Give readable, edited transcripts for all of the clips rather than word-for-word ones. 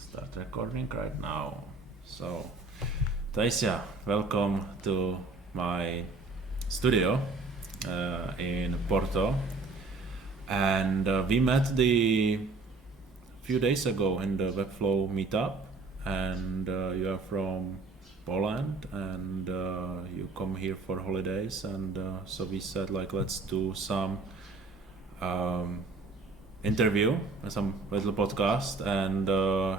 Start recording right now. So, Taisa, welcome to my studio in Porto. And we met the few days ago in the Webflow meetup. And you are from Poland, and you come here for holidays. And so we said, like, let's do some interview, some little podcast, and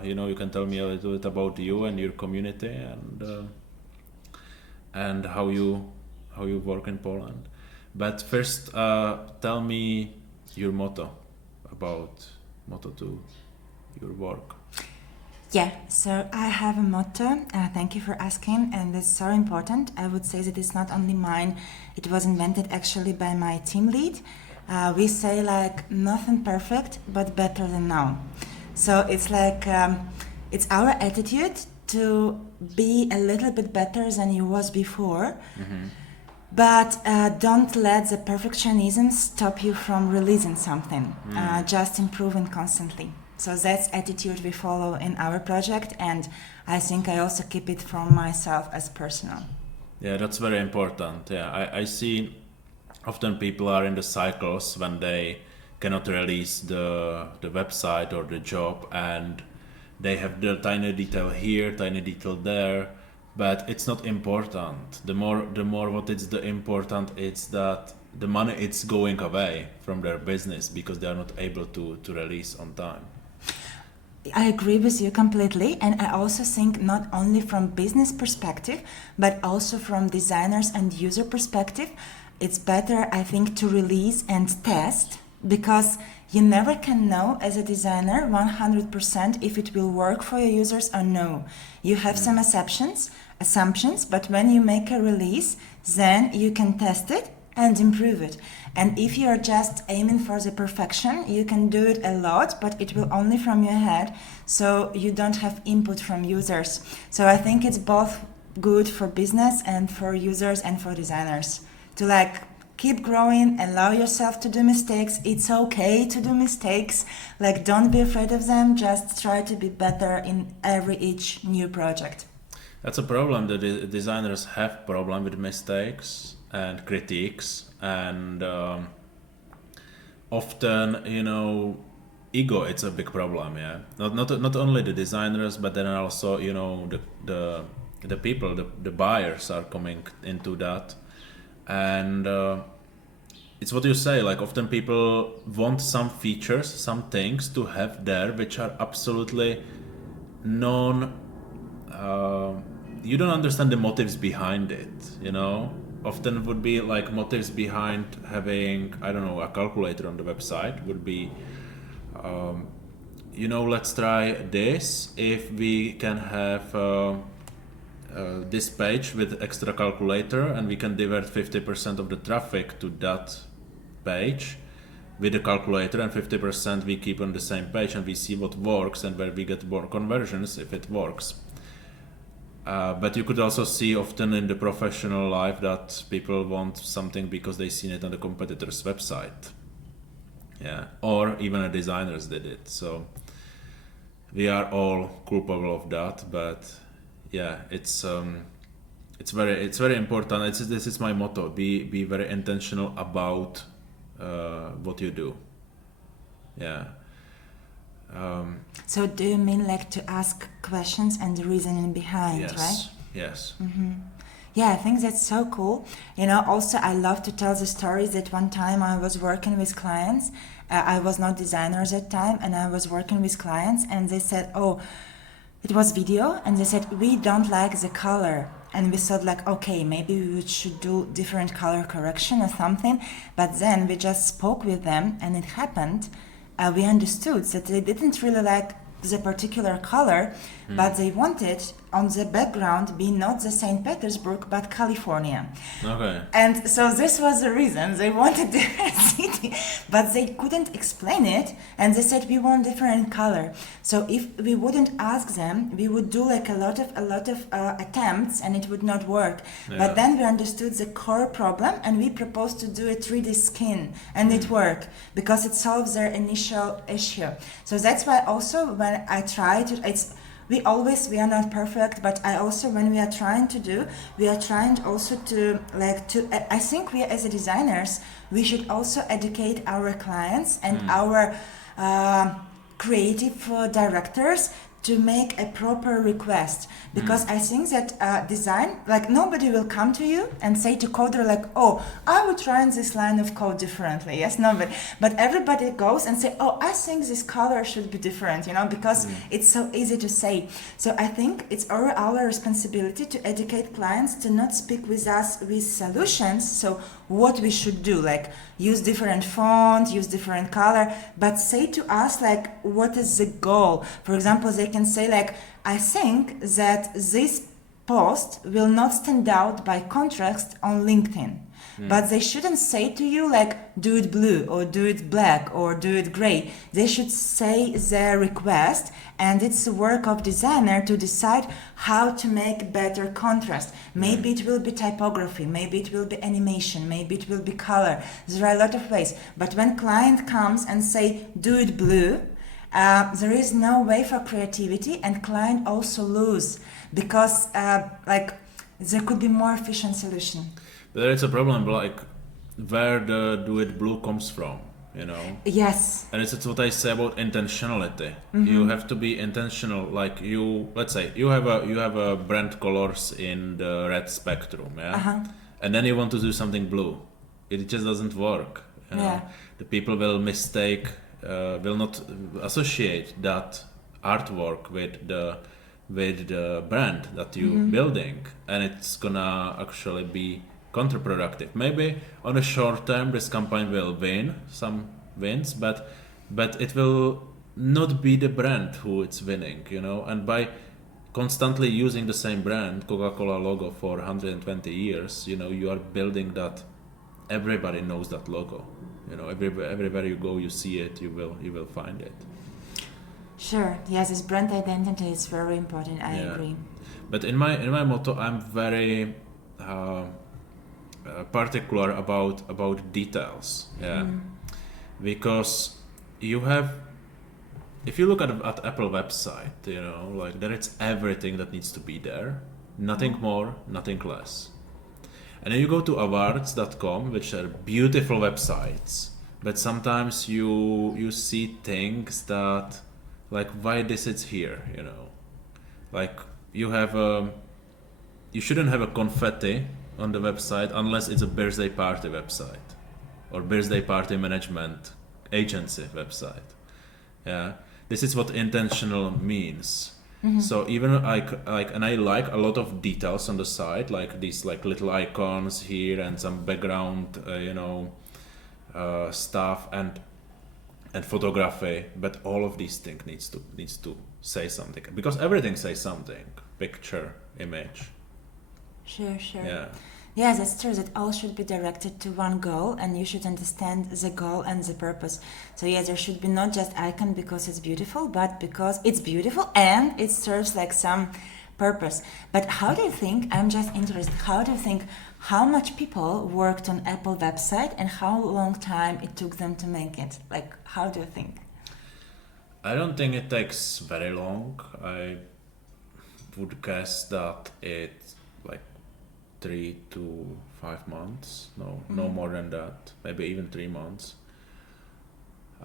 you can tell me a little bit about you and your community, and how you work in Poland. But first, tell me your motto to your work. Yeah, so I have a motto. Thank you for asking, and it's so important. I would say that it's not only mine, it was invented actually by my team lead. We say like nothing perfect, but better than now. So it's like it's our attitude to be a little bit better than you was before. Mm-hmm. But don't let the perfectionism stop you from releasing something. Just improving constantly. So that's attitude we follow in our project, and I think I also keep it from myself as personal. Yeah, that's very important. Yeah, I see often people are in the cycles when they cannot release the website or the job, and they have the tiny detail here, tiny detail there, but it's not important. The more what is the important, it's that the money it's going away from their business because they are not able to release on time. I agree with you completely, and I also think not only from business perspective, but also from designers and user perspective, it's better, I think, to release and test, because you never can know as a designer 100% if it will work for your users or no. You have some assumptions, but when you make a release, then you can test it and improve it. And if you are just aiming for the perfection, you can do it a lot, but it will only from your head, so you don't have input from users. So I think it's both good for business and for users and for designers to like keep growing, allow yourself to do mistakes. It's okay to do mistakes. Like, don't be afraid of them. Just try to be better in each new project. That's a problem. The designers have problem with mistakes and critiques, and often, ego, it's a big problem. Yeah, not only the designers, but then also, the people, the buyers are coming into that, and it's what you say. Like, often people want some features, some things to have there, which are absolutely you don't understand the motives behind it. Often would be like motives behind having, I don't know, a calculator on the website would be, let's try this if we can have this page with extra calculator, and we can divert 50% of the traffic to that page with the calculator, and 50% we keep on the same page, and we see what works and where we get more conversions if it works. But you could also see often in the professional life that people want something because they've seen it on the competitor's website. Yeah, or even the designers did it. So we are all culpable of that. But yeah, it's very important. This is my motto: be very intentional about what you do. Yeah. So do you mean like to ask questions and the reasoning behind, yes, right? Yes. Mm-hmm. Yeah, I think that's so cool. Also I love to tell the stories that one time I was working with clients. I was not designer at that time, and I was working with clients, and they said, it was video, and they said, we don't like the color. And we thought like, okay, maybe we should do different color correction or something. But then we just spoke with them, and it happened. We understood that they didn't really like the particular color, but they wanted on the background be not the St. Petersburg but California. Okay. And so this was the reason they wanted different city, but they couldn't explain it, and they said we want different color. So if we wouldn't ask them, we would do like a lot of attempts, and it would not work. Yeah. But then we understood the core problem, and we proposed to do a 3D skin, and it worked because it solves their initial issue. So that's why also when I try to, we are not perfect, but I also, when we are trying to do, we are trying also to I think we as a designers, we should also educate our clients and our creative directors to make a proper request, because I think that design, like nobody will come to you and say to coder like, oh, I would try this line of code differently. Yes, nobody, but everybody goes and say, oh, I think this color should be different, because it's so easy to say. So I think it's our responsibility to educate clients to not speak with us with solutions. So what we should do, like use different font, use different color, but say to us like, what is the goal? For example, they can say like, I think that this post will not stand out by contrast on LinkedIn. But they shouldn't say to you like, do it blue or do it black or do it gray. They should say their request, and it's the work of designer to decide how to make better contrast. Maybe it will be typography, maybe it will be animation, maybe it will be color. There are a lot of ways. But when client comes and say, do it blue, there is no way for creativity, and client also lose because there could be more efficient solution. But there is a problem, like where the do it blue comes from, Yes. And it's what I say about intentionality. You have to be intentional. Like let's say you have a brand colors in the red spectrum, and then you want to do something blue. It just doesn't work. Yeah. The people will will not associate that artwork with the brand that you're building, and it's gonna actually be counterproductive. Maybe on a short term this campaign will win some wins, but it will not be the brand who it's winning, and by constantly using the same brand, Coca-Cola logo, for 120 years, you are building that everybody knows that logo. Everywhere you go, you see it, you will find it. Sure. Yes, this brand identity is very important. I agree. But in my motto, I'm very particular about details. Yeah, because if you look at Apple website, like there is everything that needs to be there, nothing more, nothing less. And then you go to awards.com, which are beautiful websites, but sometimes you see things that, like, why this is here, like you shouldn't have a confetti on the website unless it's a birthday party website or birthday party management agency website. Yeah, this is what intentional means. So even and I like a lot of details on the site, like these like little icons here and some background stuff and photography, but all of these things needs to say something, because everything says something: picture, image. Sure. Yeah. Yes, that's true. That all should be directed to one goal, and you should understand the goal and the purpose. So yes, there should be not just icon because it's beautiful, but because it's beautiful and it serves like some purpose. But how do you think, I'm just interested, how do you think, how much people worked on Apple website and how long time it took them to make it? Like, how do you think? I don't think it takes very long. I would guess that it's like 3 to 5 months. No more than that. Maybe even 3 months.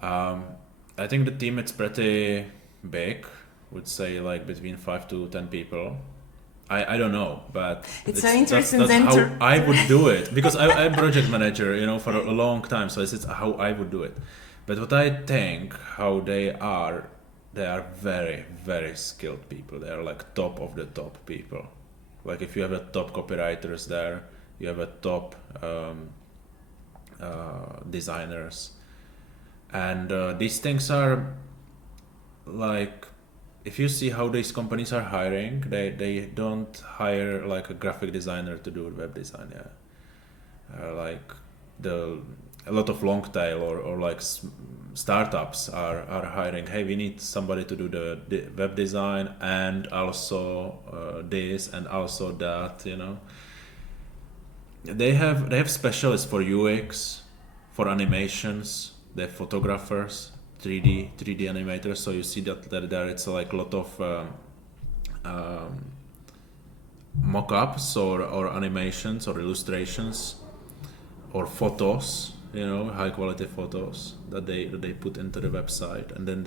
I think the team is pretty big. Would say like between 5 to 10 people. I don't know, but it's so interesting. That's how I would do it, because I'm project manager, for a long time. So it's how I would do it. But what I think, how they are very, very skilled people. They are like top of the top people. Like if you have a top copywriters there, you have a top designers, and these things are like, if you see how these companies are hiring, they don't hire like a graphic designer to do web design. Yeah, like a lot of long tail or like startups are hiring. Hey, we need somebody to do the web design and also this and also that. You know, they have specialists for UX, for animations. They have photographers, 3D animators. So you see that there it's like a lot of mock-ups or animations or illustrations or photos, you know, high quality photos that they put into the website, and then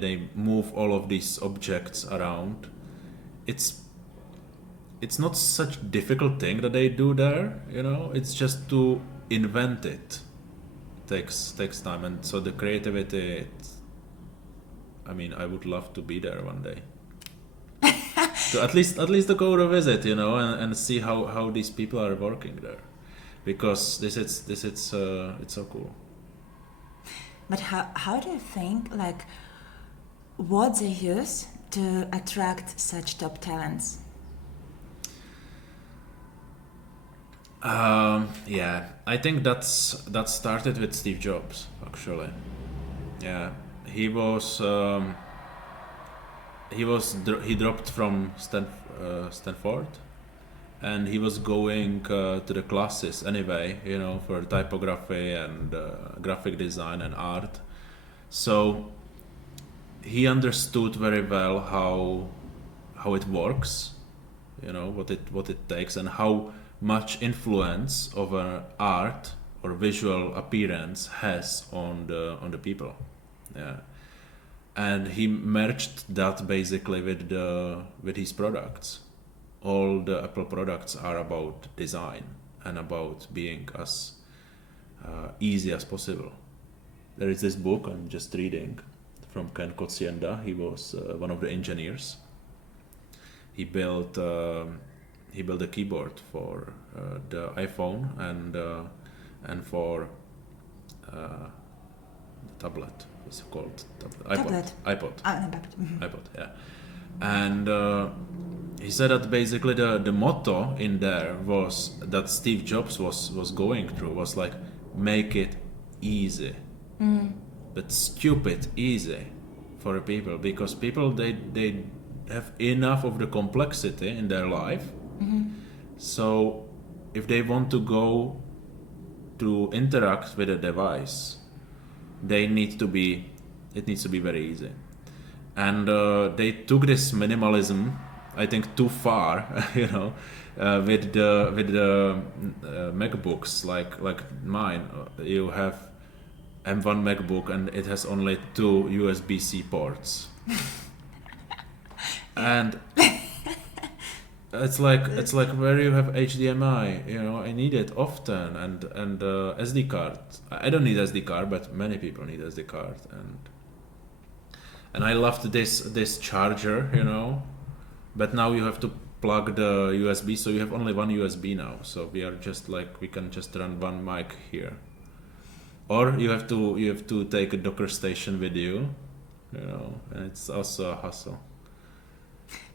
they move all of these objects around. It's not such difficult thing that they do there, you know. It's just to invent it takes time, and so the creativity. I mean, I would love to be there one day. To at least to go to visit, you know, and see how these people are working there, because it's so cool. But how do you think, like, what they use to attract such top talents? Yeah, I think that started with Steve Jobs, actually. Yeah, he dropped from Stanford, and he was going to the classes anyway, you know, for typography and graphic design and art. So he understood very well how it works, you know, what it takes, and how much influence of an art or visual appearance has on the people. Yeah, and he merged that basically with his products. All the Apple products are about design and about being as easy as possible. There is this book I'm just reading from Ken Kocienda. He was one of the engineers. He built a keyboard for the iPhone and for the tablet. What's it called? Tablet. iPod. No, tablet. Mhm. iPod. Yeah. And he said that basically the motto in there was that Steve Jobs was going through was like, make it easy, but stupid easy for the people, because people they have enough of the complexity in their life. So if they want to go to interact with a device, it needs to be very easy. And they took this minimalism, I think, too far, you know, with the MacBooks like mine. You have M1 MacBook and it has only 2 USB-C ports, and it's like where you have HDMI, you know. I need it often, and SD card. I don't need SD card, but many people need SD card, and I loved this charger, you know, but now you have to plug the USB, so you have only one USB now. So we are just like, we can just run one mic here, or you have to take a Docker station with you, you know, and it's also a hassle.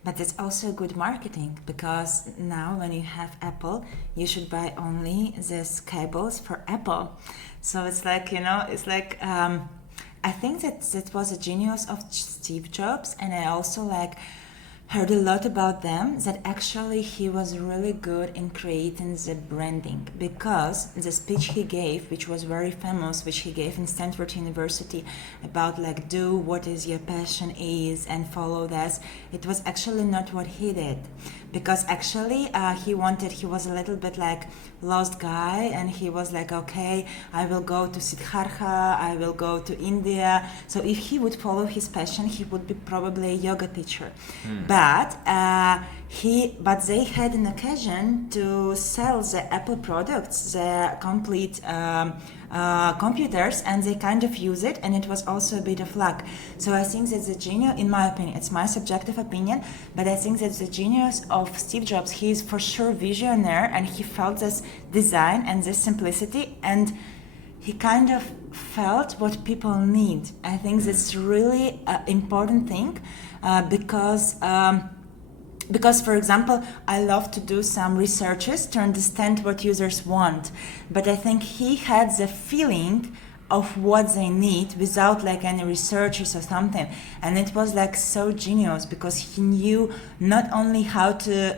But it's also good marketing, because now when you have Apple, you should buy only these cables for Apple. So it's like, you know, it's like, I think that was a genius of Steve Jobs, and I also like heard a lot about them, that actually he was really good in creating the branding, because the speech he gave, which was very famous, which he gave in Stanford University, about like do what is your passion is and follow this, it was actually not what he did, because actually he was a little bit like lost guy, and he was like, okay, I will go to Siddhartha, I will go to India. So if he would follow his passion, he would be probably a yoga teacher. But they had an occasion to sell the Apple products, the complete computers, and they kind of use it, and it was also a bit of luck. So I think that the genius, in my opinion, it's my subjective opinion, but I think that the genius of Steve Jobs, he is for sure visionary, and he felt this design and this simplicity, and he kind of felt what people need. I think that's really important thing because for example, I love to do some researches to understand what users want, but I think he had the feeling of what they need without like any researches or something, and it was like so genius because he knew not only how to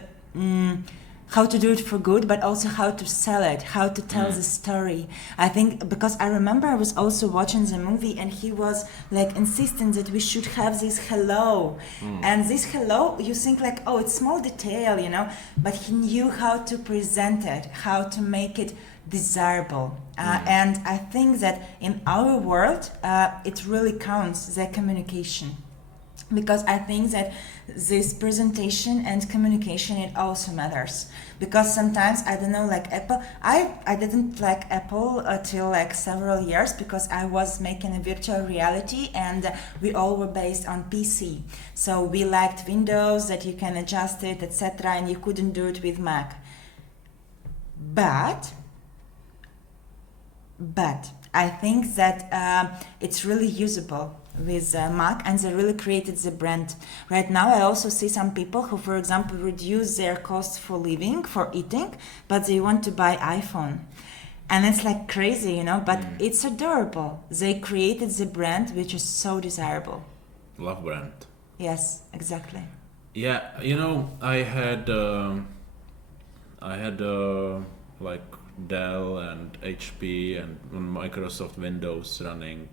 do it for good, but also how to sell it, how to tell the story. I think because I remember I was also watching the movie and he was like insisting that we should have this hello. And this hello, you think like, oh, it's small detail, you know, but he knew how to present it, how to make it desirable. And I think that in our world, it really counts, the communication. Because I think that this presentation and communication, it also matters, because sometimes I don't know, like Apple, I didn't like Apple till like several years because I was making a virtual reality and we all were based on PC, so we liked Windows, that you can adjust it, etc., and you couldn't do it with Mac. But I think that it's really usable with Mac, and they really created the brand. Right now I also see some people who, for example, reduce their costs for living, for eating, but they want to buy iPhone. And it's like crazy, you know, but it's adorable. They created the brand which is so desirable. Love brand. Yes, exactly. Yeah, you know, I had like Dell and HP and Microsoft Windows running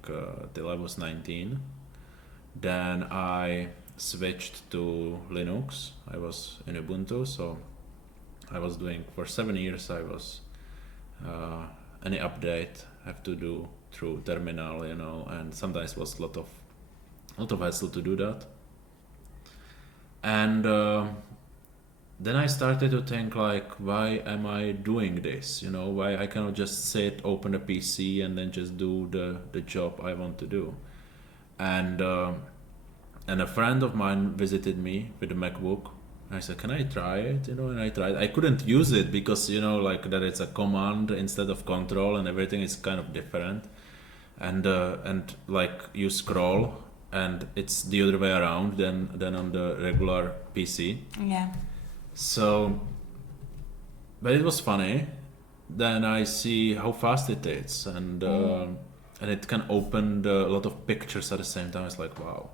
till I was 19. Then I switched to Linux. I was in Ubuntu, so I was doing for 7 years. I was any update have to do through terminal, you know, and sometimes was lot of hassle to do that. And then I started to think like, why am I doing this? You know, why I cannot just sit, open a PC, and then just do the job I want to do. And a friend of mine visited me with a MacBook. I said, can I try it? You know, and I tried. I couldn't use it because, you know, like that it's a command instead of control, and everything is kind of different. And like you scroll, and it's the other way around than on the regular PC. Yeah. So, but it was funny. Then I see how fast it is, and it can open a lot of pictures at the same time. It's like, wow.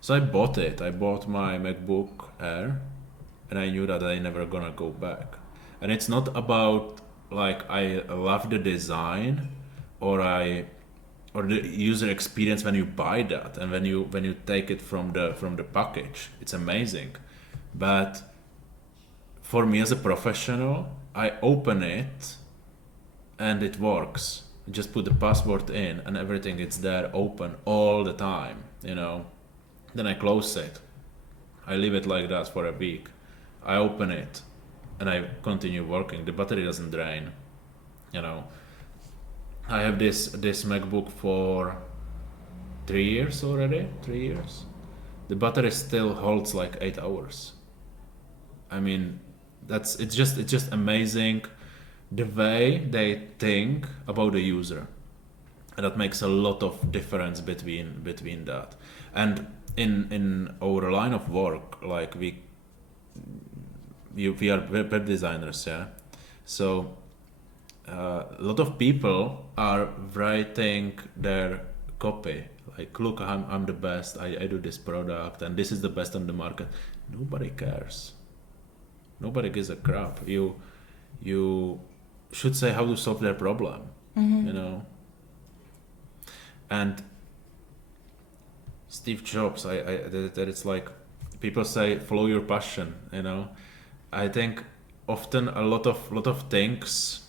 So I bought it. I bought my MacBook Air, and I knew that I never gonna go back. And it's not about like I love the design or the user experience when you buy that and when you take it from the package. It's amazing, but for me as a professional, I open it and it works. I just put the password in and everything is there open all the time, you know. Then I close it. I leave it like that for a week. I open it and I continue working. The battery doesn't drain, you know. I have this MacBook for 3 years already, 3 years. The battery still holds like 8 hours. I mean, it's just amazing the way they think about the user, and that makes a lot of difference between that. And in our line of work, like we are web designers, yeah. So a lot of people are writing their copy like, look, I'm the best. I do this product, and this is the best on the market. Nobody cares. Nobody gives a crap. You should say how to solve their problem, you know. And Steve Jobs, that it's like people say follow your passion, you know. I think often a lot of things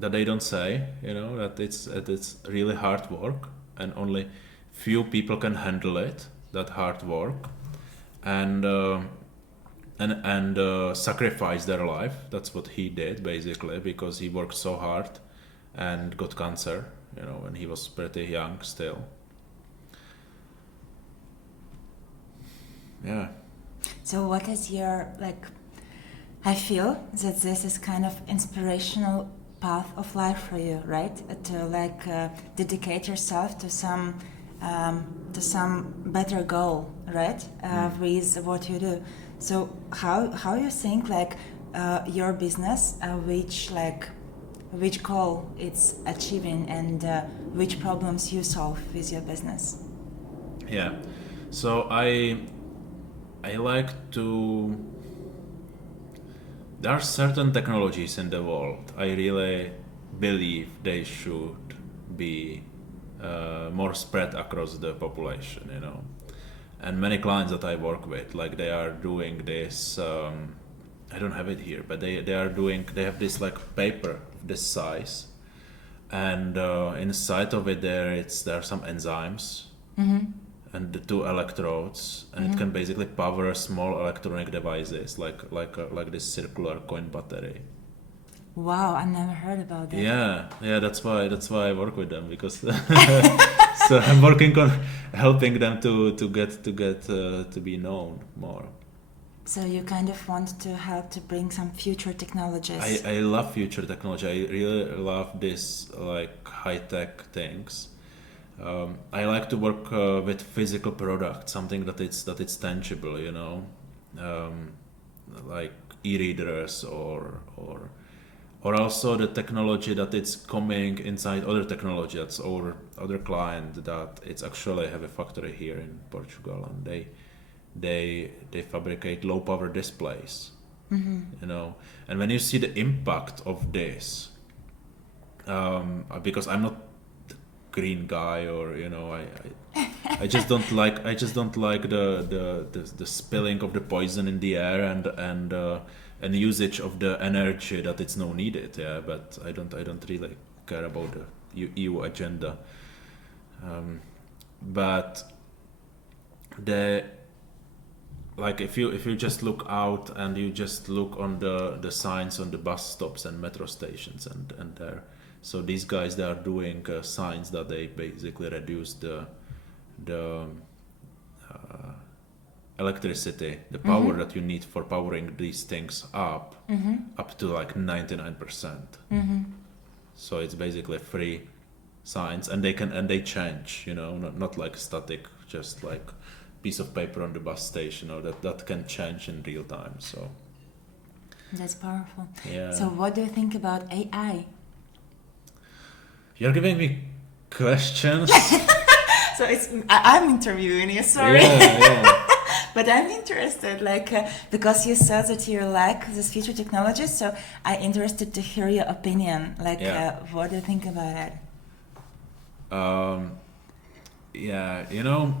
that they don't say, you know, that it's really hard work, and only few people can handle it, that hard work, and sacrifice their life. That's what he did basically, because he worked so hard and got cancer, you know, when he was pretty young still. Yeah. So what is your, like, I feel that this is kind of inspirational path of life for you, right? To like dedicate yourself to some better goal, right? With what you do. So how you think like your business, which goal it's achieving, and which problems you solve with your business? Yeah. So I like to. There are certain technologies in the world I really believe they should be more spread across the population, you know. And many clients that I work with, like they are doing this. I don't have it here, but they have this like paper of this size, and inside of it there are some enzymes and the two electrodes, and it can basically power small electronic devices like this circular coin battery. Wow, I never heard about that. Yeah, that's why I work with them, because so I'm working on helping them to get to be known more. So you kind of want to help to bring some future technologies. I love future technology. I really love this like high tech things. I like to work with physical products, something that it's tangible, you know, like e-readers or also the technology that it's coming inside other technology. That's our other client that it's actually have a factory here in Portugal, and they fabricate low power displays, you know. And when you see the impact of this, because I'm not green guy, or you know, I just don't like the spilling of the poison in the air and usage of the energy that it's no needed. Yeah, but I don't really care about the EU agenda. But the like if you just look out and you just look on the signs on the bus stops and metro stations and there. So these guys, they are doing signs that they basically reduce the electricity, the power that you need for powering these things up to like 99%. So it's basically free signs, and they change, you know, not like static, just like piece of paper on the bus station, or that can change in real time. So That's powerful. yeah. So what do you think about AI? You're giving me questions. So I'm interviewing you, sorry. Yeah. But I'm interested, like, because you said that you like this future technologies, so I'm interested to hear your opinion. Like, what do you think about it? Yeah, you know,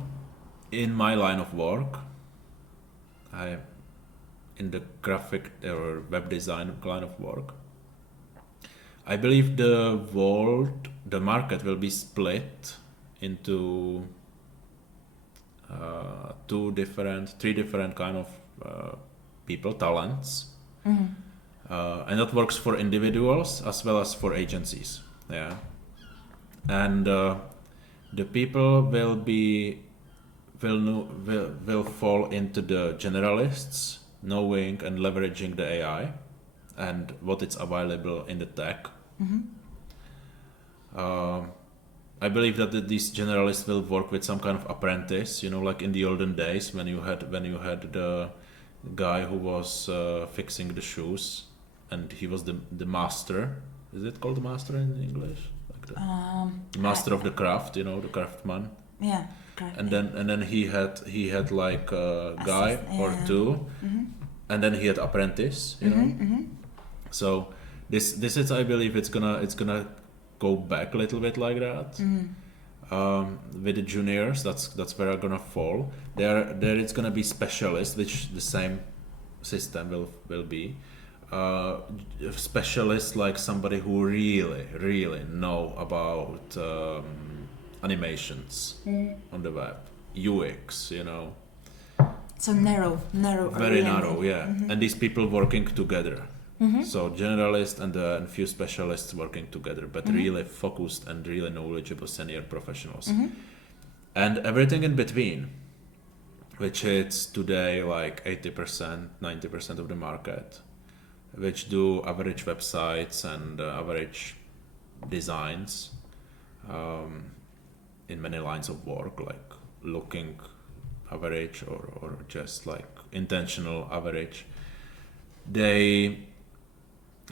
in my line of work, in the graphic or web design line of work, I believe the market will be split into three different kind of people, talents, and that works for individuals as well as for agencies. Yeah, and the people will fall into the generalists, knowing and leveraging the AI and what it's available in the tech. I believe that these generalists will work with some kind of apprentice, you know, like in the olden days when you had the guy who was fixing the shoes, and he was the master. Is it called the master in English? Like the master of the craft, you know, the craftsman. Yeah. Correct. And then he had like a guy or two, and then he had apprentice, you know. So this is, I believe it's gonna go back a little bit like that. With the juniors, that's where I'm gonna fall. There it's gonna be specialists, which the same system will be. Specialists, like somebody who really know about animations on the web, UX, you know. So narrow. Very narrow, yeah. And these people working together. So generalists and few specialists working together, but really focused and really knowledgeable senior professionals. And everything in between, which is today like 80%, 90% of the market, which do average websites and average designs in many lines of work, like looking average or just like intentional average.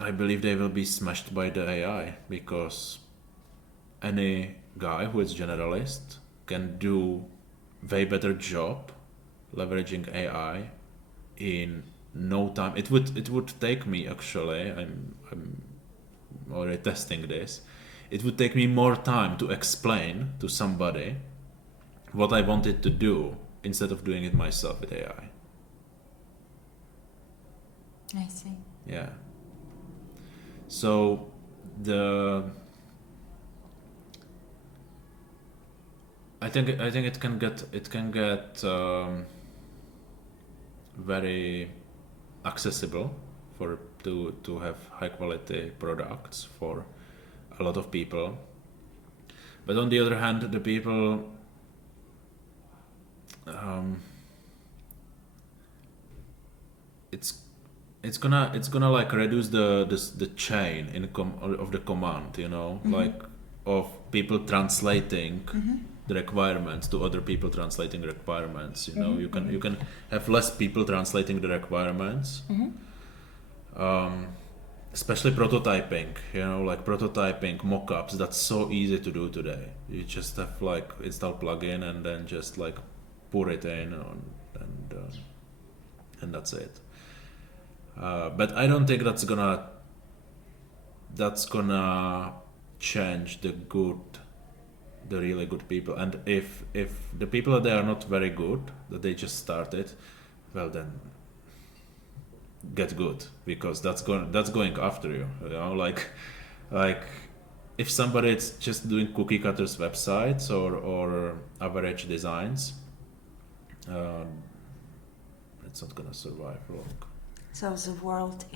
I believe they will be smashed by the AI, because any guy who is generalist can do way better job leveraging AI in no time. It would take me, actually, I'm already testing this. It would take me more time to explain to somebody what I wanted to do instead of doing it myself with AI. I see. Yeah. So I think it can get very accessible to have high quality products for a lot of people. But on the other hand, the people it's gonna like reduce the chain of the command, like of people translating the requirements to other people translating requirements. You can have less people translating the requirements. Especially prototyping, like prototyping mock-ups. That's so easy to do today. You just have like install plugin and then just like pour it in and that's it. But I don't think that's gonna change the really good people. And if the people that they are not very good, that they just started, well then get good, because that's going after you. Like if somebody is just doing cookie cutters websites or average designs, it's not gonna survive long. So the world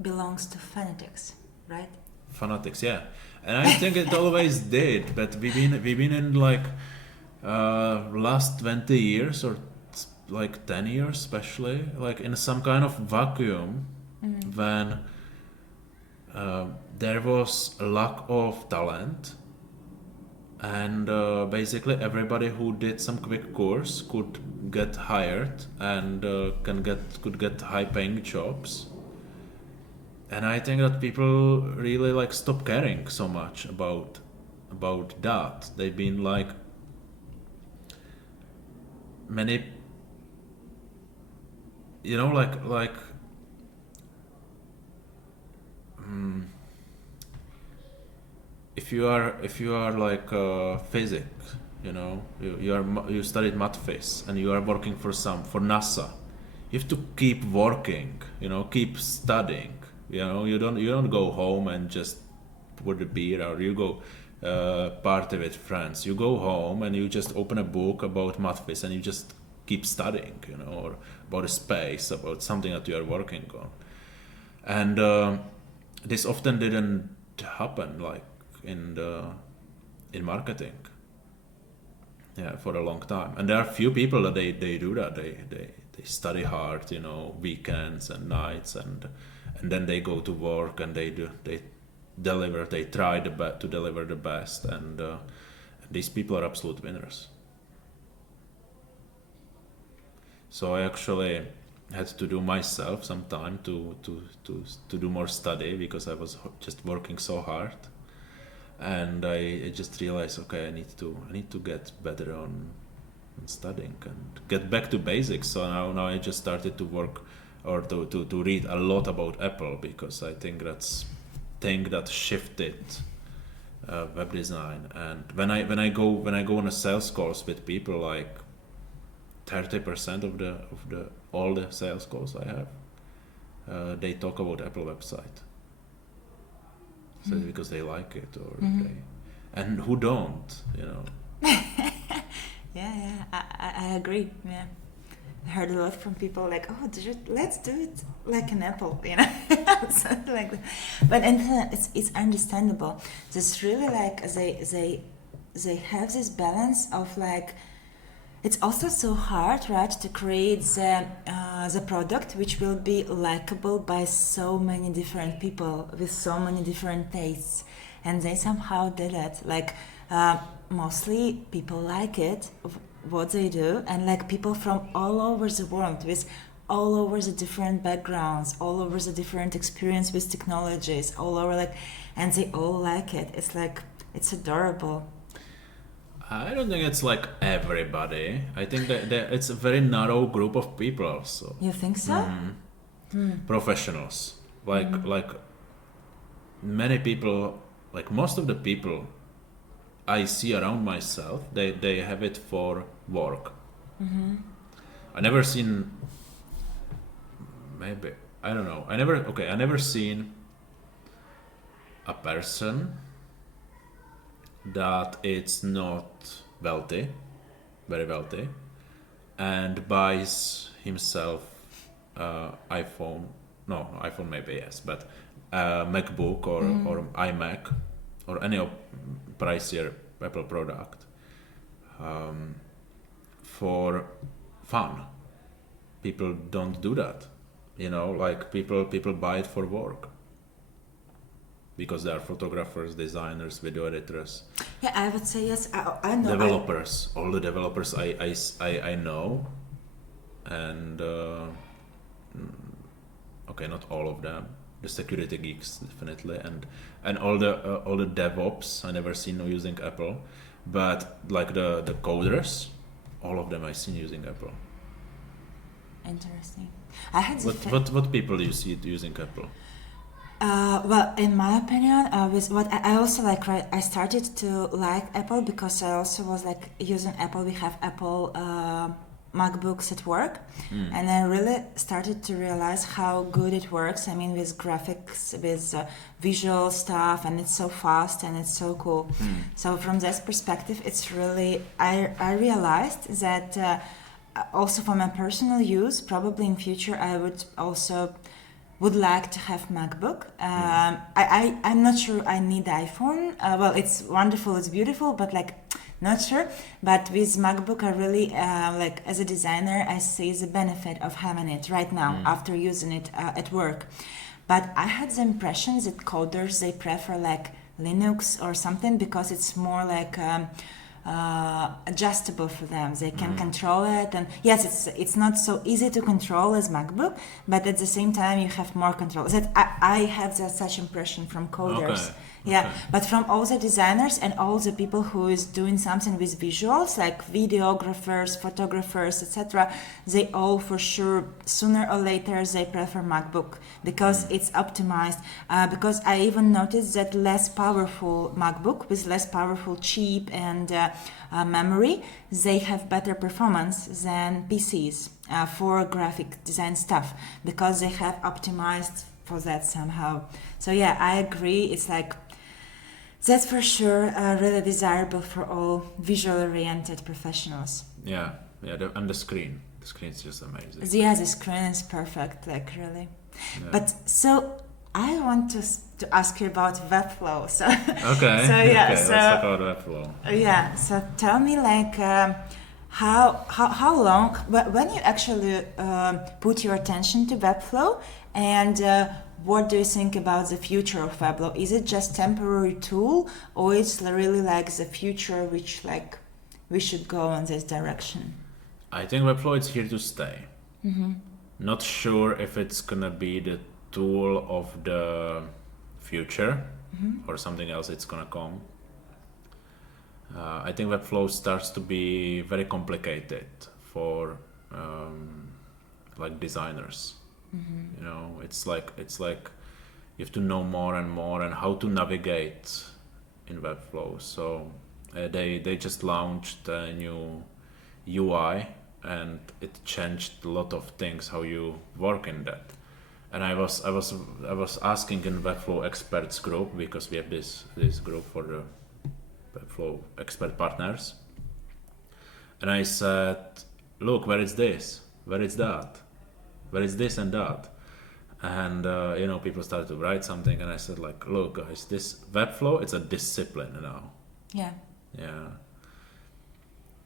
belongs to fanatics, right? Fanatics, yeah. And I think it always did, but we've been in like last 20 years or like 10 years especially, like in some kind of vacuum when there was a lack of talent, and basically everybody who did some quick course could get hired and could get high paying jobs. And I think that people really like stop caring so much about that. They've been like many, if you are like physics, you studied math phys and you are working for NASA, you have to keep working, keep studying. You don't go home and just put a beer, or you go party with friends. You go home and you just open a book about math phys and you just keep studying, or about a space, about something that you are working on. And this often didn't happen like in marketing, for a long time. And there are few people that they do that. They study hard, weekends and nights, and then they go to work and they try to deliver the best, and these people are absolute winners. So I actually had to do myself some time to do more study, because I was just working so hard, and I just realized, okay, I need to get better on studying and get back to basics. So now I just started to work or to read a lot about Apple, because I think that's thing that shifted web design. And when I go on a sales calls with people, like 30% of all the sales calls I have, they talk about Apple website. So because they like it, or and who don't, Yeah, I agree. Yeah, I heard a lot from people like, "Oh, let's do it like an Apple," something like that. But it's understandable. It's really like they have this balance of like. It's also so hard, right, to create the the product, which will be likable by so many different people with so many different tastes, and they somehow did it. Like mostly people like it, what they do, and like people from all over the world with all over the different backgrounds, all over the different experience with technologies, all over like, and they all like it. It's like it's adorable. I don't think it's like everybody. I think that it's a very narrow group of people also. You think so? Professionals. Like many people, like most of the people I see around myself, they have it for work. I never seen, maybe, I don't know. I never seen a person that it's not wealthy, very wealthy, and buys himself iPhone maybe yes, but MacBook or iMac or any pricier Apple product for fun. People don't do that, like people buy it for work. Because they are photographers, designers, video editors. Yeah, I would say yes. I know. Developers, all the developers I know, and okay, not all of them. The security geeks definitely, and all the DevOps I never seen using Apple, but like the coders, all of them I seen using Apple. Interesting. I had what people do you see using Apple? Well, in my opinion, with what I also like, right? I started to like Apple because I also was like using Apple. We have Apple MacBooks at work, and I really started to realize how good it works. I mean, with graphics, with visual stuff, and it's so fast and it's so cool. So from this perspective, it's really I realized that also for my personal use, probably in future I would like to have MacBook. I'm not sure I need iPhone. Well, it's wonderful, it's beautiful, but like not sure. But with MacBook, I really like as a designer, I see the benefit of having it right now after using it at work. But I had the impression that coders, they prefer like Linux or something because it's more like adjustable for them. They can control it, and yes, it's not so easy to control as MacBook, but at the same time you have more control. That I have such impression from coders. Okay. Yeah, Okay. but from all the designers and all the people who is doing something with visuals, like videographers, photographers, etc., they all for sure sooner or later they prefer MacBook because it's optimized. Because I even noticed that less powerful MacBook with less powerful chip and memory, they have better performance than PCs for graphic design stuff because they have optimized for that somehow. So yeah, I agree. It's like that's for sure really desirable for all visual-oriented professionals. Yeah, and the screen is just amazing. Yeah, the screen is perfect, like really. Yeah. But so I want to ask you about Webflow. So Okay. So yeah, okay, so let's talk about Webflow. yeah. So tell me, like, how long when you actually put your attention to Webflow, and what do you think about the future of Webflow? Is it just temporary tool, or it's really like the future, which like we should go in this direction? I think Webflow is here to stay. Not sure if it's gonna be the tool of the future or something else it's gonna come. I think Webflow starts to be very complicated for like designers. You know, it's like you have to know more and more and how to navigate in Webflow. So they just launched a new UI and it changed a lot of things how you work in that. And I was asking in Webflow experts group, because we have this group for the Webflow expert partners, and I said, look, where is this, where is that, where is this and that, and people started to write something, and I said, like, look guys, this Webflow, it's a discipline now.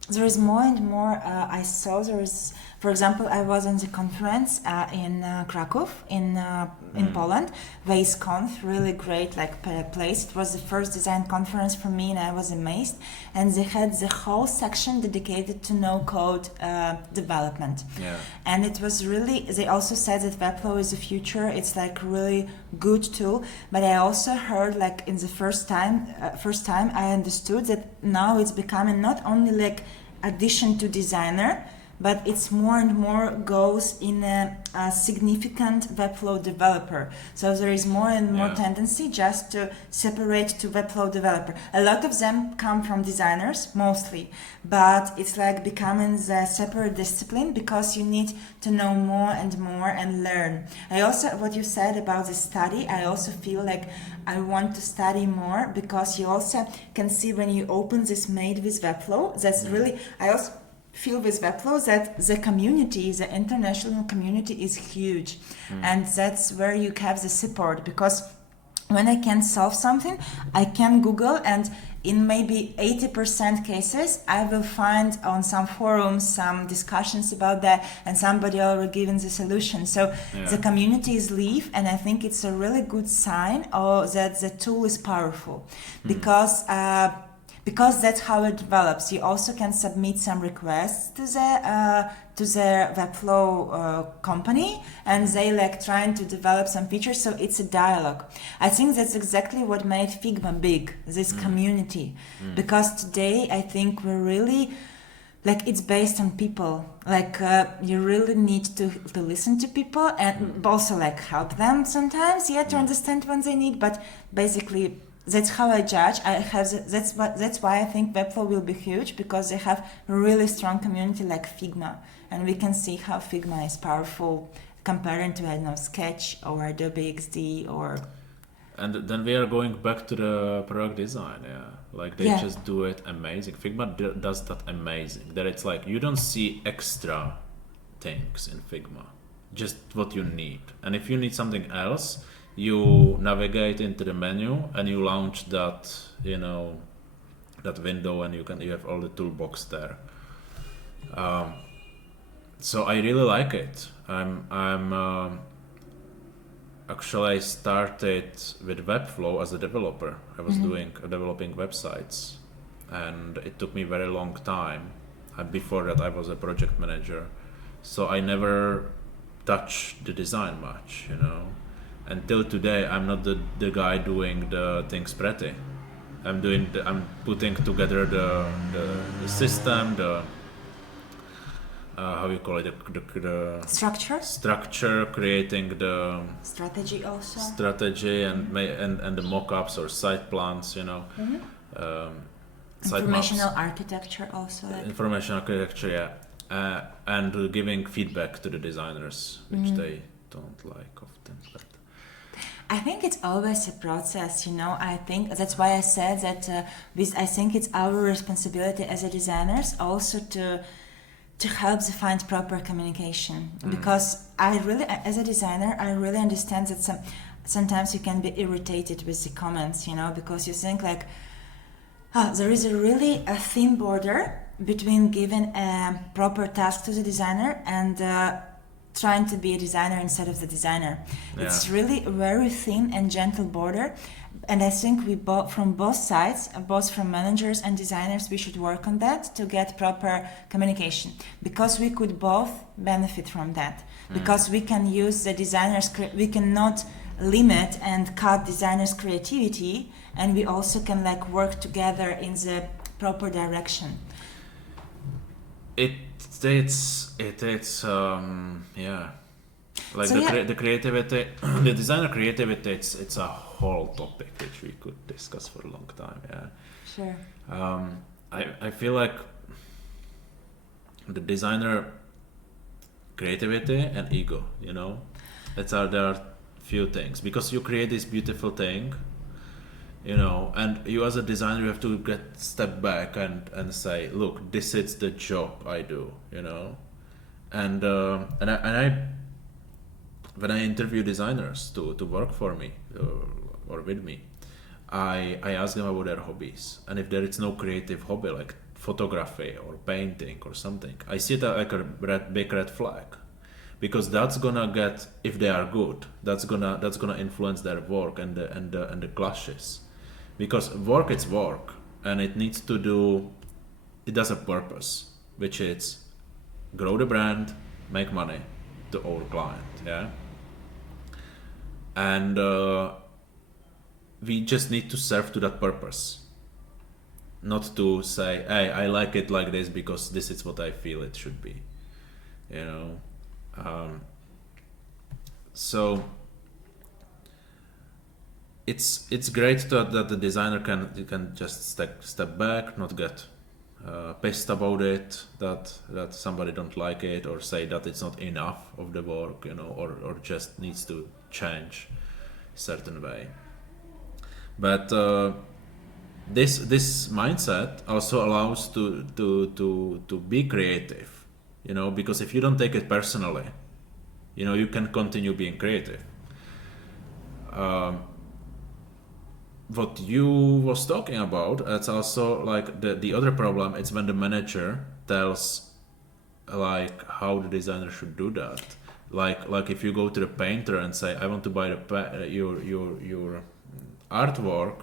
There is more and more. I saw there is, For example, I was on the conference in Krakow in Poland. VaseConf, really great place. It was the first design conference for me, and I was amazed. And they had the whole section dedicated to no-code development. Yeah. And it was really. They also said that Webflow is the future. It's like really good tool. But I also heard like in the first time I understood that now it's becoming not only like addition to designer, but it's more and more goes in a significant Webflow developer. So there is more and more tendency just to separate to Webflow developer. A lot of them come from designers, mostly, but it's like becoming the separate discipline because you need to know more and learn. I also, what you said about the study, I also feel like I want to study more because you also can see when you open this Made with Webflow, that's really, I also feel with Webflow that the community, the international community is huge. And that's where you have the support, because when I can solve something, I can Google, and in maybe 80% cases, I will find on some forums some discussions about that, and somebody already given the solution. So the community is live, and I think it's a really good sign that the tool is powerful, because that's how it develops. You also can submit some requests to the Webflow company, and they like trying to develop some features. So it's a dialogue. I think that's exactly what made Figma big, this community, because today I think we're really like it's based on people. Like you really need to listen to people and also like help them sometimes, to understand what they need. But basically, that's how I judge. That's why I think Webflow will be huge, because they have a really strong community like Figma, and we can see how Figma is powerful comparing to, I don't know, Sketch or Adobe XD or. And then we are going back to the product design, like they just do it amazing. Figma does that amazing. That it's like you don't see extra things in Figma, just what you need. And if you need something else, you navigate into the menu and you launch that, that window, and you have all the toolbox there. So I really like it. Actually I started with Webflow as a developer. I was developing websites, and it took me a very long time. And before that I was a project manager, so I never touched the design much, Until today, I'm not the guy doing the things pretty. I'm putting together the system, how you call it, the structure, creating the strategy also. Strategy and the mock-ups or site plans, Informational architecture also. Information architecture, and giving feedback to the designers, which they don't like often. But I think it's always a process, I think that's why I said that I think it's our responsibility as a designers also to help to find proper communication, because I really, as a designer, I really understand that sometimes you can be irritated with the comments, because you think like, there is a thin border between giving a proper task to the designer and trying to be a designer instead of the designer. It's really a very thin and gentle border, and I think we from both sides, both from managers and designers, we should work on that to get proper communication, because we could both benefit from that, because we can use the designers, we cannot limit and cut designers' creativity, and we also can like work together in the proper direction. The creativity, the designer creativity, it's a whole topic which we could discuss for a long time. Sure. I feel like the designer creativity and ego, there are few things, because you create this beautiful thing, and you as a designer, you have to step back and say, look, this is the job I do, and I when I interview designers to work for me or with me, I ask them about their hobbies, and if there is no creative hobby, like photography or painting or something, I see it like a big red flag, because that's gonna get, if they are good, that's gonna influence their work and the clashes, because work is work and it needs to do, it does a purpose, which is grow the brand, make money to our client, yeah. And we just need to serve to that purpose, not to say, hey, I like it like this because this is what I feel it should be, you know. So it's great that the designer can just step back, not get pissed about it, that somebody don't like it, or say that it's not enough of the work, you know, or just needs to change certain way. But this mindset also allows to be creative, you know, because if you don't take it personally, you know, you can continue being creative. What you was talking about, it's also like the other problem. It's when the manager tells like how the designer should do that. Like if you go to the painter and say, I want to buy your artwork,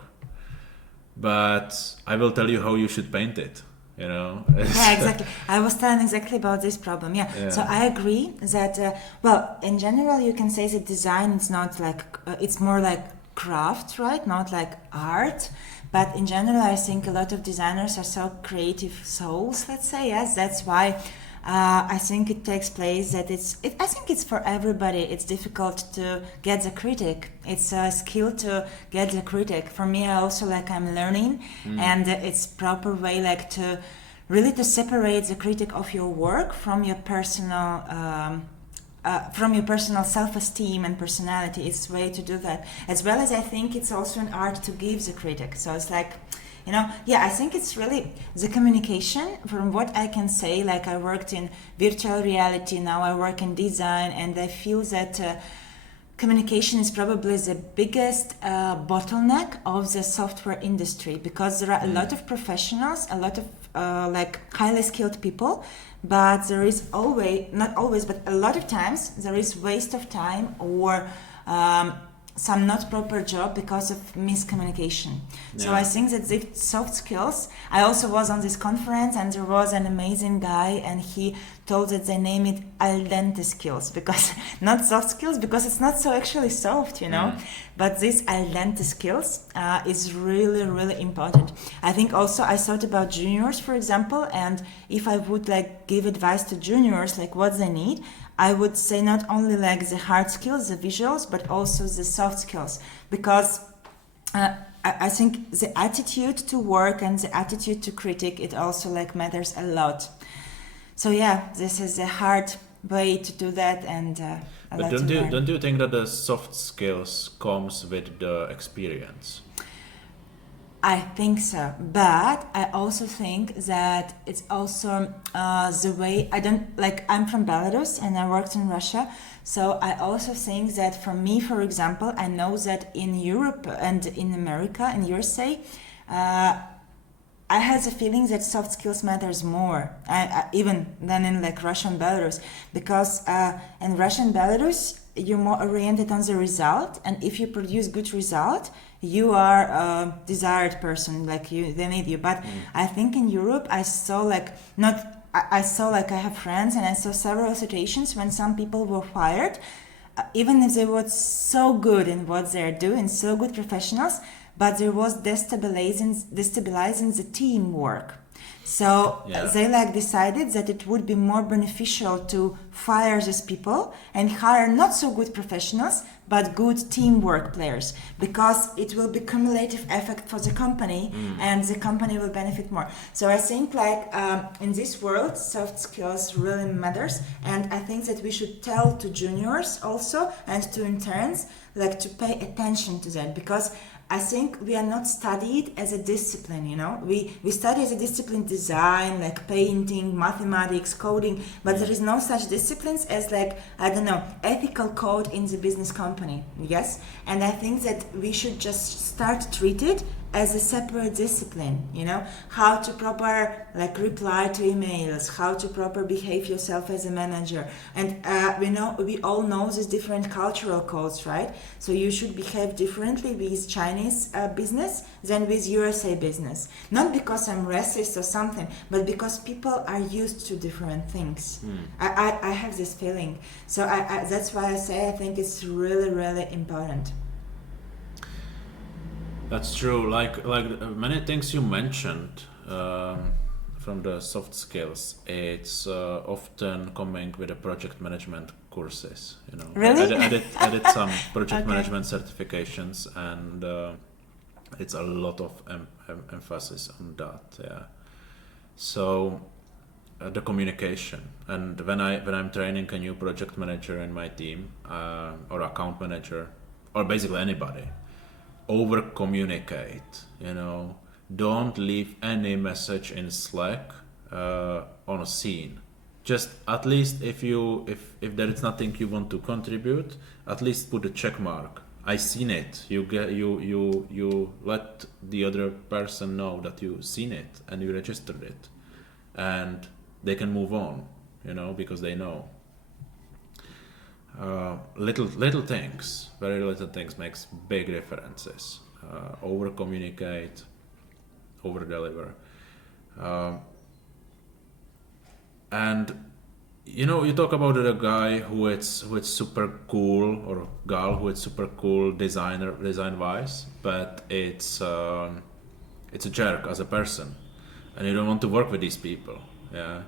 but I will tell you how you should paint it, you know. Yeah, exactly. I was telling exactly about this problem. Yeah. So I agree that well, in general, you can say that design is not like it's more like craft, right? Not like art. But in general, I think a lot of designers are so creative souls. Let's say, yes. That's why I think it takes place that I think it's for everybody. It's difficult to get the critic. It's a skill to get the critic. For me, I also I'm learning, and it's proper way to really to separate the critic of your work from your personal self-esteem and personality. It's a way to do that, as well as I think it's also an art to give the critic. So it's I think it's really the communication. From what I can say, I worked in virtual reality, now I work in design, and I feel that communication is probably the biggest bottleneck of the software industry, because there are a lot of professionals, a lot of highly skilled people, but there is always, not always, but a lot of times there is waste of time or some not proper job because of miscommunication. Yeah. So I think that the soft skills, I also was on this conference and there was an amazing guy and he told that they name it al dente skills, because not soft skills, because it's not so actually soft, but this al dente skills is really, really important. I think also I thought about juniors, for example, and if I would give advice to juniors, what they need, I would say not only the hard skills, the visuals, but also the soft skills, because I think the attitude to work and the attitude to critic, it also matters a lot. So yeah, this is a hard way to do that, and but don't you think that the soft skills comes with the experience? I think so, but I also think that it's also the way I'm from Belarus and I worked in Russia, so I also think that for me, for example, I know that in Europe and in America, in USA, I had the feeling that soft skills matters more, even than in Russia and Belarus, because in Russia and Belarus, you're more oriented on the result, and if you produce good result, you are a desired person, they need you. But I think in Europe, I saw I have friends, and I saw several situations when some people were fired, even if they were so good in what they're doing, so good professionals, but there was destabilizing the teamwork. So they decided that it would be more beneficial to fire these people and hire not so good professionals, but good teamwork players, because it will be cumulative effect for the company and the company will benefit more. So I think in this world, soft skills really matters, and I think that we should tell to juniors also and to interns to pay attention to that, because I think we are not studied as a discipline, We study as a discipline design, painting, mathematics, coding, but there is no such disciplines as ethical code in the business company, yes? And I think that we should just start treat it as a separate discipline, you know, how to proper like reply to emails, how to proper behave yourself as a manager. And we all know these different cultural codes, right? So you should behave differently with Chinese business than with USA business. Not because I'm racist or something, but because people are used to different things. I have this feeling. So I that's why I say I think it's really, really important. That's true. Like many things you mentioned from the soft skills, it's often coming with the project management courses. You know, Really? I did some project Okay. management certifications, and it's a lot of emphasis on that. Yeah. So the communication, and when I'm training a new project manager in my team or account manager or basically anybody, over communicate, you know, don't leave any message in Slack on a scene. Just at least if there is nothing you want to contribute, at least put a check mark. I seen it. You let the other person know that you seen it and you registered it, and they can move on, you know, because they know. Little things, very little things makes big differences. Over communicate, over deliver, and you know, you talk about a guy who it's super cool, or girl who is super cool design wise, but it's a jerk as a person, and you don't want to work with these people. Yeah,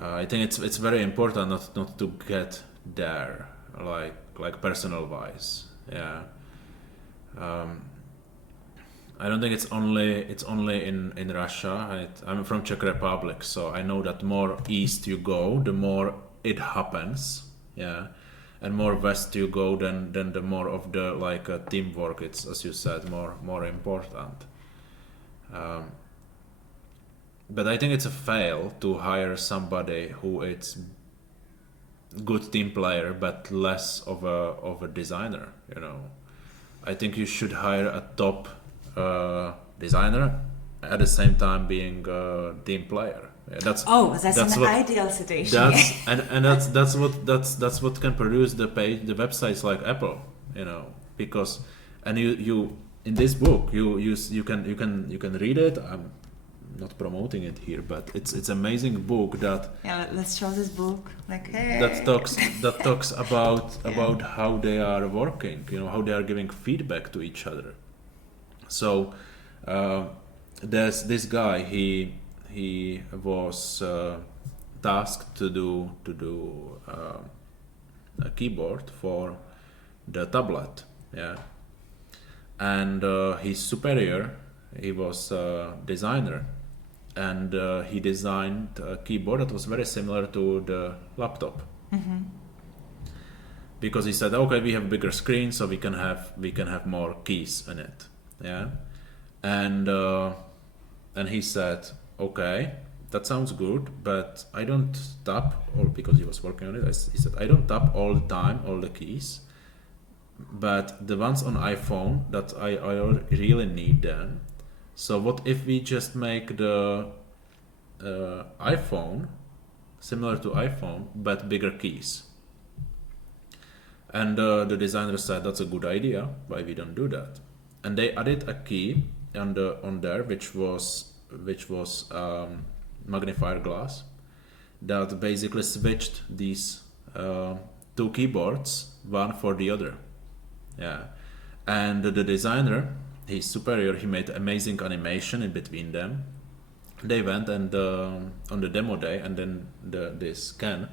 I think it's very important not to get there, like personal wise. Yeah. I don't think it's only in Russia. I'm from Czech Republic, so I know that more east you go, the more it happens. Yeah, and more west you go, then the more of the like teamwork. It's, as you said, more important. But I think it's a fail to hire somebody who is good team player but less of a designer. You know, I think you should hire a top designer at the same time being a team player. Yeah, that's That's an what ideal situation. that's and that's what can produce the websites like Apple. You know, because and you in this book you can read it. I'm not promoting it here, but it's amazing book that Yeah, let's show this book. Like, hey. that talks about how they are working, you know, how they are giving feedback to each other. So there's this guy, he was tasked to do a keyboard for the tablet. Yeah, and his superior, he was a designer, and he designed a keyboard that was very similar to the laptop. Because he said, okay, we have bigger screen, so we can have more keys in it. Yeah, and he said, okay, that sounds good, but I don't tap, or because he was working on it, he said, I don't tap all the time all the keys, but the ones on iPhone that I really need them. So what if we just make the iPhone similar to iPhone but bigger keys? And the designer said, that's a good idea, why we don't do that? And they added a key on there which was magnifier glass that basically switched these two keyboards one for the other. Yeah, and the designer, his superior, he made amazing animation in between them. They went and on the demo day, and then this Ken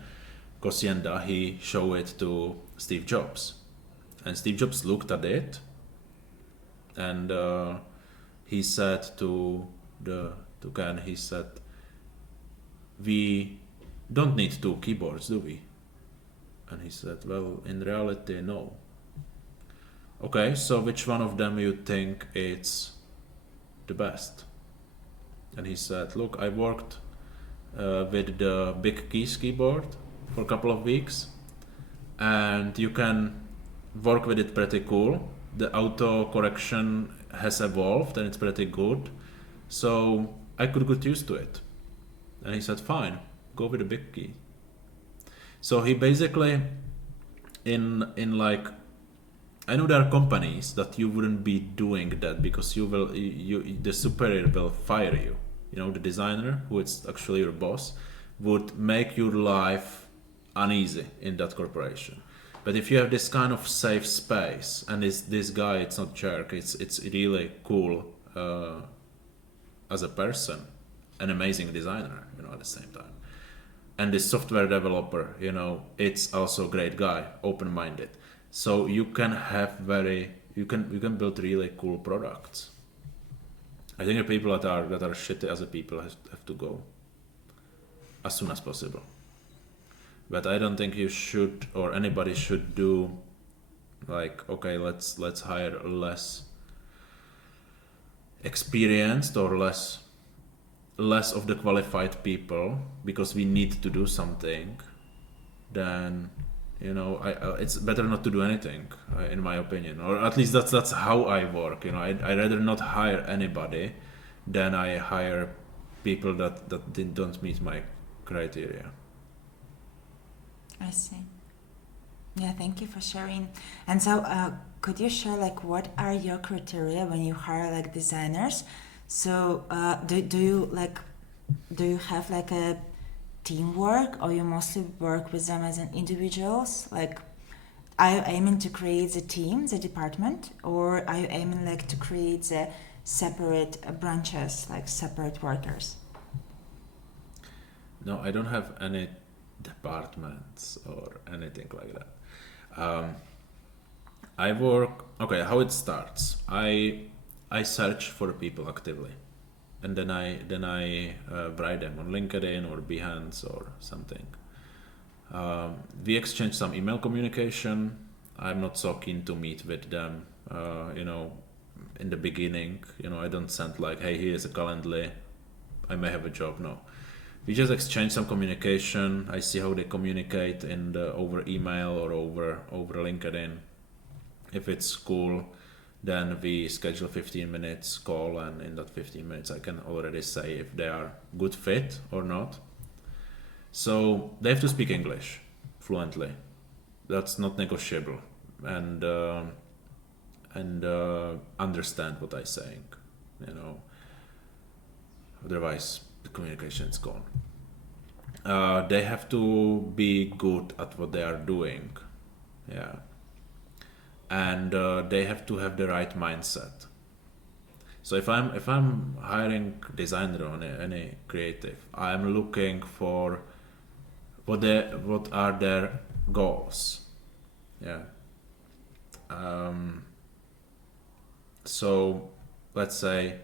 Kosienda, he showed it to Steve Jobs, and Steve Jobs looked at it, and he said to Ken, he said, we don't need two keyboards, do we? And he said, well, in reality, no. Okay, so which one of them you think it's the best? And he said, look, I worked with the big keys keyboard for a couple of weeks, and you can work with it pretty cool. The auto correction has evolved and it's pretty good. So I could get used to it. And he said, fine, go with the big key. So he basically, in like, I know there are companies that you wouldn't be doing that because the superior will fire you. You know, the designer, who is actually your boss, would make your life uneasy in that corporation. But if you have this kind of safe space, and this guy, it's not jerk, it's really cool as a person, an amazing designer, you know, at the same time. And this software developer, you know, it's also a great guy, open-minded. So you can have you can build really cool products. I think the people that are shitty as a people have to go as soon as possible. But I don't think you should, or anybody should do like, okay, let's hire less experienced or less of the qualified people because we need to do something. Then, you know, it's better not to do anything, in my opinion, or at least that's how I work. You know, I rather not hire anybody than I hire people that don't meet my criteria. I see. Yeah, thank you for sharing. And so, could you share like what are your criteria when you hire like designers? So, do you have like a teamwork, or you mostly work with them as an individuals? Like, are you aiming to create the team, the department, or are you aiming like to create the separate branches, like separate workers? No, I don't have any departments or anything like that. I work. Okay, how it starts? I search for people actively, and then I write them on LinkedIn or Behance or something. We exchange some email communication. I'm not so keen to meet with them. You know, in the beginning, you know, I don't send like, hey, here's a Calendly, I may have a job. No, we just exchange some communication. I see how they communicate over email or over LinkedIn. If it's cool, then we schedule 15 minutes call, and in that 15 minutes I can already say if they are good fit or not. So they have to speak English fluently. That's not negotiable, and understand what I'm saying. You know, otherwise the communication is gone. They have to be good at what they are doing. Yeah. And they have to have the right mindset. So if I'm hiring designer on any creative, I'm looking for what are their goals. Yeah. So let's say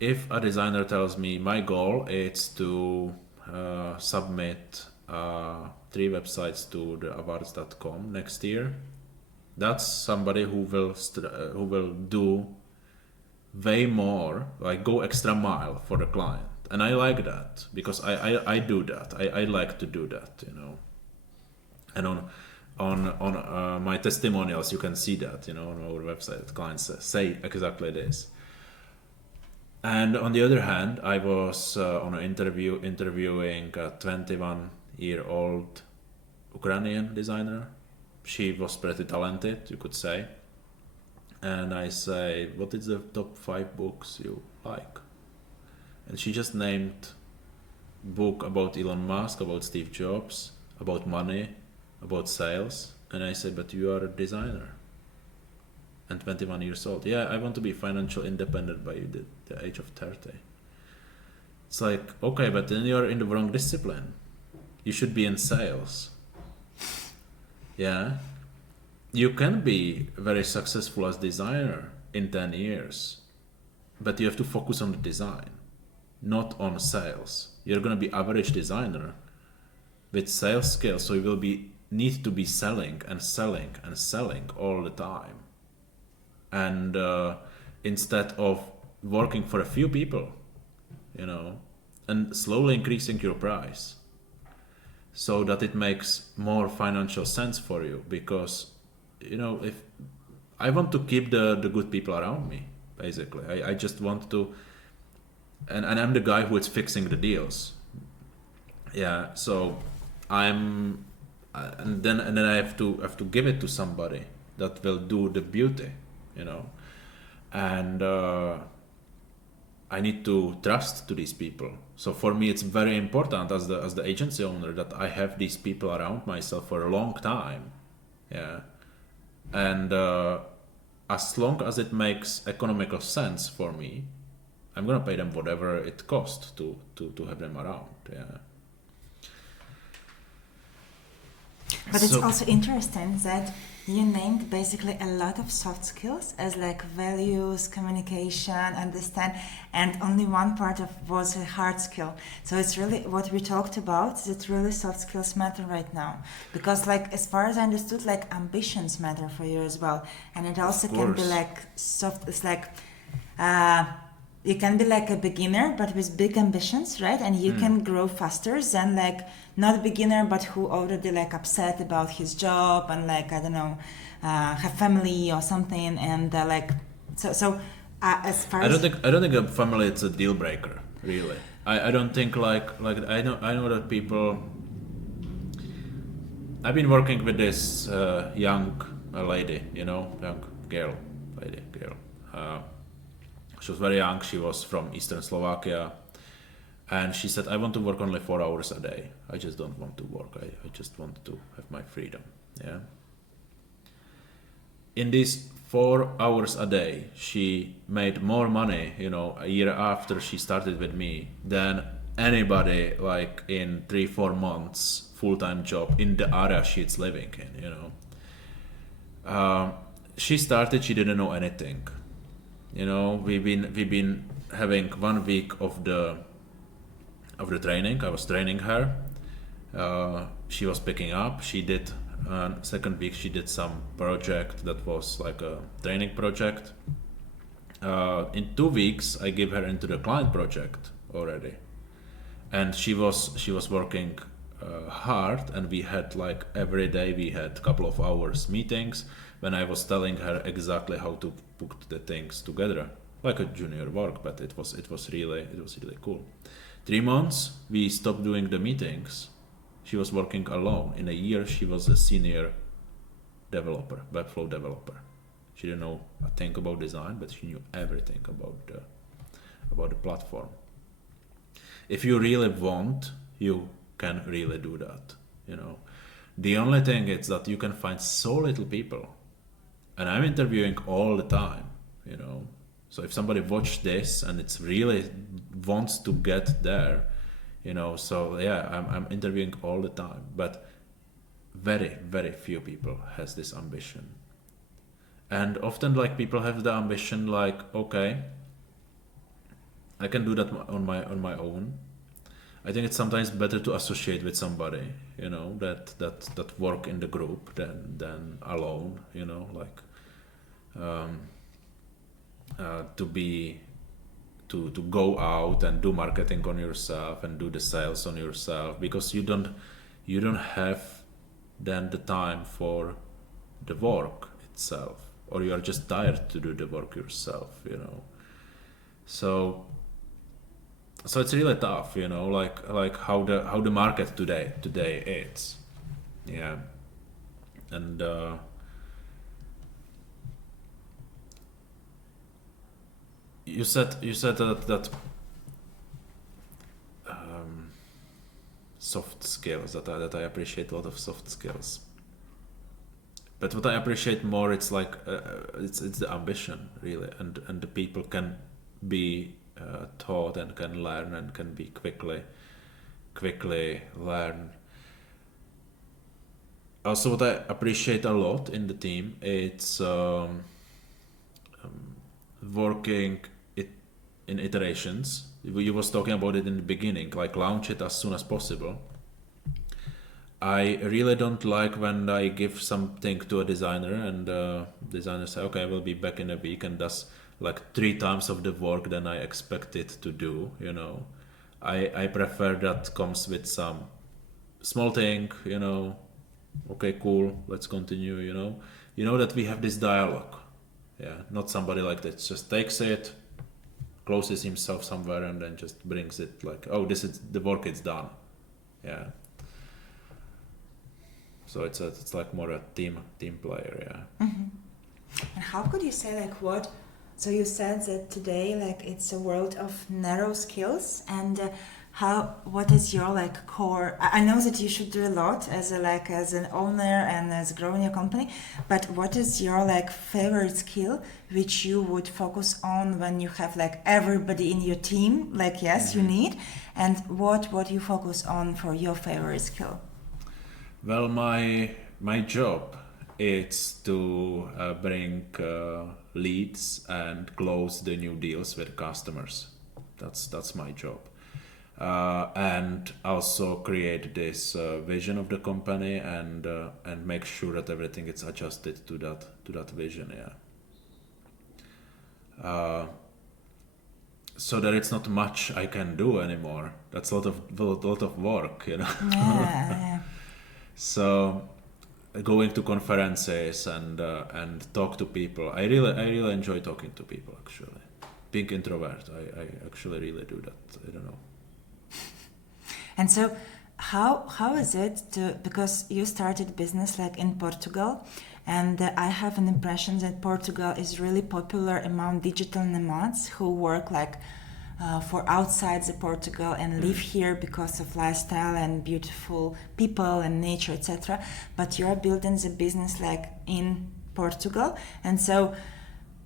if a designer tells me my goal is to submit 3 websites to the awards.com next year, that's somebody who will do way more, like go extra mile for the client. And I like that because I do that. I like to do that, you know. And on my testimonials you can see that, you know, on our website, clients say exactly this. And on the other hand, I was on an interviewing a 21-year-old Ukrainian designer. She was pretty talented, you could say. And I say, what is the top 5 books you like? And she just named book about Elon Musk, about Steve Jobs, about money, about sales. And I said, but you are a designer and 21 years old. Yeah, I want to be financially independent by the age of 30. It's like, okay, but then you're in the wrong discipline. You should be in sales. Yeah, you can be very successful as designer in 10 years, but you have to focus on the design, not on sales. You're going to be average designer with sales skills, so you will need to be selling and selling and selling all the time. And instead of working for a few people, you know, and slowly increasing your price, so that it makes more financial sense for you. Because, you know, if I want to keep the good people around me, basically. I just want to, and I'm the guy who is fixing the deals. Yeah, so I'm, and then I have to give it to somebody that will do the beauty, you know, and I need to trust to these people. So for me, it's very important as the agency owner that I have these people around myself for a long time. Yeah, and as long as it makes economical sense for me, I'm gonna pay them whatever it costs to have them around. Yeah. But it's So also interesting that you named basically a lot of soft skills as like values, communication, understand, and only one part of was a hard skill. So it's really what we talked about. That really soft skills matter right now, because like as far as I understood, like ambitions matter for you as well, and it also of can be course, like soft. It's like. Uh, you can be like a beginner but with big ambitions, right? And you can grow faster than like not a beginner but who already like upset about his job and like I don't know, have family or something and like as far as I don't think a family it's a deal breaker. Really, I don't think like I know that people. I've been working with this young lady, young girl, lady, girl. Uh, she was very young. She was from Eastern Slovakia, and she said, "I want to work only 4 hours a day. I just don't want to work. I just want to have my freedom." Yeah. In these 4 hours a day, she made more money, a year after she started with me than anybody like in 3 4 months full-time job in the area she's living in. She started, she didn't know anything. We've been having 1 week of the training. I was training her. She was picking up. She did second week. She did some project that was like a training project. In 2 weeks, I gave her into the client project already, and she was working hard. And we had like every day we had a couple of hours meetings when I was telling her exactly how to put the things together, like a junior work. But it was really cool. 3 months we stopped doing the meetings. She was working alone. In a year, she was a senior developer, Webflow developer. She didn't know a thing about design, but she knew everything about the platform. If you really want, you can really do that. The only thing is that you can find so little people, and I'm interviewing all the time. So if somebody watched this and it's really wants to get there, so yeah, I'm interviewing all the time, but very very few people has this ambition. And often like people have the ambition like, okay, I can do that on my own. I think it's sometimes better to associate with somebody, that work in the group than alone, like um, to go out and do marketing on yourself and do the sales on yourself, because you don't have then the time for the work itself, or you are just tired to do the work yourself. So it's really tough, like how the market today is. Yeah. And you said that soft skills, that I appreciate a lot of soft skills. But what I appreciate more, it's like it's the ambition really, and the people can be taught and can learn and can be quickly learn. Also, what I appreciate a lot in the team, it's working it in iterations. You was talking about it in the beginning, like launch it as soon as possible. I really don't like when I give something to a designer and designer say, okay, I will be back in a week, and does like 3 times of the work than I expect it to do. I prefer that comes with some small thing. Okay, cool, let's continue. That we have this dialogue. Yeah, not somebody like that just takes it, closes himself somewhere, and then just brings it like, oh, this is the work, it's done. Yeah. So it's like more a team player. Yeah. And how could you say like what? So you said that today like it's a world of narrow skills, and what is your like core? I know that you should do a lot as an owner and as growing your company, but what is your like favorite skill which you would focus on when you have like everybody in your team? Like yes, you need, and what you focus on for your favorite skill? Well, my job is to bring leads and close the new deals with customers. That's my job, and also create this vision of the company and make sure that everything is adjusted to that vision. Yeah. So that it's not much I can do anymore. That's a lot of work, you know. Yeah. So going to conferences and talk to people. I really enjoy talking to people actually. Being introvert, I actually really do that. I don't know. And so, how is it to, because you started business like in Portugal, and I have an impression that Portugal is really popular among digital nomads who work like for outside the Portugal and live here because of lifestyle and beautiful people and nature, etc. But you're building the business like in Portugal, and so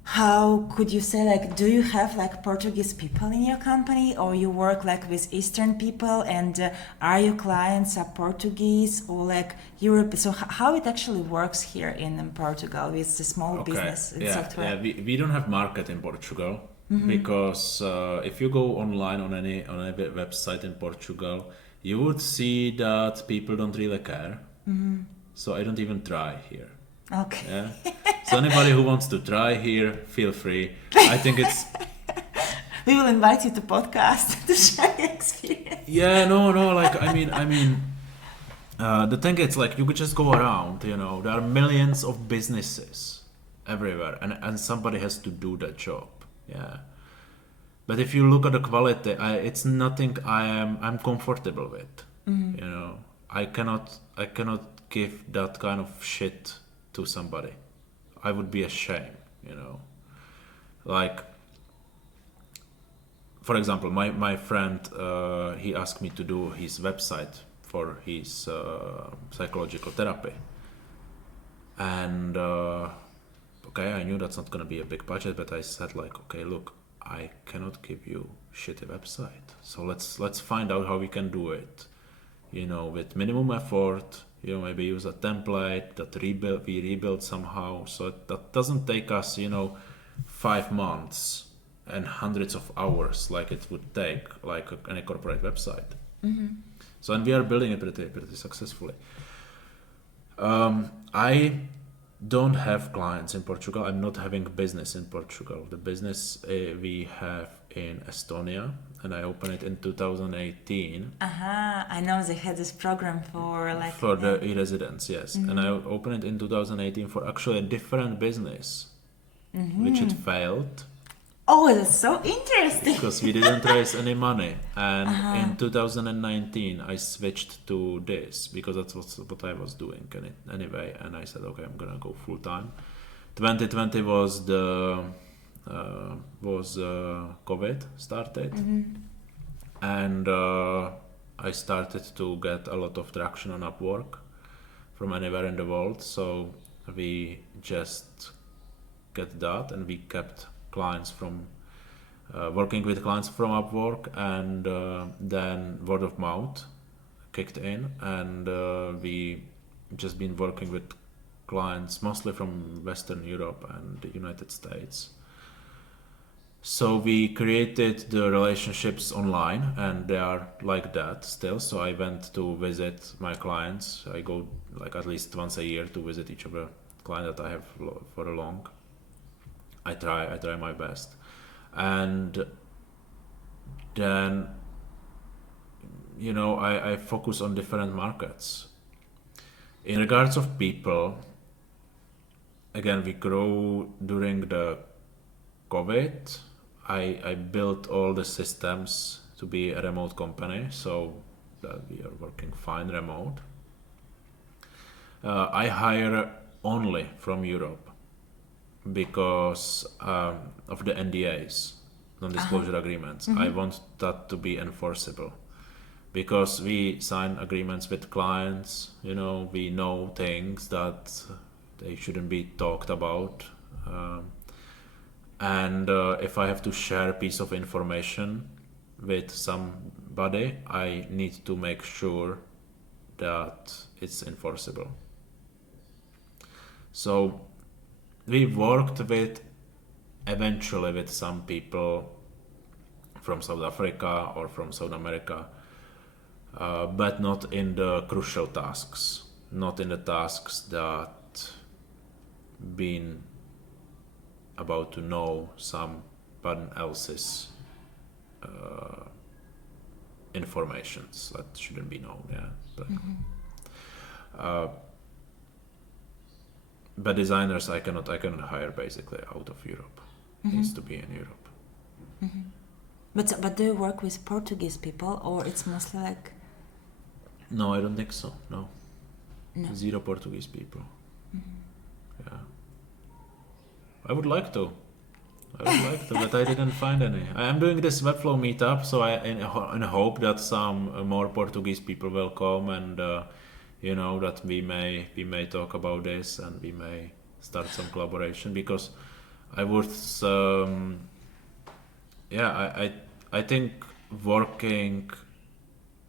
how could you say like do you have like Portuguese people in your company, or you work like with Eastern people, and are your clients are Portuguese or like Europe? So how it actually works here in Portugal with the small business and software? Yeah. We don't have market in Portugal because if you go online on any website in Portugal, you would see that people don't really care. So I don't even try here. Okay. Yeah. So anybody who wants to try here, feel free. I think it's. We will invite you to podcast to share your experience. Yeah, no. Like I mean, the thing is like you could just go around. You know, there are millions of businesses everywhere, and somebody has to do that job. Yeah. But if you look at the quality, it's nothing I'm comfortable with. You know, I cannot give that kind of shit to somebody. I would be ashamed, you know. Like, for example, my friend, he asked me to do his website for his psychological therapy. And, okay, I knew that's not going to be a big budget, but I said like, okay, look, I cannot give you shitty website. So let's find out how we can do it, you know, with minimum effort. You know, maybe use a template that we rebuild somehow, so that doesn't take us, you know, 5 months and hundreds of hours like it would take like any corporate website. So and we are building it pretty successfully. I don't have clients in Portugal. I'm not having business in Portugal. The business we have in Estonia, and I opened it in 2018. I know they had this program for like for the e-residents, yes. And I opened it in 2018 for actually a different business, which it failed. Oh, that's so interesting. Because we didn't raise any money. And in 2019, I switched to this because that's what I was doing anyway. And I said, okay, I'm gonna go full time. 2020 was COVID started, and I started to get a lot of traction on Upwork from anywhere in the world. So we just get that, and we kept clients from working with clients from Upwork, and then word of mouth kicked in, and we just been working with clients mostly from Western Europe and the United States. So we created the relationships online, and they are like that still. So I went to visit my clients. I go like at least once a year to visit each of the client that I have for a long. I try my best, and then you know I focus on different markets. In regards of people, again, we grew during the COVID. I built all the systems to be a remote company, so that we are working fine remote. I hire only from Europe because of the NDAs, non-disclosure agreements. I want that to be enforceable because we sign agreements with clients. We know things that they shouldn't be talked about. And if I have to share a piece of information with somebody, I need to make sure that it's enforceable. So we worked eventually with some people from South Africa or from South America, but not in the crucial tasks, not in the tasks that been about to know someone else's informations that shouldn't be known. But designers I cannot hire basically out of Europe. It needs to be in Europe. But do you work with Portuguese people, or it's mostly like? No, I don't think so. No. No. Zero Portuguese people. Yeah. I would like to, but I didn't find any. I am doing this Webflow meetup, so I in hope that some more Portuguese people will come, and that we may talk about this, and we may start some collaboration, because I would I think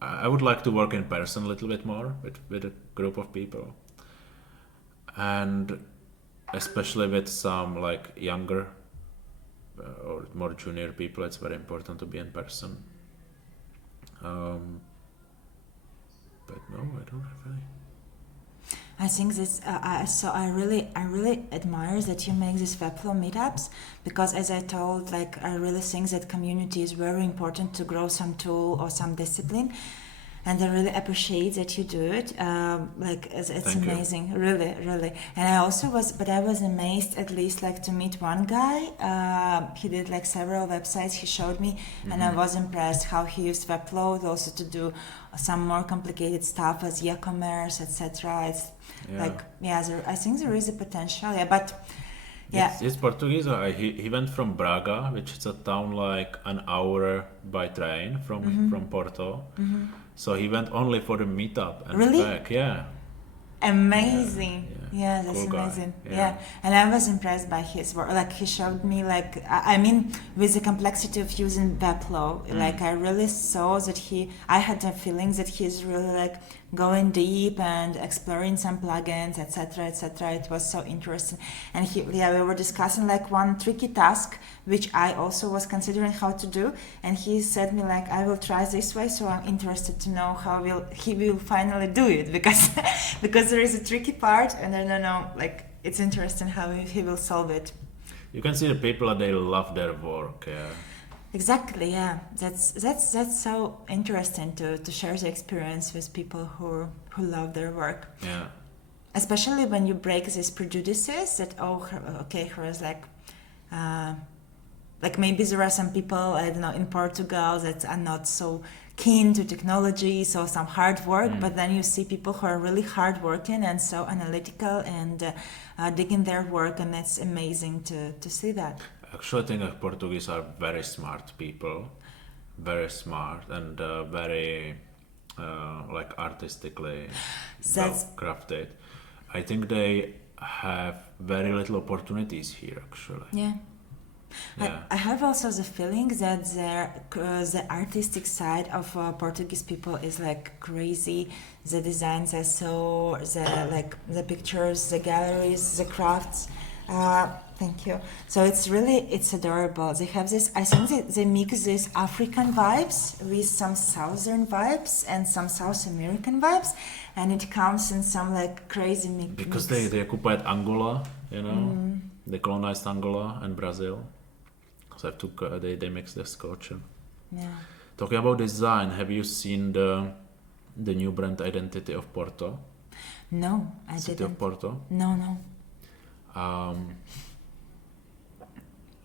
I would like to work in person a little bit more with a group of people, and especially with some like younger or more junior people. It's very important to be in person. But no, I don't have any. I think this. I really admire that you make these Webflow meetups, because, as I told, like, I really think that community is very important to grow some tool or some discipline, and I really appreciate that you do it. It's Thank you. amazing, really. And I was amazed, at least, like, to meet one guy. He did like several websites. He showed me, and I was impressed how he used Webflow also to do some more complicated stuff as e-commerce, etc. It's I think there is a potential. It's Portuguese. He went from Braga, which is a town like an hour by train from Porto. So he went only for the meetup and Really? back. Yeah. Amazing. Yeah. Yeah, that's Cool guy. amazing. Yeah. Yeah. And I was impressed by his work. Like, he showed me, like, I mean, with the complexity of using Webflow, like, I really saw that I had the feeling that he's really, like, going deep and exploring some plugins, etc., etc. It was so interesting. And we were discussing, like, one tricky task, which I also was considering how to do. And he said me, like, I will try this way. So I'm interested to know how he will finally do it, because because there is a tricky part, and I don't know, like, it's interesting how he will solve it. You can see the people, they love their work. Yeah. Exactly, yeah. That's so interesting to share the experience with people who love their work. Yeah. Especially when you break these prejudices that her is like maybe there are some people, I don't know, in Portugal that are not so keen to technology, so some hard work, but then you see people who are really hardworking and so analytical and digging their work, and it's amazing to see that. Actually, I think that Portuguese are very smart people, very smart and very like artistically well crafted. I think they have very little opportunities here, actually. Yeah. Yeah. I have also the feeling that the artistic side of Portuguese people is like crazy. The designs I saw, the pictures, the galleries, the crafts. Thank you. So it's adorable. They have this. I think they mix these African vibes with some Southern vibes and some South American vibes, and it comes in some like crazy mix. Because they occupied Angola, they colonized Angola and Brazil. So they mixed this culture. Yeah. Talking about design, have you seen the new brand identity of Porto? No, I City didn't. of Porto? No.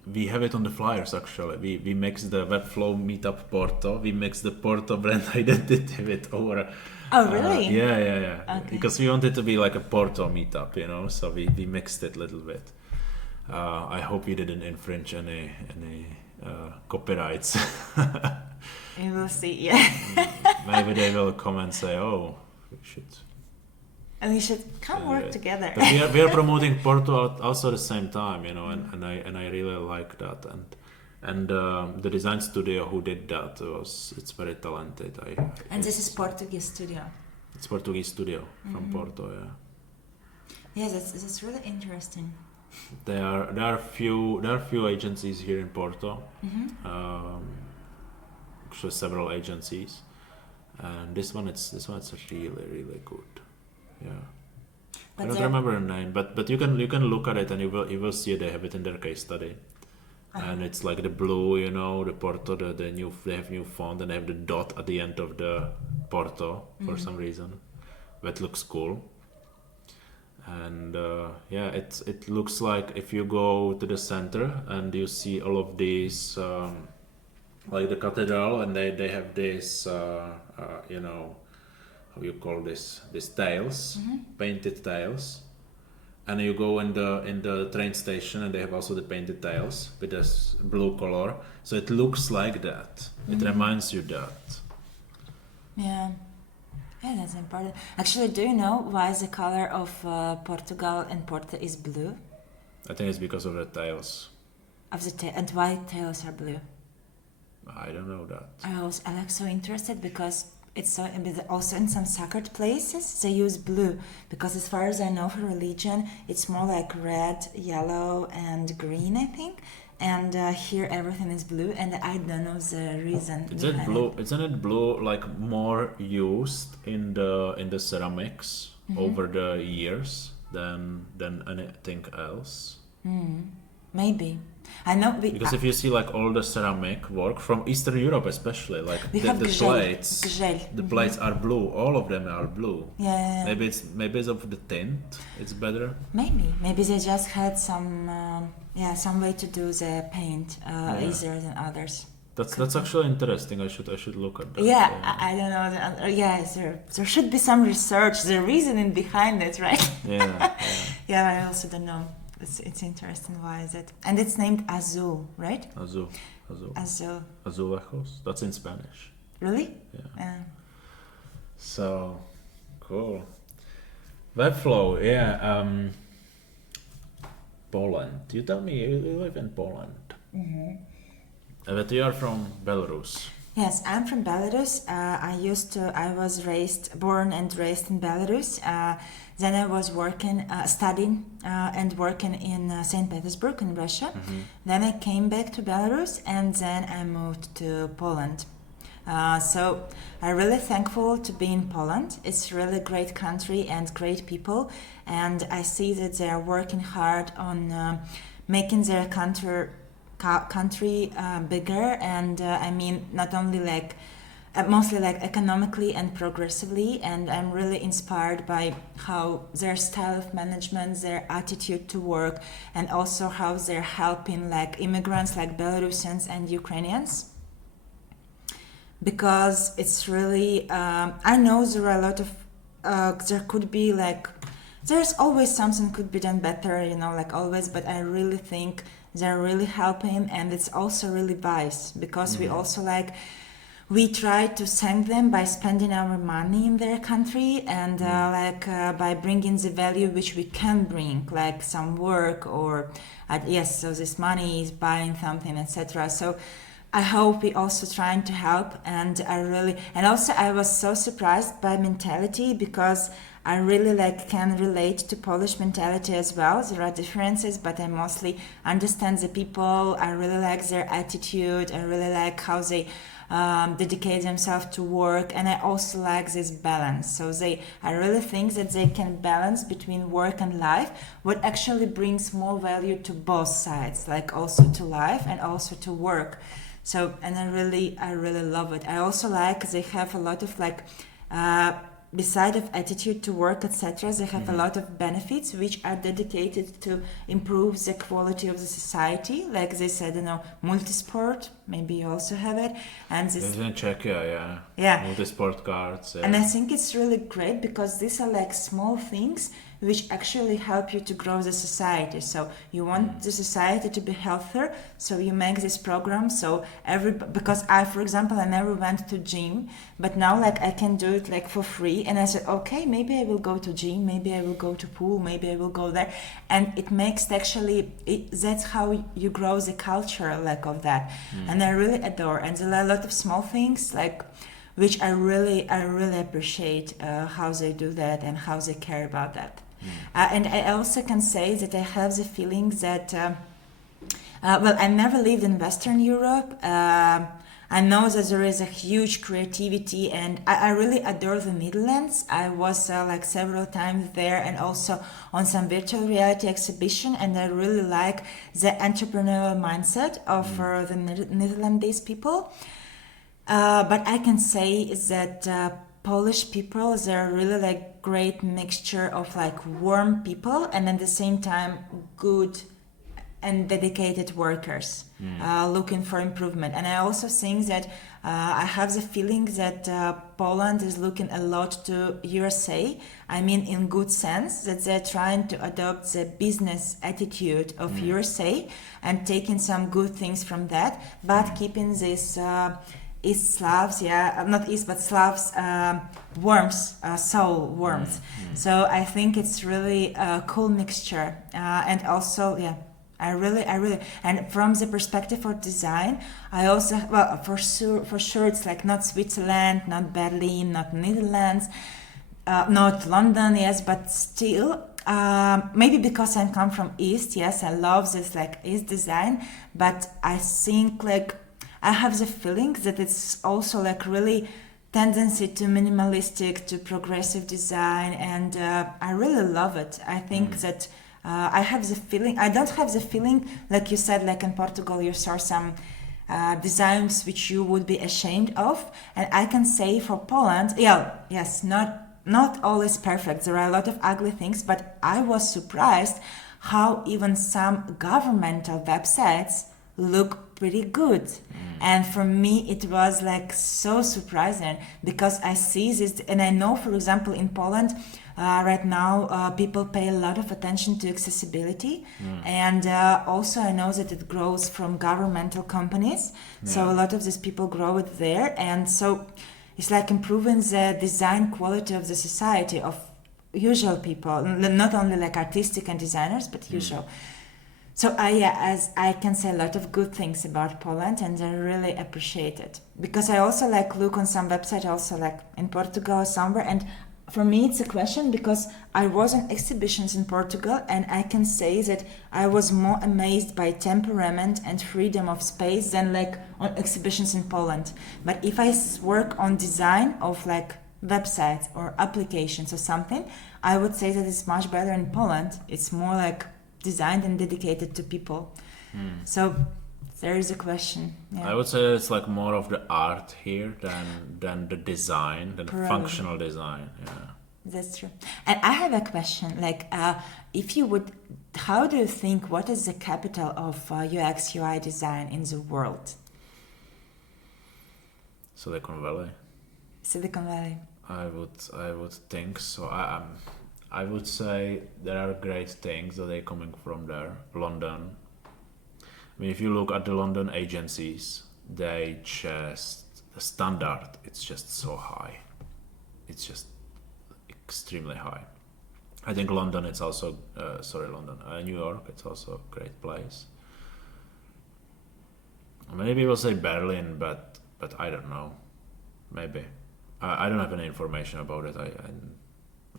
We have it on the flyers actually. We mix the Webflow Meetup Porto. We mix the Porto brand identity with our. Oh, really? Yeah. Okay. Because we want it to be like a Porto meetup, so we mixed it a little bit. I hope we didn't infringe any copyrights. We will see. Yeah. Maybe they will come and say, "Oh, we should." And we should come work together. But we are promoting Porto also at the same time, and I really like that. And the design studio who did that it's very talented. And this is Portuguese studio. It's Portuguese studio from Porto, yeah. Yes, it's really interesting. There are few agencies here in Porto. Actually, several agencies, and this one it's really good. Yeah. But I don't remember the name, but you can look at it and you will see they have it in their case study. And it's like the blue, the Porto, they have new font and they have the dot at the end of the Porto for some reason. That looks cool. And it looks like if you go to the center and you see all of these, like the cathedral, and they have this, how you call this? These tiles, painted tiles. And you go in the train station, and they have also the painted tiles with this blue color. So it looks like that. It reminds you that. Yeah, that's important. Actually, do you know why the color of Portugal and Porto is blue? I think it's because of the tiles. And why tiles are blue? I don't know that. I'm like so interested because it's so also in some sacred places they use blue, because as far as I know for religion it's more like red, yellow and green, I think, and here everything is blue, and I don't know the reason. Isn't it blue like more used in the ceramics over the years than anything else? Maybe. I know because if you see like all the ceramic work from Eastern Europe, especially, like the plates, the plates are blue. All of them are blue. Yeah. Maybe it's of the tint. It's better. Maybe they just had some way to do the paint easier than others. That's actually interesting. I should look at that. Yeah, I don't know. There should be some research, the reasoning behind it, right? Yeah. Yeah, I also don't know. It's interesting. Why is it? And it's named Azul, right? Azul. Azulejos. That's in Spanish. Really? Yeah. So cool. Webflow. Yeah. Poland. You tell me you live in Poland. But you are from Belarus. Yes, I'm from Belarus. I was born and raised in Belarus. Then I was studying and working in St. Petersburg in Russia. Then I came back to Belarus, and then I moved to Poland. So I'm really thankful to be in Poland. It's really great country and great people, and I see that they are working hard on making their country bigger, and I mean not only mostly economically and progressively, and I'm really inspired by how their style of management, their attitude to work, and also how they're helping immigrants like Belarusians and Ukrainians, because it's really I know there are a lot of there could be there's always something could be done better, always, but I really think they're really helping, and it's also really wise, because we also we try to thank them by spending our money in their country, and by bringing the value which we can bring, like some work or so this money is buying something, etc. So I hope we also trying to help, and I was so surprised by mentality, because I really can relate to Polish mentality as well. There are differences, but I mostly understand the people. I really like their attitude. I really like how they dedicate themselves to work, and I also like this balance. So I really think that they can balance between work and life, what actually brings more value to both sides, also to life and also to work. So, and I really love it. I also they have a lot of beside of attitude to work, etc., they have a lot of benefits which are dedicated to improve the quality of the society. Like this, I don't know, multisport, maybe you also have it, and this, In Czechia, yeah, multi-sport cards. Yeah. and I think it's really great because these are like small things which actually help you to grow the society. So you want the society to be healthier, so you make this program. So because I, for example, I never went to gym, but now like I can do it like for free. And I said, okay, maybe I will go to gym, maybe I will go to pool, maybe I will go there. And it makes that's how you grow the culture like of that. And I really adore. And there are a lot of small things like which I really appreciate how they do that and how they care about that. And I also can say that I have the feeling that, well, I never lived in Western Europe. I know that there is a huge creativity, and I really adore the Netherlands. I was like several times there and also on some virtual reality exhibition, and I really like the entrepreneurial mindset of the Netherlands people. But I can say that Polish people, they're really like great mixture of like warm people and at the same time good and dedicated workers looking for improvement. And I also think that I have the feeling that Poland is looking a lot to USA. I mean, in good sense, that they're trying to adopt the business attitude of USA and taking some good things from that, but keeping this East Slavs, not East, but Slavs warmth, soul warmth. So I think it's really a cool mixture. And also, I really, and from the perspective of design, I also, well, for sure, it's like not Switzerland, not Berlin, not Netherlands, not London, yes, but still, maybe because I come from East, yes, I love this like East design, but I think like I have the feeling that it's also like really tendency to minimalistic, to progressive design, and I really love it. I think that I have the feeling, I don't have the feeling, like you said, like in Portugal, you saw some designs which you would be ashamed of, and I can say for Poland, yes, not always perfect. There are a lot of ugly things, but I was surprised how even some governmental websites look pretty good. And for me it was like so surprising because I see this, and I know, for example, in Poland right now people pay a lot of attention to accessibility, and also I know that it grows from governmental companies, so a lot of these people grow it there, and so it's like improving the design quality of the society of usual people, not only like artistic and designers, but usual. So as I can say a lot of good things about Poland, and I really appreciate it because I also like look on some website, also like in Portugal or somewhere, and for me it's a question because I was on exhibitions in Portugal, and I can say that I was more amazed by temperament and freedom of space than like on exhibitions in Poland. But if I work on design of like websites or applications or something, I would say that it's much better in Poland. It's more like designed and dedicated to people. So there is a question. I would say it's like more of the art here than the design, than Probably. functional design. Yeah. That's true. And I have a question. Like, if you would, how do you think? What is the capital of UX UI design in the world? Silicon Valley. Silicon Valley. I would think so. I would say there are great things that are coming from there. London. I mean, if you look at the London agencies, the standard, it's just so high. It's just extremely high. I think London, it's also, New York, it's also a great place. Many people say Berlin, but I don't know. Maybe. I don't have any information about it.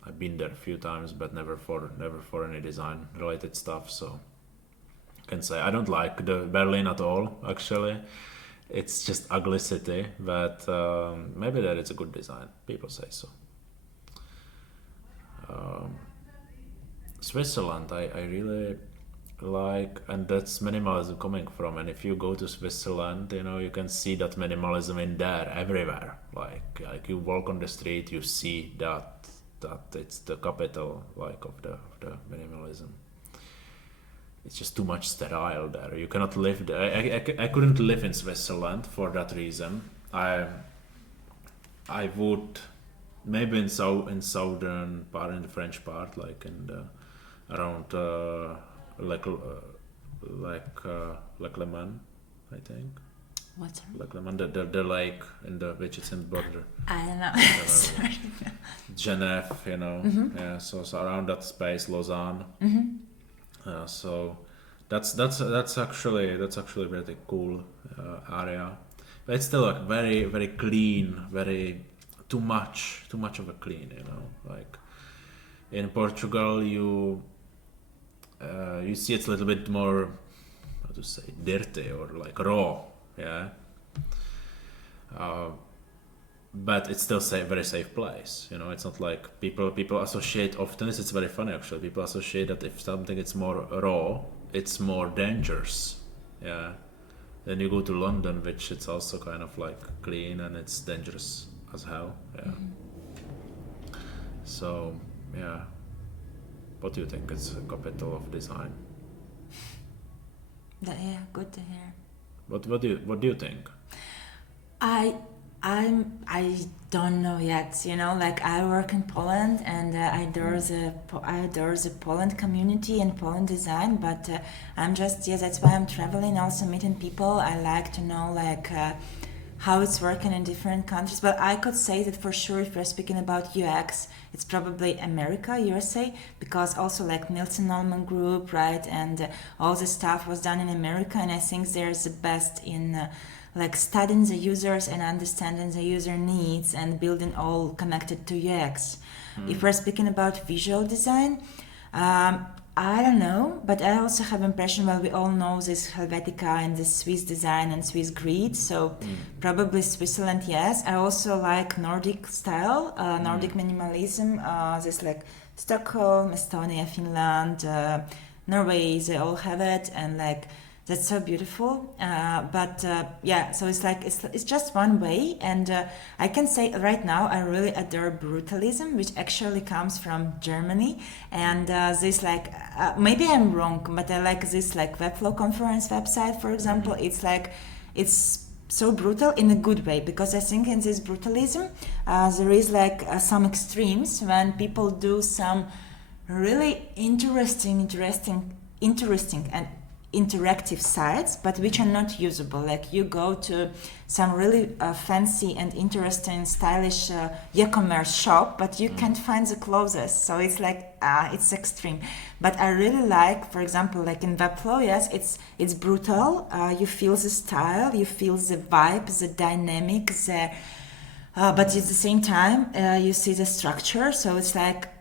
I've been there a few times, but never for any design related stuff. So I can say I don't like the Berlin at all. Actually, it's just ugly city. But maybe that it's a good design. People say so. Switzerland, I and that's minimalism coming from. And if you go to Switzerland, you can see that minimalism in there everywhere. Like you walk on the street, you see that it's the capital of the minimalism. It's just too much sterile there. You cannot live there. I couldn't live in Switzerland for that reason. I would maybe in southern part, in the French part, like in the around like Le Mans, I think. What's her? Like Le Mans, the lake in which it's in the border. I don't know. Sorry. Genève, yeah. So around that space, Lausanne. So that's actually really cool area. But it's still like very very clean, very too much of a clean. Like in Portugal, you see it's a little bit more, how to say, dirty or like raw, yeah. But it's still very safe place. It's not like people associate often. It's very funny actually. People associate that if something is more raw, it's more dangerous. Yeah. Then you go to London, which it's also kind of like clean and it's dangerous as hell. Yeah. So yeah. What do you think is a capital of design? Yeah, good to hear. What do you think? I don't know yet. Like I work in Poland, and there's a Poland community and Poland design. But that's why I'm traveling, also meeting people. I like to know how it's working in different countries. But I could say that for sure, if we're speaking about UX, it's probably America, USA, because also like Nielsen Norman Group, right, and all the stuff was done in America, and I think there's the best in. Studying the users and understanding the user needs and building all connected to UX. If we're speaking about visual design, I don't know, but I also have impression, we all know this Helvetica and this Swiss design and Swiss grid, so probably Switzerland, yes. I also like Nordic style, Nordic minimalism, this like Stockholm, Estonia, Finland, Norway, they all have it, and that's so beautiful, so it's just one way, and I can say right now I really adore brutalism, which actually comes from Germany, and this maybe I'm wrong, but I like this Webflow conference website, for example. It's so brutal in a good way, because I think in this brutalism there is some extremes when people do some really interesting and interactive sites, but which are not usable. Like you go to some really fancy and interesting, stylish e-commerce shop, but you can't find the clothes. So it's it's extreme. But I really like, for example, like in Webflow, yes, it's brutal. You feel the style, you feel the vibe, the dynamic, but at the same time you see the structure. So it's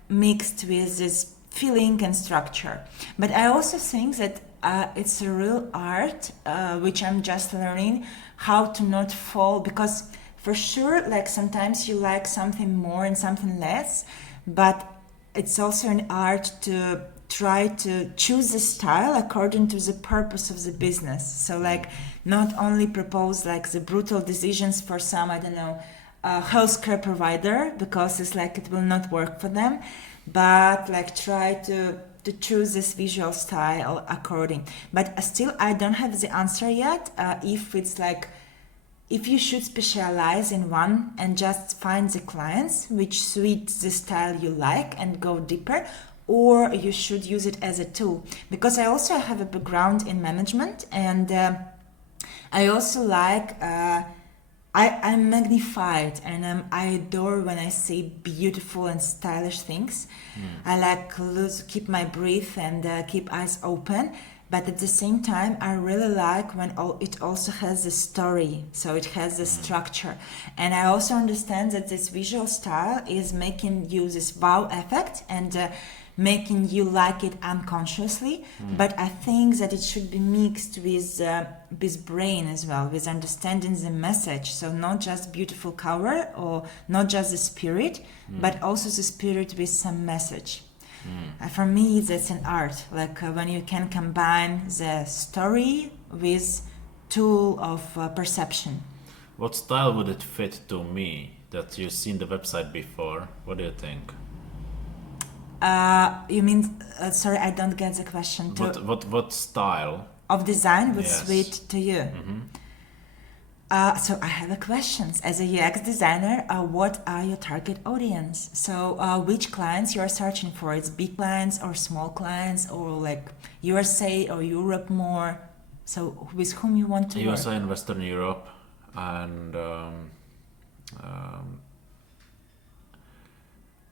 mixed with this feeling and structure. But I also think that it's a real art, which I'm just learning how to not fall, because for sure, sometimes you like something more and something less, but it's also an art to try to choose the style according to the purpose of the business. So not only propose the brutal decisions for some, I don't know, healthcare provider, because it's it will not work for them, but try to choose this visual style according. But still I don't have the answer yet, if it's if you should specialize in one and just find the clients which suit the style you like and go deeper, or you should use it as a tool. Because I also have a background in management, and I also I'm magnified, and I adore when I see beautiful and stylish things. I keep my breath and keep eyes open, but at the same time I really like when it also has a story, so it has a structure. And I also understand that this visual style is making you this wow effect and making you like it unconsciously, but I think that it should be mixed with brain as well, with understanding the message. So not just beautiful cover or not just the spirit, but also the spirit with some message. For me, that's an art. Like when you can combine the story with tool of perception. What style would it fit to me that you've seen the website before? What do you think? You mean? Sorry, I don't get the question. What style? Of design would Yes. suit to you. So I have a question. As a UX designer, what are your target audience? So which clients you are searching for? It's big clients or small clients or like USA or Europe more? So with whom you want to work? USA and Western Europe, and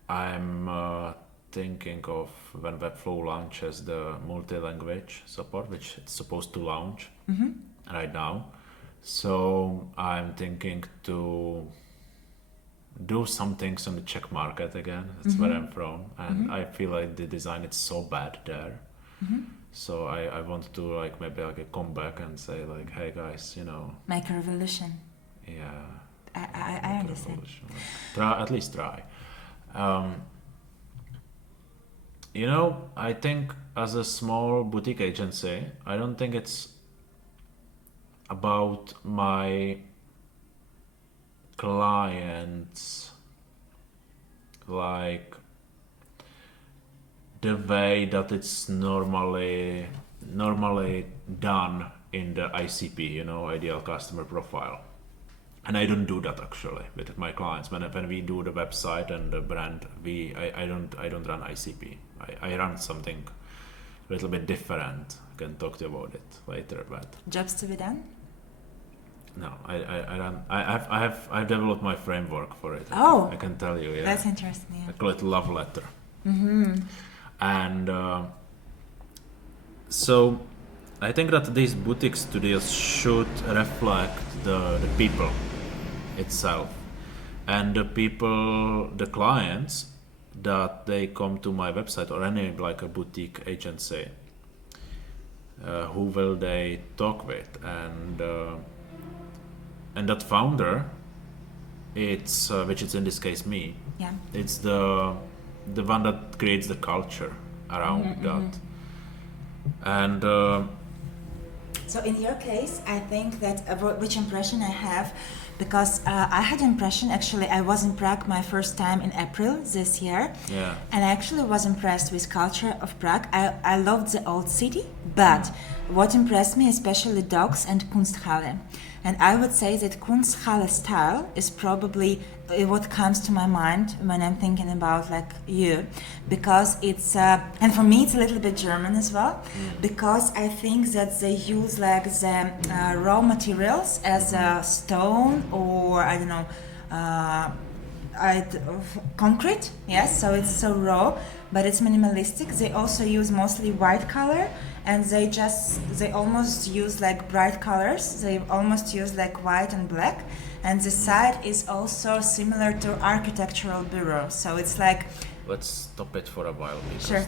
I'm thinking of when Webflow launches the multi-language support, which it's supposed to launch right now. So I'm thinking to do some things on the Czech market again. That's where I'm from, and I feel like the design is so bad there. So I want to like maybe like a comeback and say like, hey guys, Make a revolution. yeah, I understand. revolution. Try, at least try. I think as a small boutique agency, I don't think it's about my clients like the way that it's normally done in the ICP, ideal customer profile. And I don't do that actually with my clients. When we do the website and the brand, I don't run ICP. I run something a little bit different. I can talk to you about it later, but Jobs to be done? no, I've developed my framework for it. Oh. I can tell you, yeah. That's interesting. I Yeah. call it love letter. And so I think that these boutique studios should reflect the people itself, and the clients that they come to my website or any like a boutique agency. Who will they talk with, and that founder, it's which is in this case me. Yeah. It's the one that creates the culture around that. And So in your case, I think that which impression I have, because I had impression, actually I was in Prague my first time in April this year, yeah, and I actually was impressed with culture of Prague. I loved the old city, but what impressed me especially dogs and Kunsthalle. And I would say that Kunsthalle style is probably what comes to my mind when I'm thinking about like you, because it's and for me it's a little bit German as well, because I think that they use like the raw materials as stone or I don't know. Concrete, yes, so it's so raw, but it's minimalistic. They also use mostly white color, and they almost use like bright colors. They almost use like white and black, and the site is also similar to architectural bureau. So it's like, let's stop it for a while because Sure.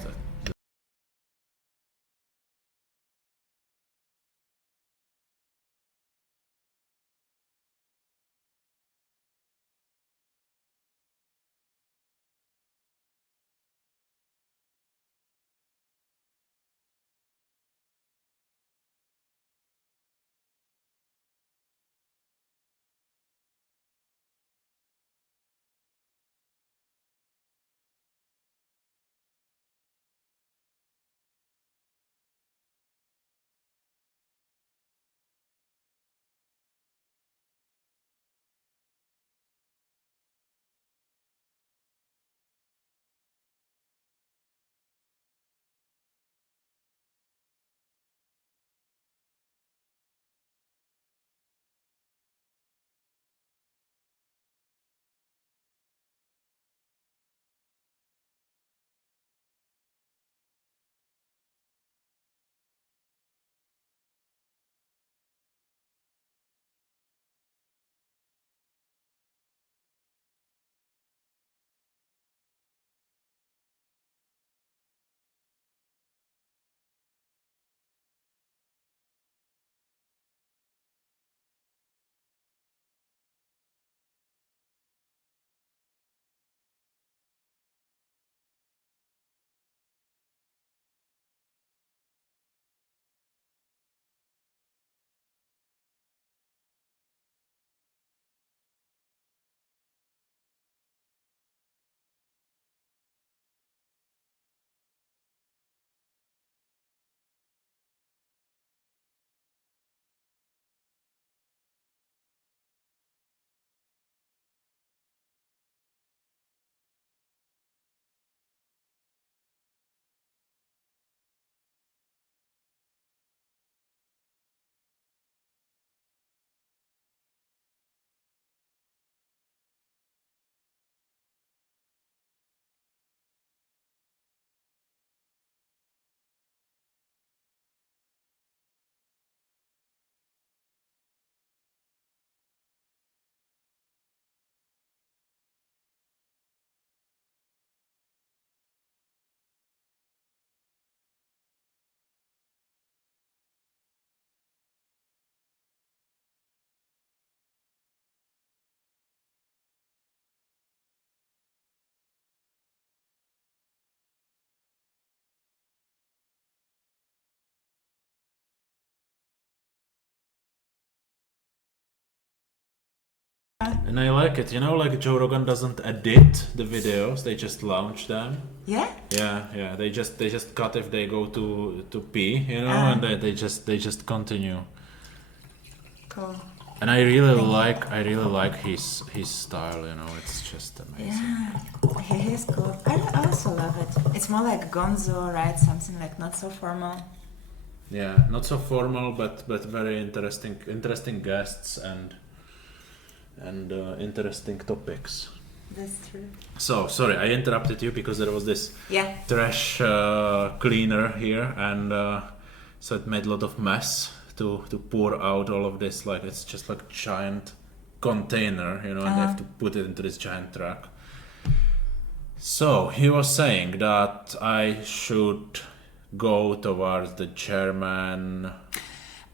And I like it. Like Joe Rogan doesn't edit the videos; they just launch them. Yeah. Yeah. They just cut if they go to pee, and they just continue. Cool. And I really like his style. It's just amazing. Yeah, he is cool. I also love it. It's more like Gonzo, right? Something like not so formal. Yeah, not so formal, but very interesting guests and interesting topics. That's true. So sorry, I interrupted you because there was this Yeah. trash cleaner here, and so it made a lot of mess to pour out all of this. Like it's just like giant container, and they have to put it into this giant truck. So he was saying that I should go towards the German.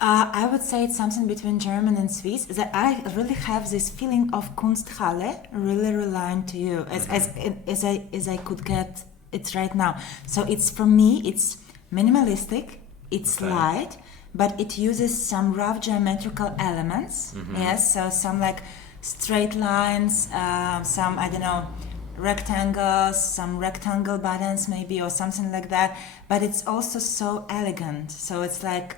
I would say it's something between German and Swiss. That I really have this feeling of Kunsthalle really relying to you as I could get it right now. So it's for me it's minimalistic, it's light, but it uses some rough geometrical elements. Yes, so some like straight lines, some rectangles, some rectangle buttons maybe or something like that. But it's also so elegant. So it's like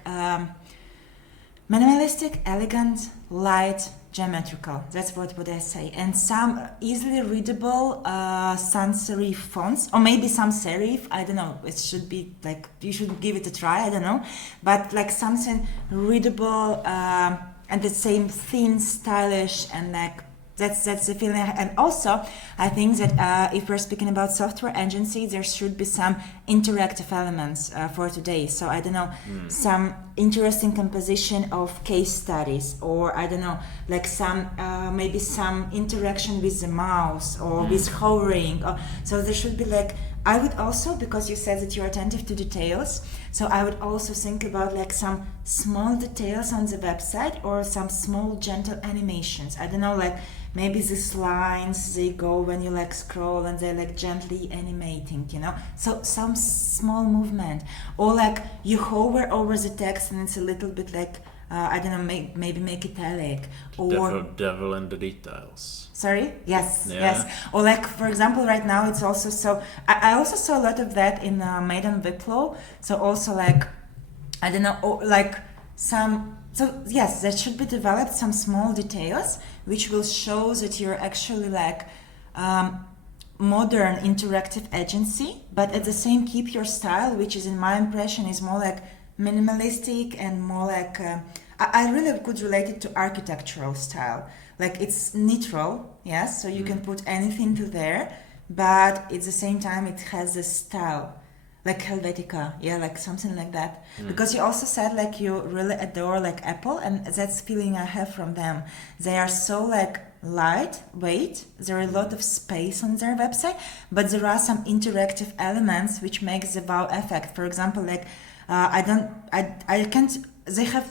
minimalistic, elegant, light, geometrical. That's what would I say. And some easily readable sans serif fonts, or maybe some serif. I don't know. It should be like you should give it a try. I don't know, but like something readable and the same thin, stylish, and like that's the feeling. And also, I think that if we're speaking about software agency, there should be some interactive elements for today. So I don't know, some interesting composition of case studies, or I don't know, like some maybe some interaction with the mouse or with hovering. So there should be like. I would also, because you said that you're attentive to details, so I would also think about like some small details on the website or some small gentle animations. I don't know, like maybe these lines, they go when you like scroll and they're like gently animating, So some small movement. Or like you hover over the text and it's a little bit like, I don't know, maybe make italic. Or devil in the details. Sorry? Yes, Yeah. yes. Or like, for example, right now it's also so... I also saw a lot of that in Made on Wiplo. So also like, I don't know, like some... So yes, there should be developed some small details which will show that you're actually like modern interactive agency, but at the same keep your style, which is in my impression is more like minimalistic and more like... I really could relate it to architectural style. Like it's neutral, yes, so you can put anything to there, but at the same time it has a style, like Helvetica, yeah, like something like that. Because you also said like you really adore like Apple, and that's feeling I have from them. They are so like lightweight, there are a lot of space on their website, but there are some interactive elements which makes the wow effect. For example, like I can't. They have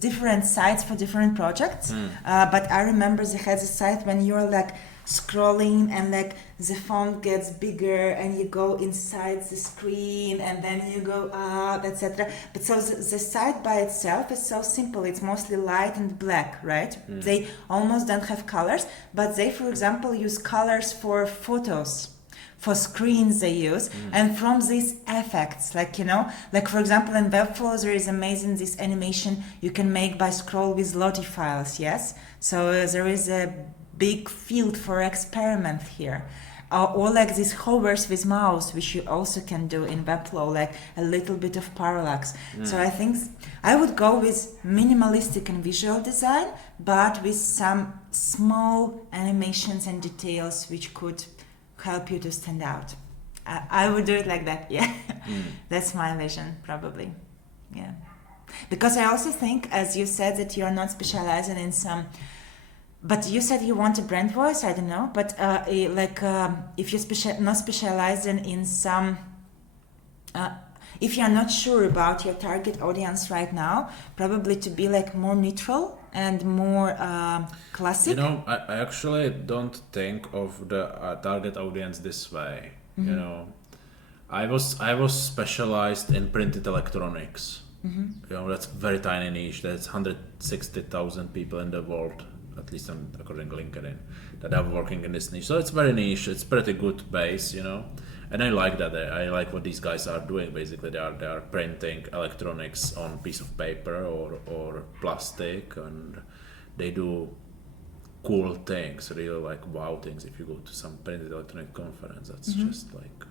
different sites for different projects, but I remember they had a site when you're like scrolling and like the font gets bigger and you go inside the screen and then you go out, etc. But so the site by itself is so simple. It's mostly light and black, right? They almost don't have colors, but they, for example, use colors for photos. For screens they use, and from these effects, like like for example in Webflow there is amazing this animation you can make by scroll with Lottie files, yes? So there is a big field for experiment here. Or like these hovers with mouse, which you also can do in Webflow, like a little bit of parallax. So I think I would go with minimalistic and visual design, but with some small animations and details which could help you to stand out. I would do it like that, yeah. That's my vision, probably, yeah. Because I also think, as you said, that you're not specializing in some, but you said you want a brand voice, I don't know, but if you're not specializing in some, if you're not sure about your target audience right now, probably to be like more neutral and more classic. I actually don't think of the target audience this way. I was specialized in printed electronics. That's very tiny niche. That's 160,000 people in the world at least according to LinkedIn, that are working in this niche. So it's very niche. It's pretty good base, and I like that. I like what these guys are doing. Basically, they are printing electronics on piece of paper or plastic, and they do cool things, really like wow things. If you go to some printed electronic conference, that's just like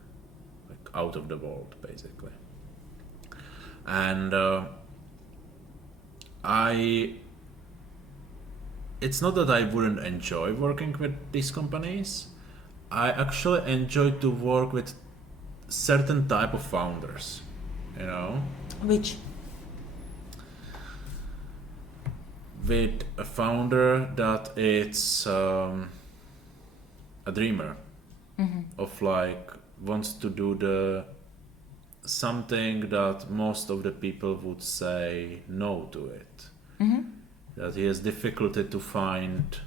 out of the world, basically. And it's not that I wouldn't enjoy working with these companies. I actually enjoy to work with certain type of founders, Which? With a founder that it's a dreamer of like wants to do the something that most of the people would say no to it. That he has difficulty to find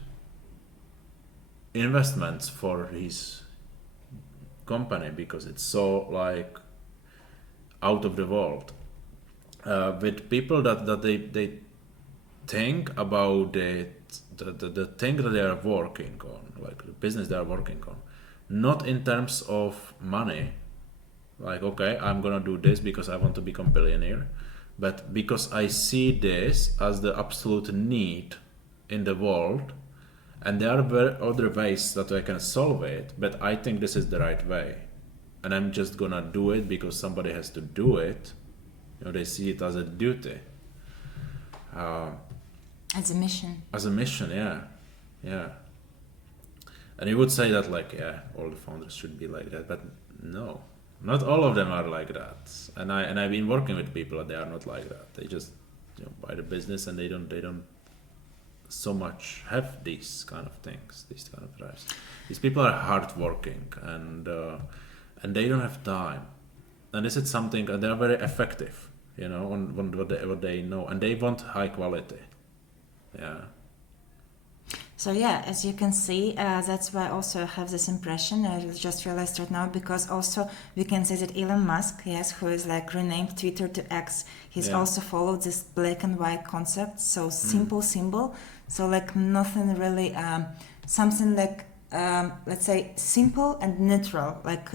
investments for his company because it's so like out of the world. With people that they think about it, the thing that they are working on, like the business they are working on, not in terms of money, like okay, I'm gonna do this because I want to become billionaire, but because I see this as the absolute need in the world, and there are other ways that I can solve it, but I think this is the right way, and I'm just gonna do it because somebody has to do it. They see it as a duty. As a mission. As a mission, yeah. And you would say that all the founders should be like that, but no. Not all of them are like that, and I've been working with people that they are not like that. They just buy the business and they don't so much have these kind of things, these kind of drives. These people are hardworking and they don't have time, and this is something, and they are very effective, on what they know, and they want high quality. Yeah. So yeah, as you can see, that's why I also have this impression. I just realized right now, because also we can say that Elon Musk, yes, who is like renamed Twitter to X, he's also followed this black and white concept. So simple symbol. So like nothing really, something like let's say simple and neutral, like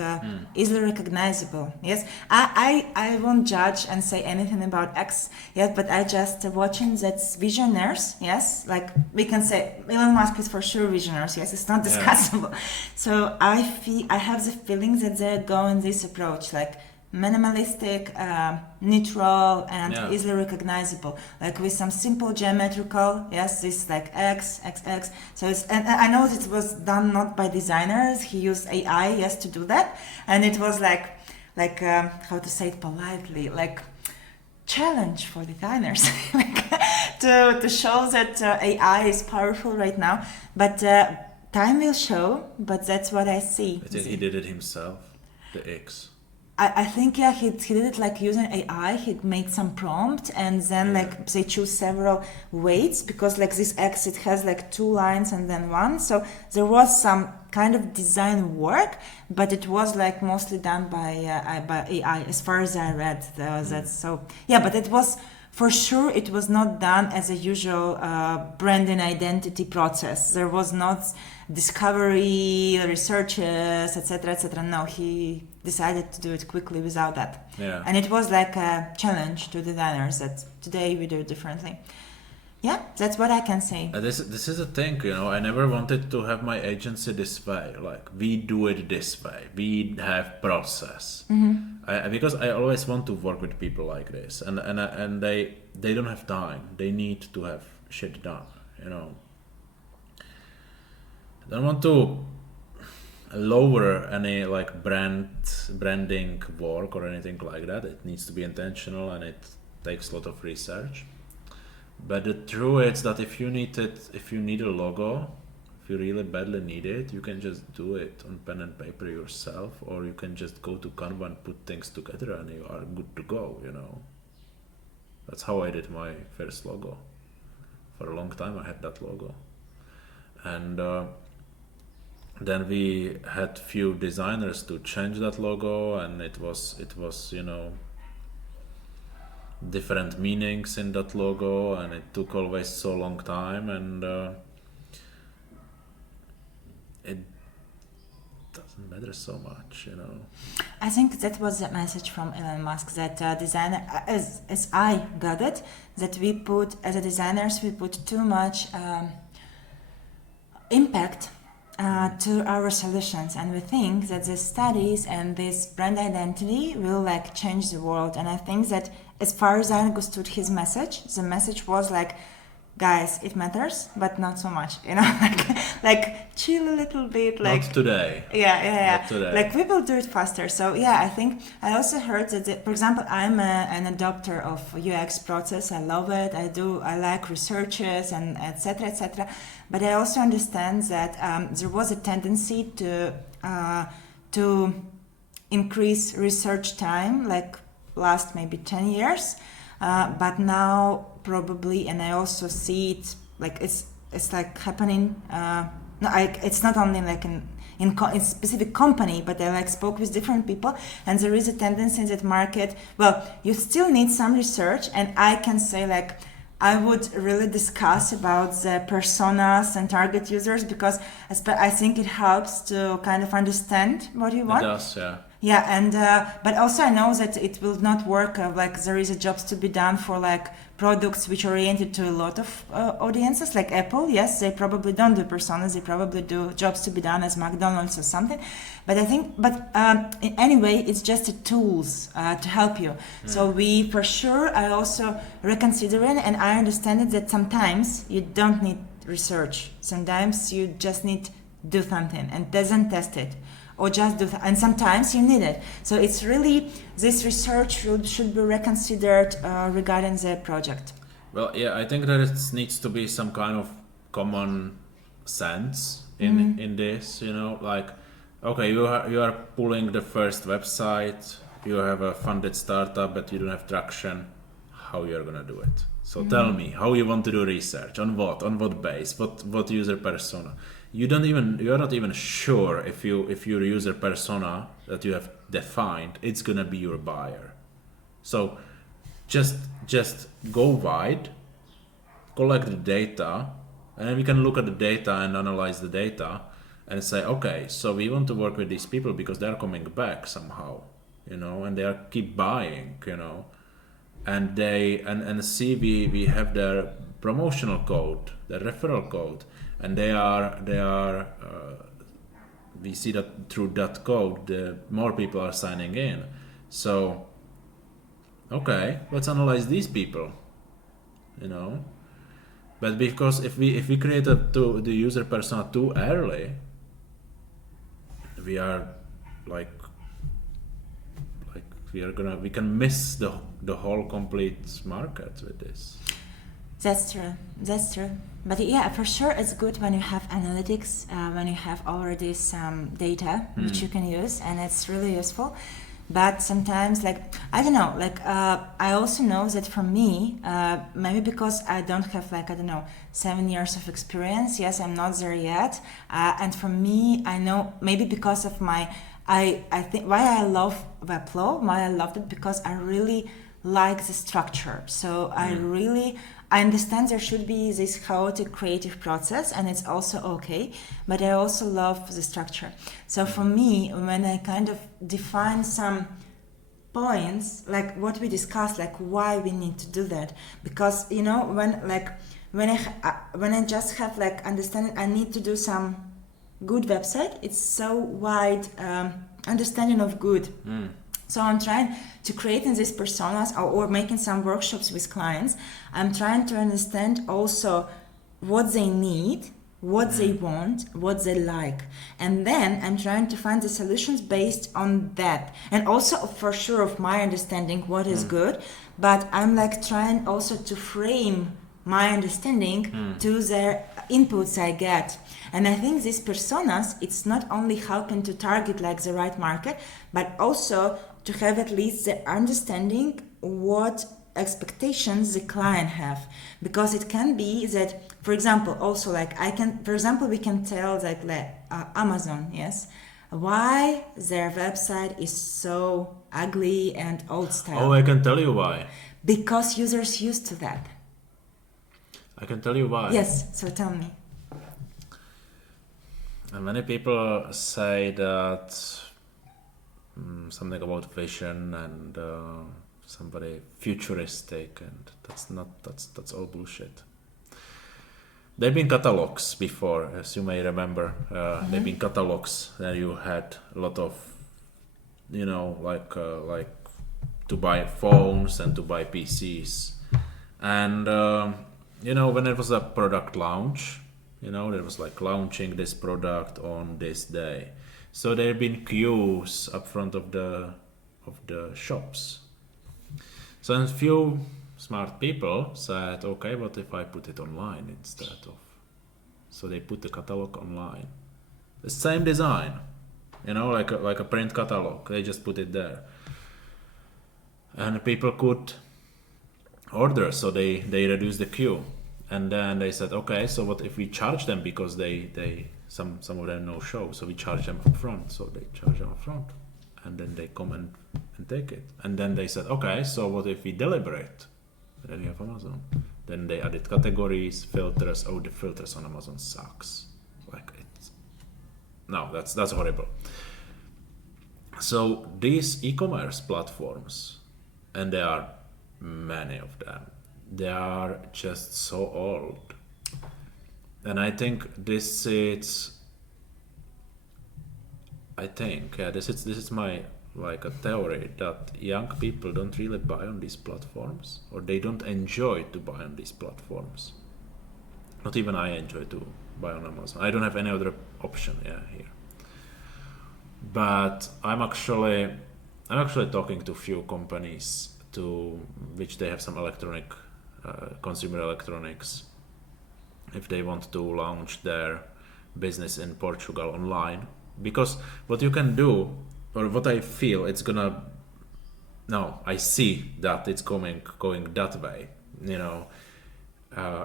easily recognizable. Yes, I won't judge and say anything about X yet, but I just watching that visionaries. Yes, like we can say Elon Musk is for sure visionaries. Yes, it's not discussable. So I have the feeling that they're going this approach, like minimalistic, neutral, and easily recognizable, like with some simple geometrical, this like X. So it's, and I know it was done not by designers. He used AI, to do that, and it was like how to say it politely, like challenge for designers, like to show that AI is powerful right now, but time will show. But that's what I see. I think he did it himself, the X. I think he did it like using AI. He made some prompt and then like they choose several weights, because like this X, it has like 2 lines and then 1. So there was some kind of design work, but it was like mostly done by AI as far as I read. That's so but it was. For sure, it was not done as a usual branding identity process. There was not discovery, researches, etc., etc. No, he decided to do it quickly without that. Yeah. And it was like a challenge to designers that today we do it differently. Yeah, that's what I can say. This is a thing, I never wanted to have my agency this way. Like, we do it this way. We have process. Because I always want to work with people like this, and they don't have time. They need to have shit done. I don't want to lower any like branding work or anything like that. It needs to be intentional, and it takes a lot of research. But the truth is that if you need a logo, if you really badly need it, you can just do it on pen and paper yourself, or you can just go to Canva and put things together, and you are good to go. That's how I did my first logo. For a long time, I had that logo, and then we had few designers to change that logo, and it was different meanings in that logo, and it took always so long time, and it doesn't matter so much, I think that was the message from Elon Musk, that designer, as I got it, that we put, as a designers, we put too much impact to our solutions, and we think that the studies and this brand identity will like change the world. And I think that, as far as I understood his message, the message was like, guys, it matters, but not so much, like chill a little bit, like not today. Yeah. Not today. Like we will do it faster. So yeah, I think I also heard that, for example, I'm an adopter of UX process. I love it. I like researches and etc. etc. But I also understand that there was a tendency to increase research time, like last maybe 10 years. But now probably, and I also see it like it's like happening. It's not only like in specific company, but I like spoke with different people, and there is a tendency in that market. Well, you still need some research, and I can say like I would really discuss about the personas and target users, because I think it helps to kind of understand what you want. It does, yeah. Yeah, and but also I know that it will not work. Like there is a jobs to be done for like products which are oriented to a lot of audiences, like Apple. Yes, they probably don't do personas. They probably do jobs to be done as McDonald's or something. But I think, anyway, it's just a tools to help you. So we, for sure, I also reconsidering, and I understand it that sometimes you don't need research. Sometimes you just need do something and doesn't test it. Or just do, and sometimes you need it. So it's really, this research should be reconsidered regarding the project. Well, yeah, I think that it needs to be some kind of common sense in this. Like, okay, you are pulling the first website, you have a funded startup, but you don't have traction. How you are gonna do it? So tell me how you want to do research, on what base, what user persona. You are not even sure if your user persona that you have defined, it's gonna be your buyer. So just go wide, collect the data, and then we can look at the data and analyze the data and say, okay, so we want to work with these people because they're coming back somehow, and they are keep buying, and they and see we have their promotional code, their referral code, and they are we see that through that code the more people are signing in. So okay, let's analyze these people, but because if we create the user persona too early, we are like we can miss the whole complete market with this. That's true. But yeah, for sure it's good when you have analytics, when you have already some data which you can use, and it's really useful. But sometimes, like, I don't know, like, I also know that for me, maybe because I don't have, like, 7 years of experience, yes, I'm not there yet. And for me, I know, maybe because of I think why I love Webflow, why I loved it, because I really like the structure. So I understand there should be this chaotic creative process, and it's also okay, but I also love the structure. So for me, when I kind of define some points, like what we discussed, like why we need to do that, because when I just have like understanding, I need to do some good website. It's so wide understanding of good. So I'm trying to create in these personas or making some workshops with clients. I'm trying to understand also what they need, what they want, what they like. And then I'm trying to find the solutions based on that. And also for sure of my understanding what is good, but I'm like trying also to frame my understanding to the inputs I get. And I think these personas, it's not only helping to target like the right market, but also to have at least the understanding what expectations the client have. Because it can be that, for example, also like we can tell like Amazon, yes, why their website is so ugly and old style. Oh, I can tell you why. Because users used to that. I can tell you why. Yes, so tell me. And many people say that something about vision and somebody futuristic, and that's all bullshit. There've been catalogs before, as you may remember. There've been catalogs that you had a lot of, like to buy phones and to buy PCs, and when it was a product launch, there was like launching this product on this day. So there have been queues up front of the shops. So a few smart people said, okay, what if I put it online instead of? So they put the catalog online. The same design, like a print catalog. They just put it there. And people could order, so they reduced the queue. And then they said, okay, so what if we charge them, because some of them no show, so we charge them up front. So they charge them up front, and then they come and take it. And then they said, okay, so what if we deliver it? And then you have Amazon. Then they added categories, filters. Oh, the filters on Amazon sucks. That's horrible. So these e-commerce platforms, and there are many of them, they are just so old. And I think this is my like a theory that young people don't really buy on these platforms, or they don't enjoy to buy on these platforms. Not even I enjoy to buy on Amazon. I don't have any other option here. But I'm actually talking to few companies to which they have some electronic consumer electronics, if they want to launch their business in Portugal online. Because what you can do, or what I feel it's gonna, no, I see that it's going that way,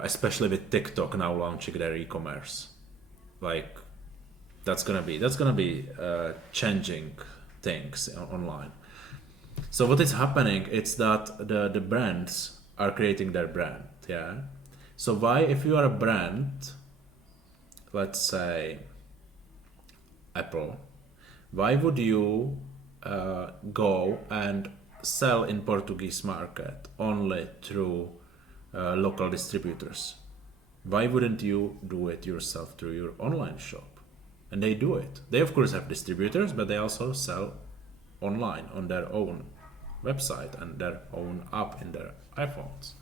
especially with TikTok now launching their e-commerce. Like that's gonna be changing things online. So what is happening? It's that the brands are creating their brand. Yeah. So why, if you are a brand, let's say Apple, why would you go and sell in Portuguese market only through local distributors? Why wouldn't you do it yourself through your online shop? And they do it. They of course have distributors, but they also sell online on their own website and their own app in their iPhones.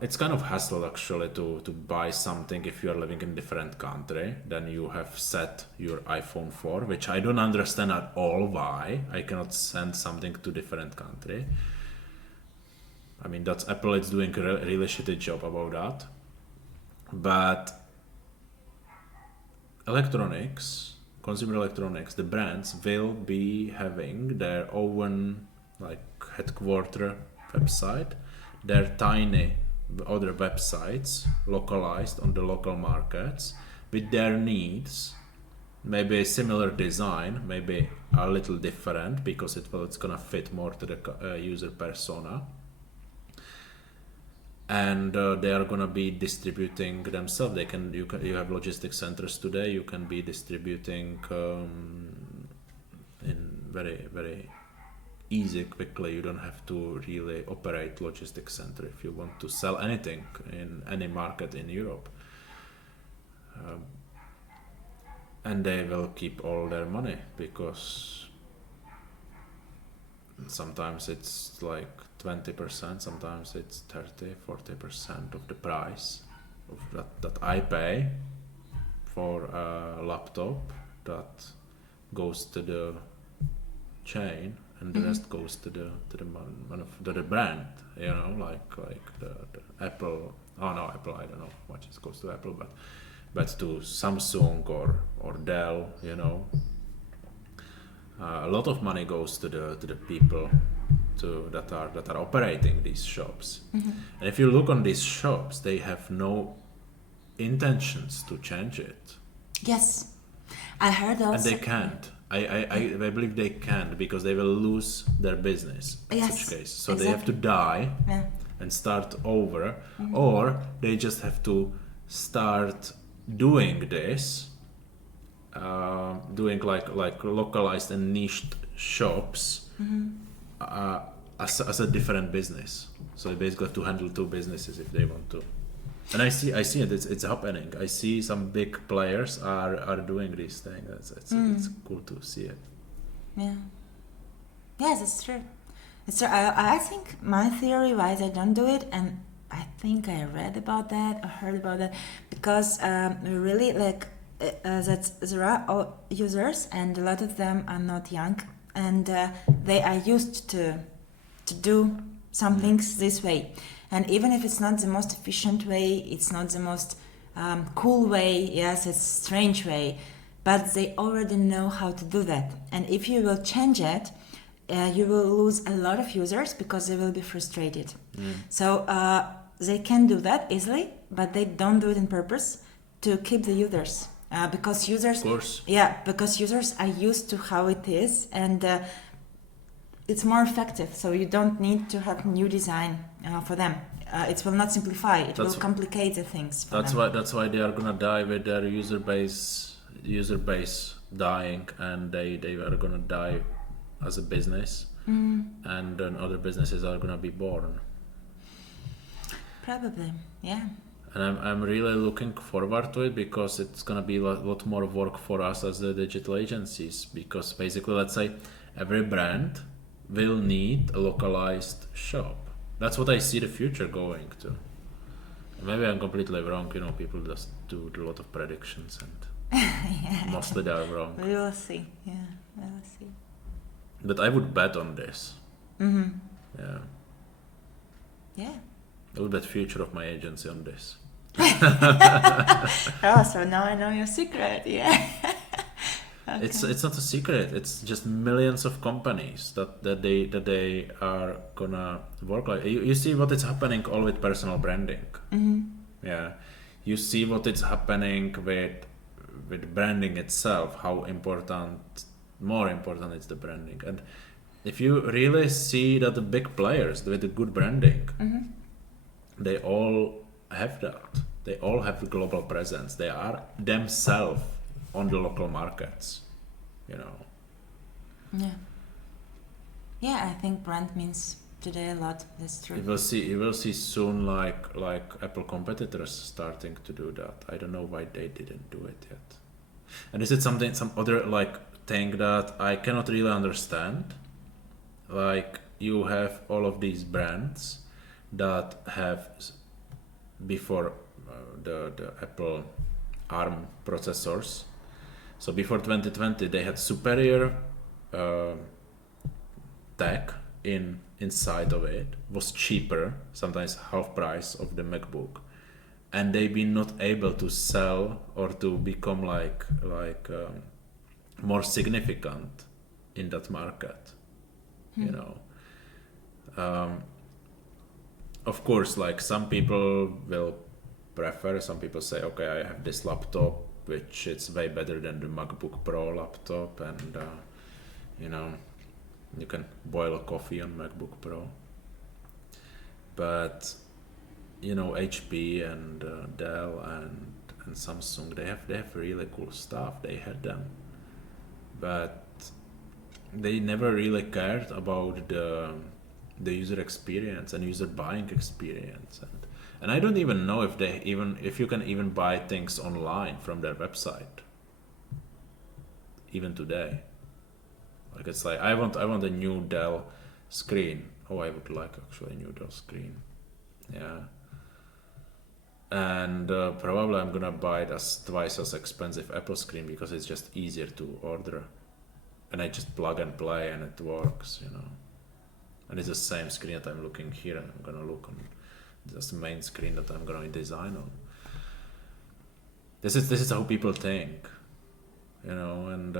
It's kind of hassle actually to buy something if you are living in a different country than you have set your iPhone for, which I don't understand at all why I cannot send something to different country. I mean, that's Apple is doing a really shitty job about that. But electronics, consumer electronics, the brands will be having their own like headquarter website, their tiny other websites localized on the local markets with their needs, maybe a similar design, maybe a little different because it's gonna fit more to the user persona. And they are gonna be distributing themselves. You have logistics centers today. You can be distributing in very very easy, quickly. You don't have to really operate logistics center if you want to sell anything in any market in Europe. And they will keep all their money because sometimes it's like 20%, sometimes it's 30-40% of the price of that I pay for a laptop that goes to the chain, and the rest goes to the brand, like the Apple. Oh no, Apple, I don't know how much it goes to Apple, but to Samsung or Dell, a lot of money goes to the people that are operating these shops. And if you look on these shops, they have no intentions to change it. Yes, I heard also. And they can't. I believe they can't, because they will lose their business in such case. So They have to die and start over, or they just have to start doing this, doing like localized and niched shops as a different business. So they basically have to handle two businesses if they want to. And I see it. It's happening. I see some big players are doing these things. It's cool to see it. Yeah. Yes, it's true. It's true. I think my theory why I don't do it, and I think I read about that or heard about that, because really that there are users and a lot of them are not young, and they are used to do some things this way. And even if it's not the most efficient way, it's not the most cool way, yes, it's a strange way, but they already know how to do that. And if you will change it, you will lose a lot of users because they will be frustrated. So they can do that easily, but they don't do it on purpose to keep the users. Because users, Of course. yeah, because users are used to how it is, and it's more effective. So you don't need to have new design for them. It will not simplify. It will complicate the things. That's why they are gonna die with their user base dying, and they are gonna die as a business, and then other businesses are gonna be born. Probably, yeah. And I'm really looking forward to it because it's gonna be a lot more work for us as the digital agencies. Because basically, let's say every brand will need a localized shop. That's what I see the future going to. Maybe I'm completely wrong. People just do a lot of predictions, and mostly they are wrong. We will see. Yeah, we will see. But I would bet on this. Yeah. Yeah. I would bet future of my agency on this. Oh, so now I know your secret. Yeah. Okay. It's not a secret. It's just millions of companies that they are gonna work like. You see what is happening all with personal branding. Yeah, you see what is happening with branding itself. How more important is the branding. And if you really see that the big players with the good branding, they all have that. They all have a global presence. They are themselves on the local markets, Yeah. Yeah, I think brand means today a lot. That's true. You will see soon like Apple competitors starting to do that. I don't know why they didn't do it yet. And is it some other thing that I cannot really understand? Like you have all of these brands that have before the Apple ARM processors. So before 2020, they had superior tech inside of it. Was cheaper, sometimes half price of the MacBook, and they've been not able to sell or to become more significant in that market. Of course, some people will prefer. Some people say, okay, I have this laptop, which is way better than the MacBook Pro laptop, and you can boil a coffee on MacBook Pro. But HP and Dell and Samsung, they have really cool stuff. They had them, but they never really cared about the user experience and user buying experience. And I don't even know if you can even buy things online from their website. Even today. It's like I want a new Dell screen. Oh, I would like actually a new Dell screen. Yeah. And probably I'm gonna buy it as twice as expensive Apple screen because it's just easier to order. And I just plug and play and it works, And it's the same screen that I'm looking here, and I'm gonna look on just the main screen that I'm gonna design on. This is how people think, and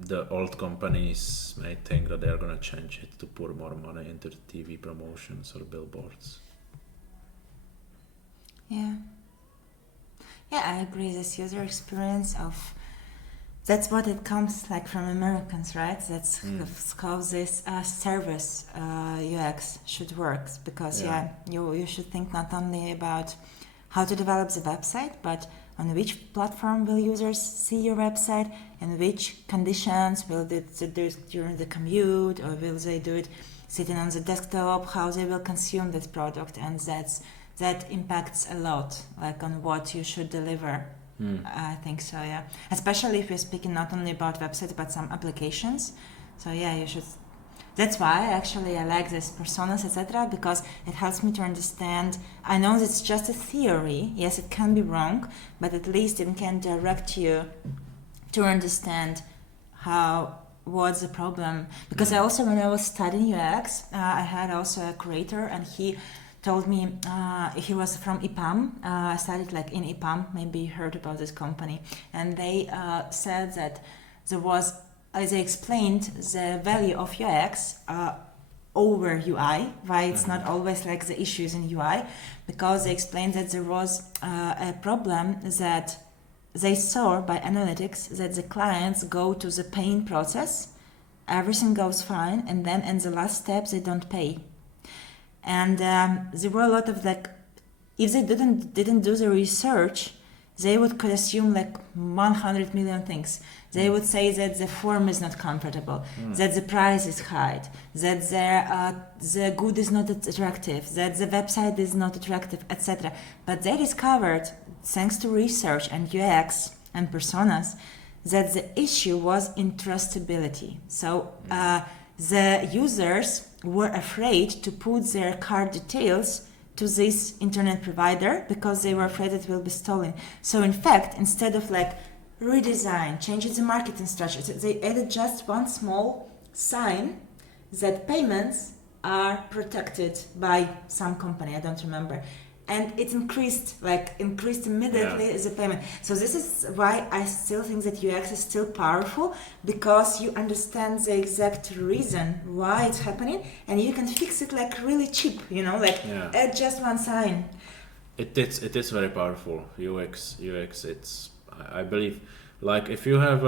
the old companies may think that they are gonna change it to pour more money into the TV promotions or billboards. Yeah, I agree. This user experience that's what it comes from Americans, right? That's how this service UX should work, because you should think not only about how to develop the website, but on which platform will users see your website, and which conditions will they do it during the commute, or will they do it sitting on the desktop, how they will consume that product, and that impacts a lot, like on what you should deliver. I think so, yeah. Especially if you're speaking not only about websites but some applications. So yeah, you should. That's why actually I like this personas, etc., because it helps me to understand. I know it's just a theory. Yes, it can be wrong, but at least it can direct you to understand what's the problem. Because I also, when I was studying UX, I had also a curator, and he told me he was from IPAM. I studied like in IPAM. Maybe you heard about this company, and they said that there was, as they explained, the value of UX over UI, why it's not always like the issues in UI, because they explained that there was a problem that they saw by analytics, that the clients go to the paying process, everything goes fine, and then in the last step they don't pay. And there were a lot of like, if they didn't do the research, they could assume like 100 million things. They would say that the form is not comfortable, that the price is high, that the good is not attractive, that the website is not attractive, etc. But they discovered, thanks to research and UX and personas, that the issue was in trustability. So the users were afraid to put their card details to this internet provider because they were afraid it will be stolen. So in fact, instead of like redesign, changing the marketing strategy, they added just one small sign that payments are protected by some company, I don't remember. And it increased immediately the payment. So this is why I still think that UX is still powerful, because you understand the exact reason why it's happening, and you can fix it like really cheap, add just one sign. It is very powerful. UX, it's, I believe, like if you have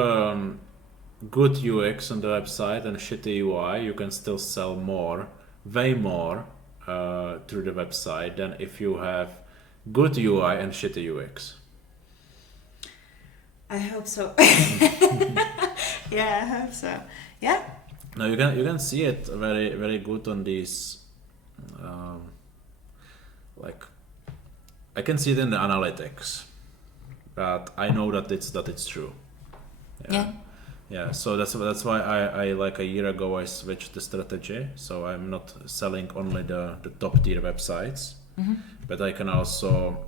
good UX on the website and shitty UI, you can still sell more, way more, through the website than if you have good UI and shitty UX. I hope so. Yeah, I hope so. Yeah. No, you can see it very, very good on these. Like, I can see it in the analytics, but I know that it's true. Yeah. Yeah, so that's why I like a year ago I switched the strategy. So I'm not selling only the top tier websites, but I can also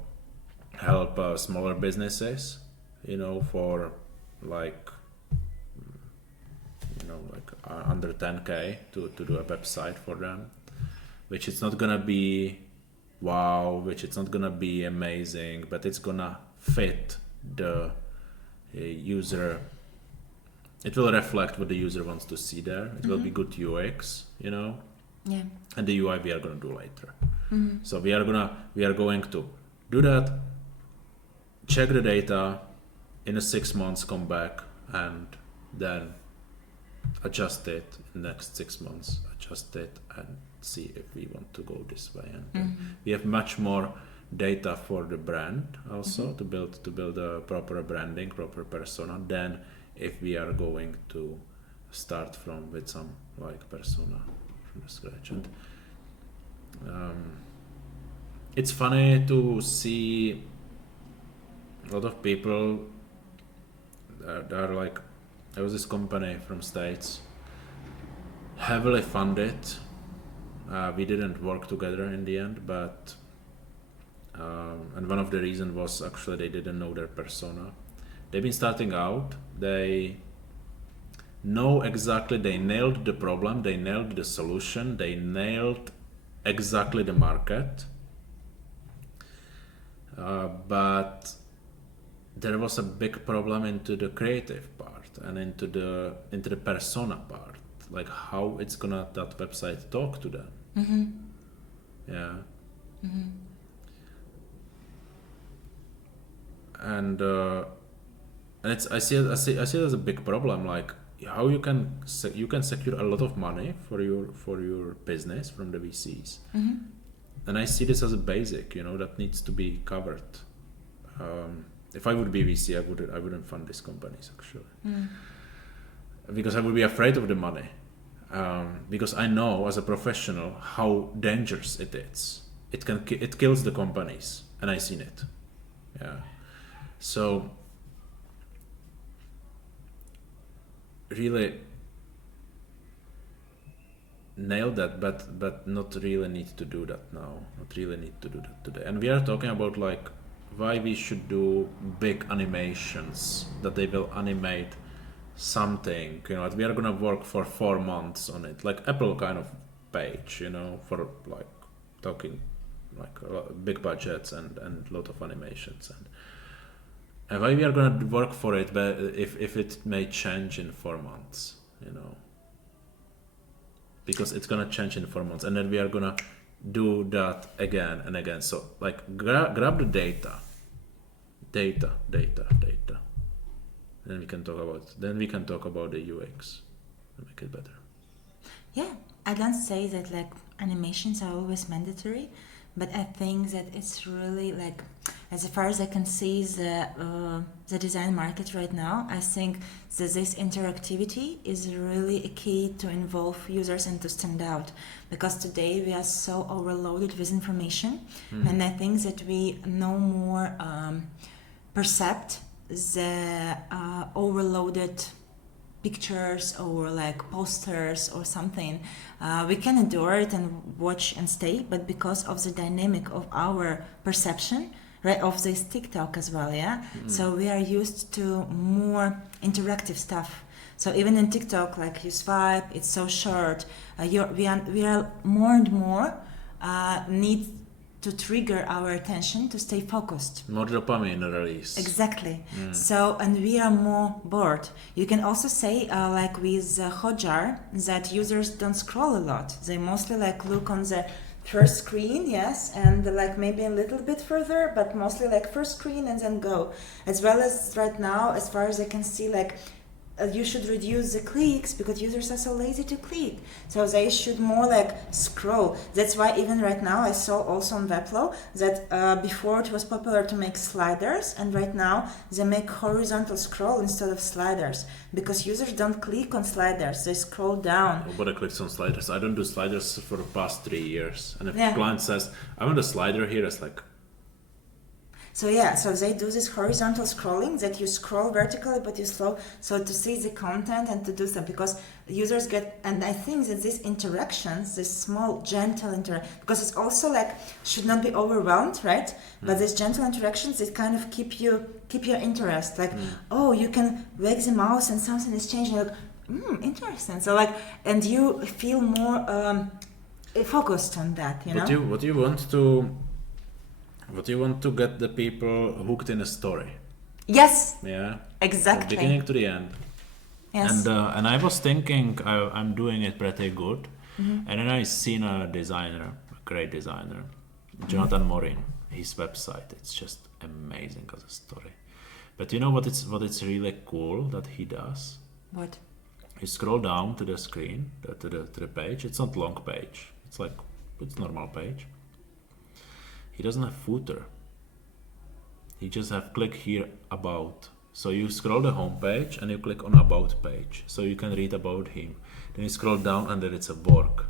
help smaller businesses, for like under 10K to do a website for them, which it's not gonna be wow, which it's not gonna be amazing, but it's gonna fit the user. It will reflect what the user wants to see there. It will be good UX, Yeah. and the UI we are gonna do later. So we are going to do that, check the data, in 6 months come back, and then adjust it in the next 6 months, adjust it and see if we want to go this way. And we have much more data for the brand also to build a proper branding, proper persona, than if we are going to start with some like persona from the scratch. And it's funny to see a lot of people that are like, there was this company from States, heavily funded. We didn't work together in the end, but and one of the reasons was actually they didn't know their persona. They've been starting out, they know exactly, they nailed the problem, they nailed the solution, they nailed exactly the market, but there was a big problem into the creative part and into the persona part, like how it's gonna, that website talk to them. Yeah. And it's I see it as a big problem, like how you can secure a lot of money for your business from the VCs, And I see this as a basic, that needs to be covered. If I would be VC, I wouldn't fund these companies actually, because I would be afraid of the money, because I know as a professional how dangerous it is. It kills the companies, and I've seen it. Yeah, so really nail that, but not really need to do that now. Not really need to do that today. And we are talking about like why we should do big animations, that they will animate something. We are gonna work for 4 months on it, like Apple kind of page. For like talking like big budgets and lot of animations and why we are gonna work for it, but if it may change in 4 months, because it's gonna change in 4 months, and then we are gonna do that again and again. So like grab the data. Then we can talk about the UX and make it better. Yeah, I don't say that like animations are always mandatory, but I think that it's really like, as far as I can see the design market right now, I think that this interactivity is really a key to involve users and to stand out, because today we are so overloaded with information, and I think that we no more percept the overloaded pictures or like posters or something. We can adore it and watch and stay, but because of the dynamic of our perception, right, of this TikTok as well, yeah. So we are used to more interactive stuff. So even in TikTok, like you swipe, it's so short. We are more and more need to trigger our attention to stay focused. More dopamine release. Exactly. So, and we are more bored. You can also say, like with Hotjar, that users don't scroll a lot. They mostly like look on the first screen, yes, and like maybe a little bit further, but mostly like first screen and then go. As well as right now, as far as I can see, like you should reduce the clicks because users are so lazy to click. So they should more like scroll. That's why even right now I saw also on Webflow that before it was popular to make sliders, and right now they make horizontal scroll instead of sliders because users don't click on sliders, they scroll down. Nobody clicks on sliders. I don't do sliders for the past 3 years. And if a client says, I want a slider here, it's like, so yeah, so they do this horizontal scrolling that you scroll vertically but you slow, so to see the content and to do stuff, because users get, and I think that these interactions, this small gentle because it's also like should not be overwhelmed, right? But these gentle interactions, it kind of keep your interest, like oh, you can wag the mouse and something is changing, like interesting. So like, and you feel more focused on that, you know. What you want to get the people hooked in a story. Yes. Yeah. Exactly. From beginning to the end. Yes. And I was thinking I'm doing it pretty good, and then I seen a designer, a great designer, Jonathan Morin. His website, it's just amazing as a story. But you know what? It's really cool that he does. What? You scroll down to the screen, to the page. It's not long page. It's normal page. He doesn't have footer. He just have click here about. So you scroll the home page and you click on about page. So you can read about him. Then you scroll down and then it's a work.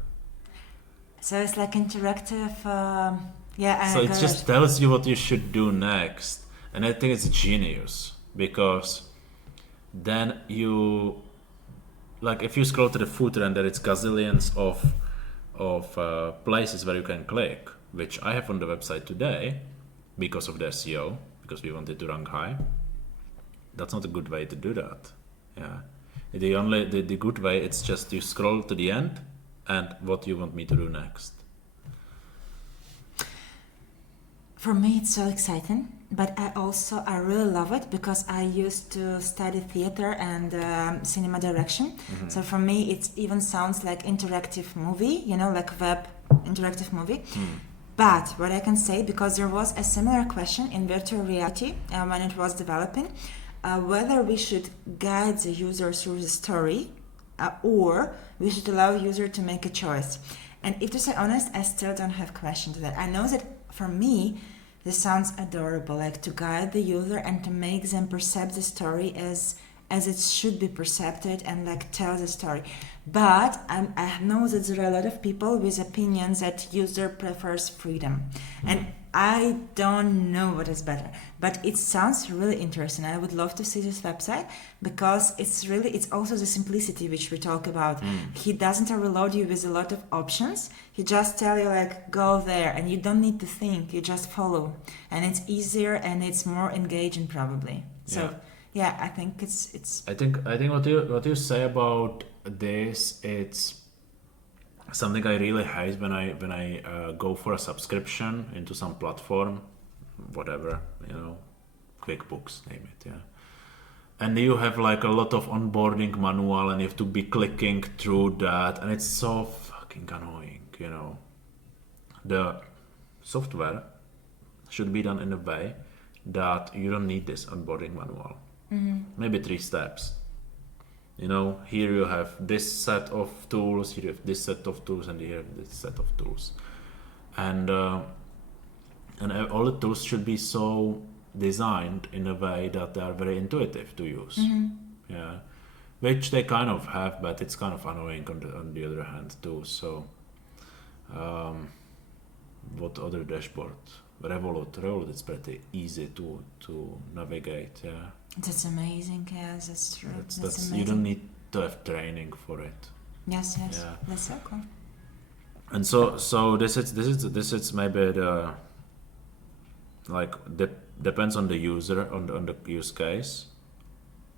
So it's like interactive. So it just tells you what you should do next. And I think it's genius because then you, like if you scroll to the footer and there it's gazillions of places where you can click, which I have on the website today because of the SEO, because we want it to rank high. That's not a good way to do that. Yeah. The good way, it's just you scroll to the end and what you want me to do next. For me, it's so exciting, but I really love it because I used to study theater and cinema direction. So for me, it even sounds like interactive movie, like web interactive movie. But what I can say, because there was a similar question in virtual reality when it was developing, whether we should guide the user through the story or we should allow user to make a choice. And if to say honest, I still don't have question to that. I know that for me, this sounds adorable, like to guide the user and to make them perceive the story as it should be perceived and like tell the story. But I know that there are a lot of people with opinions that user prefers freedom. And I don't know what is better, but it sounds really interesting. I would love to see this website because it's also the simplicity which we talk about. He doesn't overload you with a lot of options. He just tell you like go there and you don't need to think, you just follow. And it's easier and it's more engaging probably. So yeah, I think it's I think what you say about this, it's something I really hate when I go for a subscription into some platform, whatever, QuickBooks, name it, yeah. And you have like a lot of onboarding manual and you have to be clicking through that and it's so fucking annoying, The software should be done in a way that you don't need this onboarding manual. Maybe 3 steps. Here you have this set of tools, here you have this set of tools, and here you have this set of tools. And all the tools should be so designed in a way that they are very intuitive to use. Yeah, which they kind of have, but it's kind of annoying on the other hand too. So, what other dashboard? Revolut, it's pretty easy to navigate. Yeah. That's amazing. Yes, that's true. That's amazing. You don't need to have training for it. Yes. Yeah. That's so cool. And so this is maybe the depends on the user on the use case.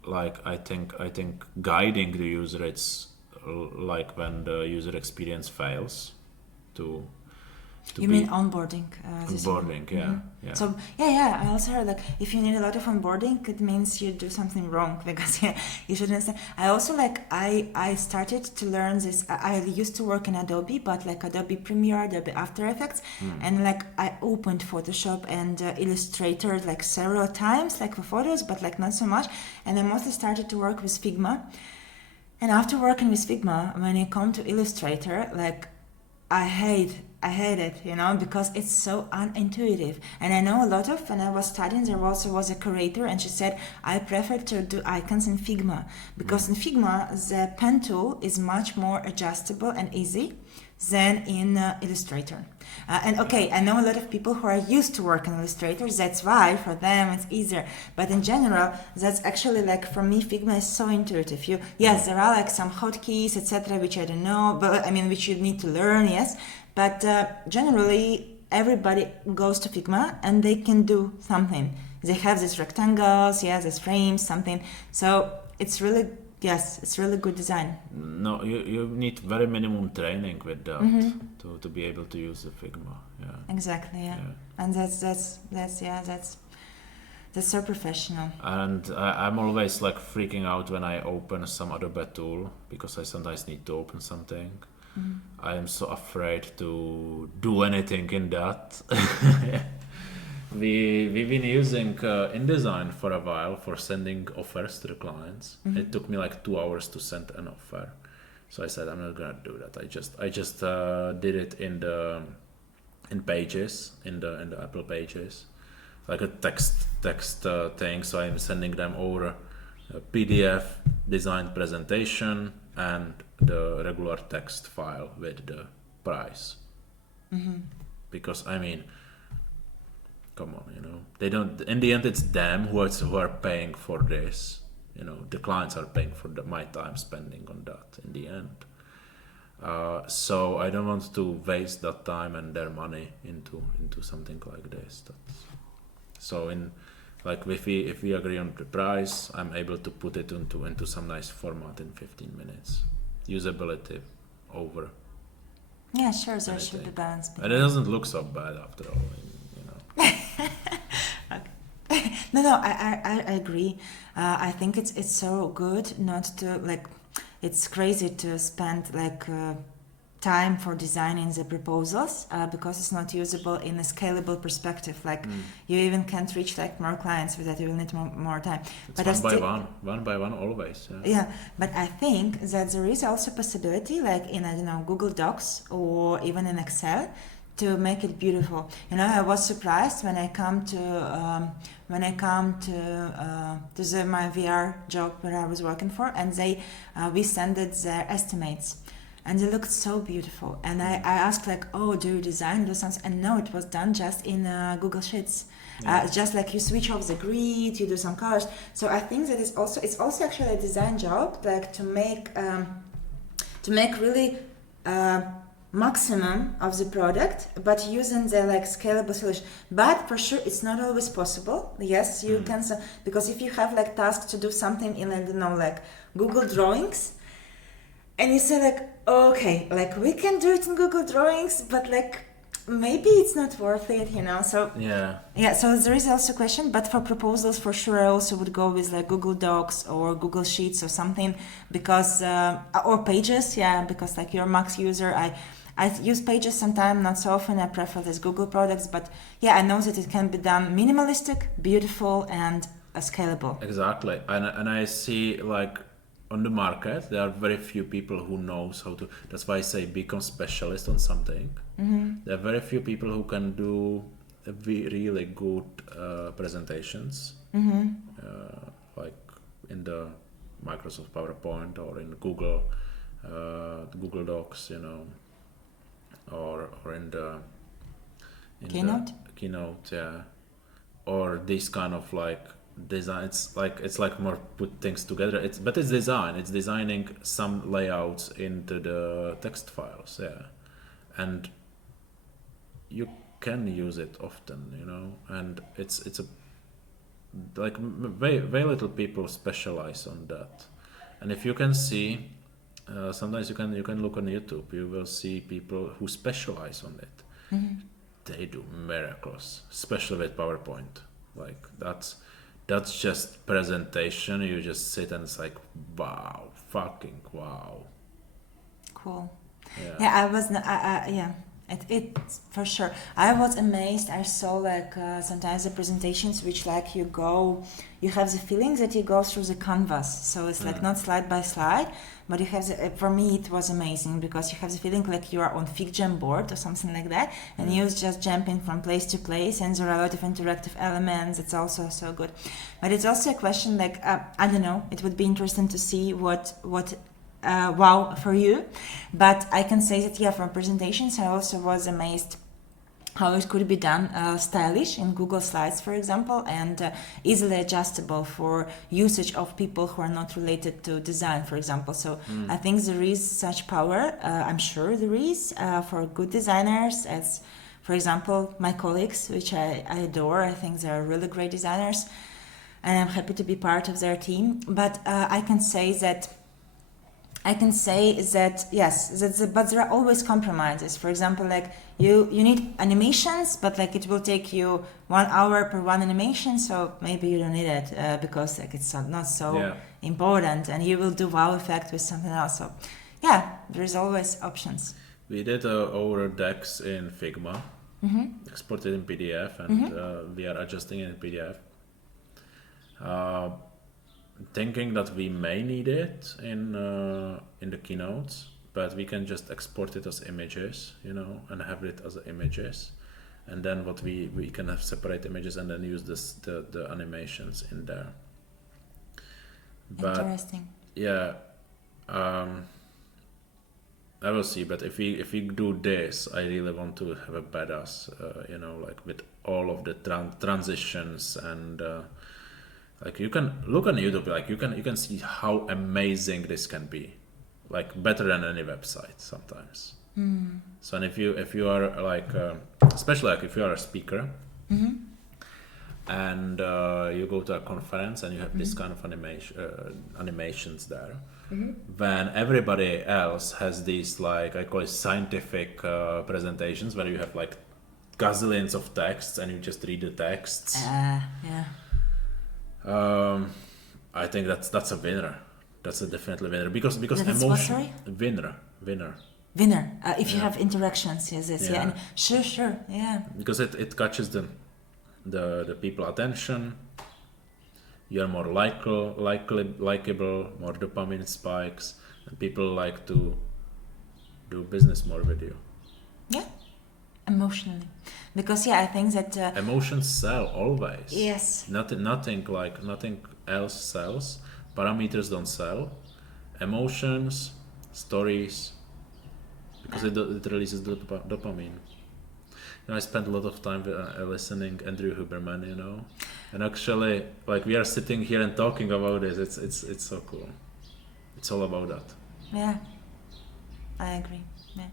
Like I think guiding the user, it's like when the user experience fails to you mean onboarding? Onboarding, yeah. So I also heard like if you need a lot of onboarding, it means you do something wrong because you shouldn't say. I also I started to learn this. I used to work in Adobe, but like Adobe Premiere, Adobe After Effects, and like I opened Photoshop and Illustrator like several times, like for photos, but like not so much. And I mostly started to work with Figma. And after working with Figma, when I come to Illustrator, like I hate it, because it's so unintuitive. And I know a lot of, when I was studying, there also was a curator and she said, I prefer to do icons in Figma because in Figma, the pen tool is much more adjustable and easy than in Illustrator. And okay, I know a lot of people who are used to work in Illustrator, that's why for them it's easier. But in general, that's actually like for me, Figma is so intuitive. Yes, there are like some hotkeys, etc., which I don't know, but I mean, which you need to learn, yes. But generally, everybody goes to Figma and they can do something. They have these rectangles, these frames, something. So it's really good design. No, you need very minimum training with that to be able to use the Figma. Yeah. Exactly. Yeah. And that's so professional. And I'm always like freaking out when I open some Adobe tool because I sometimes need to open something. I am so afraid to do anything in that. We've been using InDesign for a while for sending offers to the clients. It took me like 2 hours to send an offer, so I said I'm not gonna do that. I just did it in Pages, in the Apple Pages, like a text thing. So I'm sending them over a PDF designed presentation and the regular text file with the price. Because I mean, come on, they don't. In the end, it's them who are paying for this. The clients are paying for my time spending on that. In the end, so I don't want to waste that time and their money into something like this. So if we agree on the price, I'm able to put it into some nice format in 15 minutes. Usability over. Yeah, sure. There should be balance. And it doesn't look so bad after all. Okay. No, I agree. I think it's so good not to like. It's crazy to spend like time for designing the proposals because it's not usable in a scalable perspective. Like you even can't reach like more clients with that. You will need more time. It's But one by one always. Yeah, but I think that there is also possibility, like in I don't know Google Docs or even in Excel, to make it beautiful. You know, I was surprised when I come to my VR job where I was working for, and we sent it their estimates, and they looked so beautiful. And I asked like, oh, do you design do something? And no, it was done just in Google Sheets. Just like you switch off the grid, you do some colors. So I think that it's also actually a design job, like to make really maximum of the product, but using the like scalable solution. But for sure, it's not always possible. Yes, you can, because if you have like tasks to do something in, I don't know, like Google Drawings, and you say like, okay, like we can do it in Google Drawings, but like maybe it's not worth it, you know. So so there is also a question, but for proposals for sure I also would go with like Google Docs or Google Sheets or something, because or Pages, because like you're a Mac user, I use Pages sometimes, not so often. I prefer these Google products, but I know that it can be done minimalistic, beautiful, and scalable. Exactly, and I see like on the market there are very few people who knows how to. That's why I say become specialist on something. There are very few people who can do really good presentations, like in the Microsoft PowerPoint or in Google Docs, you know, or in the Keynote, or this kind of like design. It's like more put things together. It's design. It's designing some layouts into the text files, and you can use it often, you know, and it's a like very little people specialize on that. And if you can see, sometimes you can look on YouTube, you will see people who specialize on it. They do miracles, especially with PowerPoint. Like that's just presentation. You just sit and it's like, wow, fucking wow. Cool. I was it for sure. I was amazed. I saw like sometimes the presentations which like you have the feeling that you go through the canvas. So it's like not slide by slide, but you have for me it was amazing because you have the feeling like you are on FigJam board or something like that, and you just jumping from place to place, and there are a lot of interactive elements. It's also so good. But it's also a question like I don't know. It would be interesting to see what wow for you, but I can say that from presentations I also was amazed how it could be done stylish in Google Slides, for example, and easily adjustable for usage of people who are not related to design, for example. So I think there is such power, I'm sure there is, for good designers, as for example my colleagues, which I adore. I think they are really great designers and I'm happy to be part of their team. But I can say that yes, but there are always compromises. For example, like you need animations, but like it will take you 1 hour per one animation, so maybe you don't need it because like it's not so important, and you will do wow effect with something else. So there's always options. We did our decks in Figma, exported in PDF, and we are adjusting it in PDF. Thinking that we may need it in the keynotes, but we can just export it as images, you know, and have it as images, and then what we can have separate images and then use the animations in there. But, interesting. I will see. But if we do this, I really want to have a badass, you know, like with all of the transitions and. Like you can look on YouTube, like you can see how amazing this can be, like better than any website sometimes. So and if you are like, especially like if you are a speaker, and you go to a conference and you have this kind of animations there, when everybody else has these, like I call it scientific presentations where you have like gazillions of texts and you just read the texts. I think that's a winner. That's a definitely winner because That's emotion. Winner. winner if you have interactions. Yes, yes, yeah. And sure, yeah. Because it catches the people attention. You're more likable, more dopamine spikes, and people like to do business more with you. Yeah, emotionally, because I think that emotions sell always. Yes. Nothing else sells. Parameters don't sell. Emotions, stories, because it releases dopamine. I spent a lot of time listening Andrew Huberman, and actually, like, we are sitting here and talking about it. It's so cool. It's all about that. Yeah, I agree. Yeah,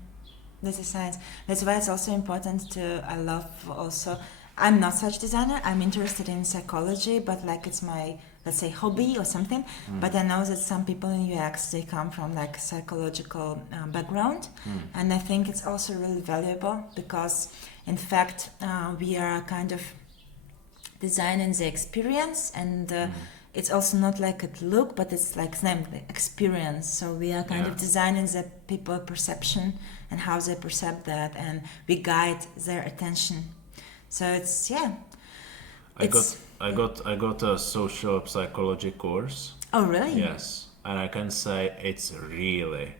this is science. That's why it's also important I love also. I'm not such designer. I'm interested in psychology, but like it's my, let's say, hobby or something. But I know that some people in UX, they come from like psychological background, and I think it's also really valuable because, in fact, we are kind of designing the experience, and it's also not like a look, but it's like the experience. So we are kind of designing the people perception and how they perceive that, and we guide their attention. So it's I got a social psychology course. Oh really? Yes, and I can say it's really,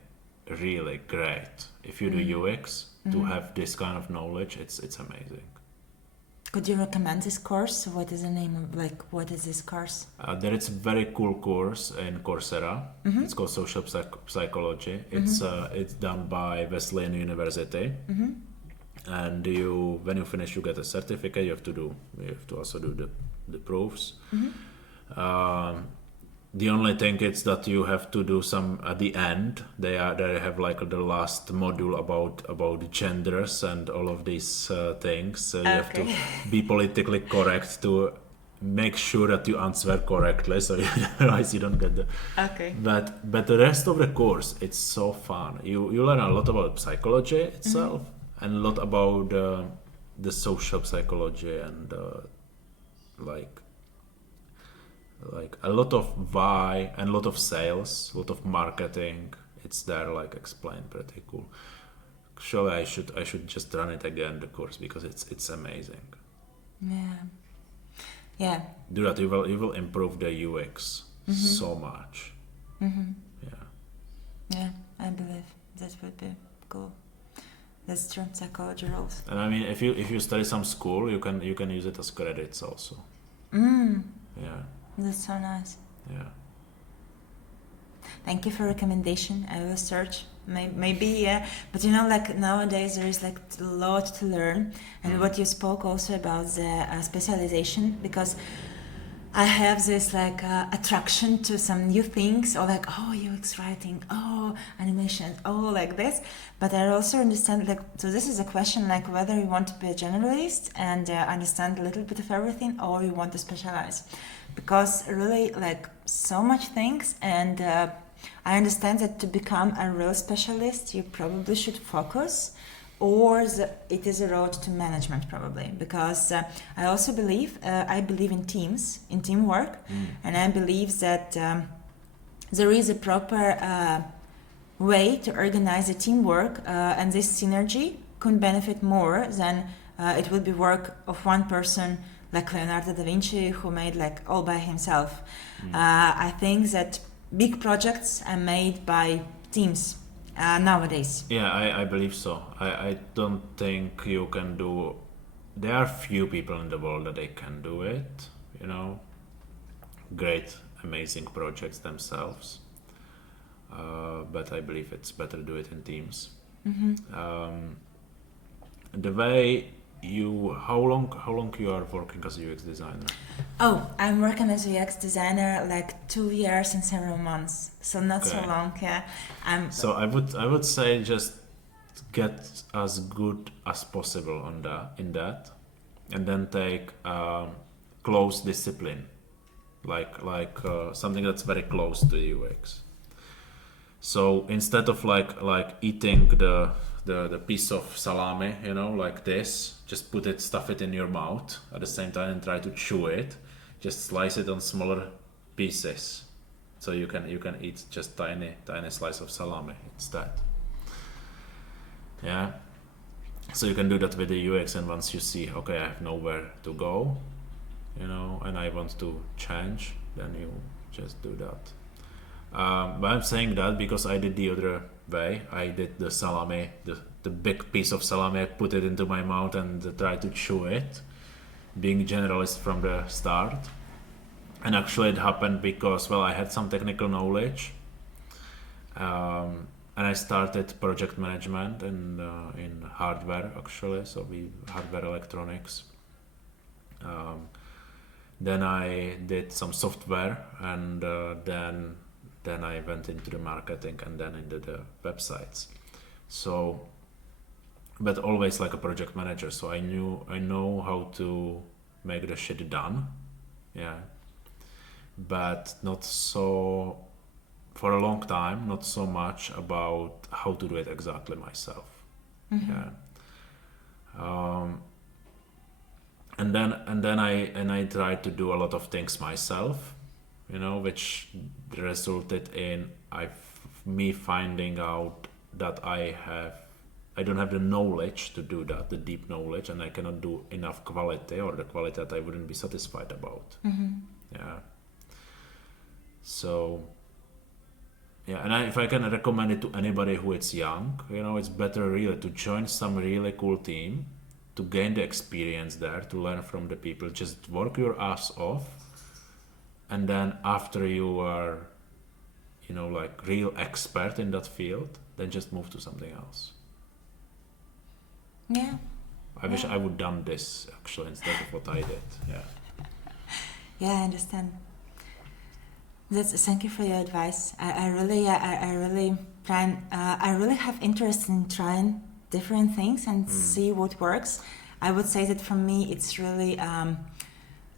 really great. If you do UX, to have this kind of knowledge, it's amazing. Could you recommend this course? What is the name of, what is this course? There is a very cool course in Coursera. It's called Social Psychology. It's done by Wesleyan University. And when you finish, you get a certificate. You have to also do the proofs. The only thing is that you have to do some at the end. They have like the last module about genders and all of these things. So you have to be politically correct to make sure that you answer correctly. So otherwise you don't get the. Okay. But the rest of the course, it's so fun. You learn a lot about psychology itself and a lot about the social psychology and like a lot of why and a lot of sales, a lot of marketing. It's there, like, explained pretty cool. Surely I should just run it again, the course, because it's amazing. Yeah. Do that. You will improve the UX so much. Yeah, I believe that would be cool. That's true. Psychology rules. And I mean, if you study some school, you can use it as credits also. Yeah. That's so nice. Yeah. Thank you for recommendation. I will search. Maybe, yeah. But like nowadays there is like a lot to learn. And what you spoke also about the specialization, because I have this like attraction to some new things, or like, UX writing, animation, like this. But I also understand, like, so this is a question, like, whether you want to be a generalist and understand a little bit of everything, or you want to specialize. Because really, like, so much things, and I understand that to become a real specialist, you probably should focus, or it is a road to management probably. Because I also believe, in teams, in teamwork, and I believe that there is a proper way to organize a teamwork, and this synergy can benefit more than it will be work of one person, like Leonardo da Vinci, who made like all by himself. I think that big projects are made by teams nowadays. Yeah, I believe so. I don't think you can do. There are few people in the world that they can do it. Great, amazing projects themselves. But I believe it's better to do it in teams. The way how long you are working as a UX designer? I'm working as a UX designer like 2 years and several months, so not so long. Yeah, So I would say just get as good as possible in that, and then take close discipline, like something that's very close to UX. So instead of like eating the piece of salami, like this, just stuff it in your mouth at the same time and try to chew it. Just slice it on smaller pieces, so you can eat just tiny slice of salami instead. Yeah. So you can do that with the UX, and once you see, okay, I have nowhere to go, and I want to change, then you just do that. But I'm saying that because I did the other way. I did the salami, the big piece of salami, I put it into my mouth and tried to chew it, being generalist from the start. And actually it happened because, well, I had some technical knowledge, and I started project management in hardware, actually, so hardware electronics. Then I did some software, and then I went into the marketing and then into the websites. So, but always like a project manager. So I know how to make the shit done, yeah. But not so, for a long time, not so much about how to do it exactly myself. Yeah. And then I tried to do a lot of things myself, which resulted in me finding out that I don't have the knowledge to do that, the deep knowledge, and I cannot do enough quality, or the quality that I wouldn't be satisfied about. Yeah. So, yeah, and if I can recommend it to anybody who is young, it's better really to join some really cool team, to gain the experience there, to learn from the people, just work your ass off, and then after you are, like real expert in that field, then just move to something else. Yeah. I wish I would done this actually instead of what I did. Yeah. Yeah, I understand. Thank you for your advice. I really have interest in trying different things and see what works. I would say that for me, it's really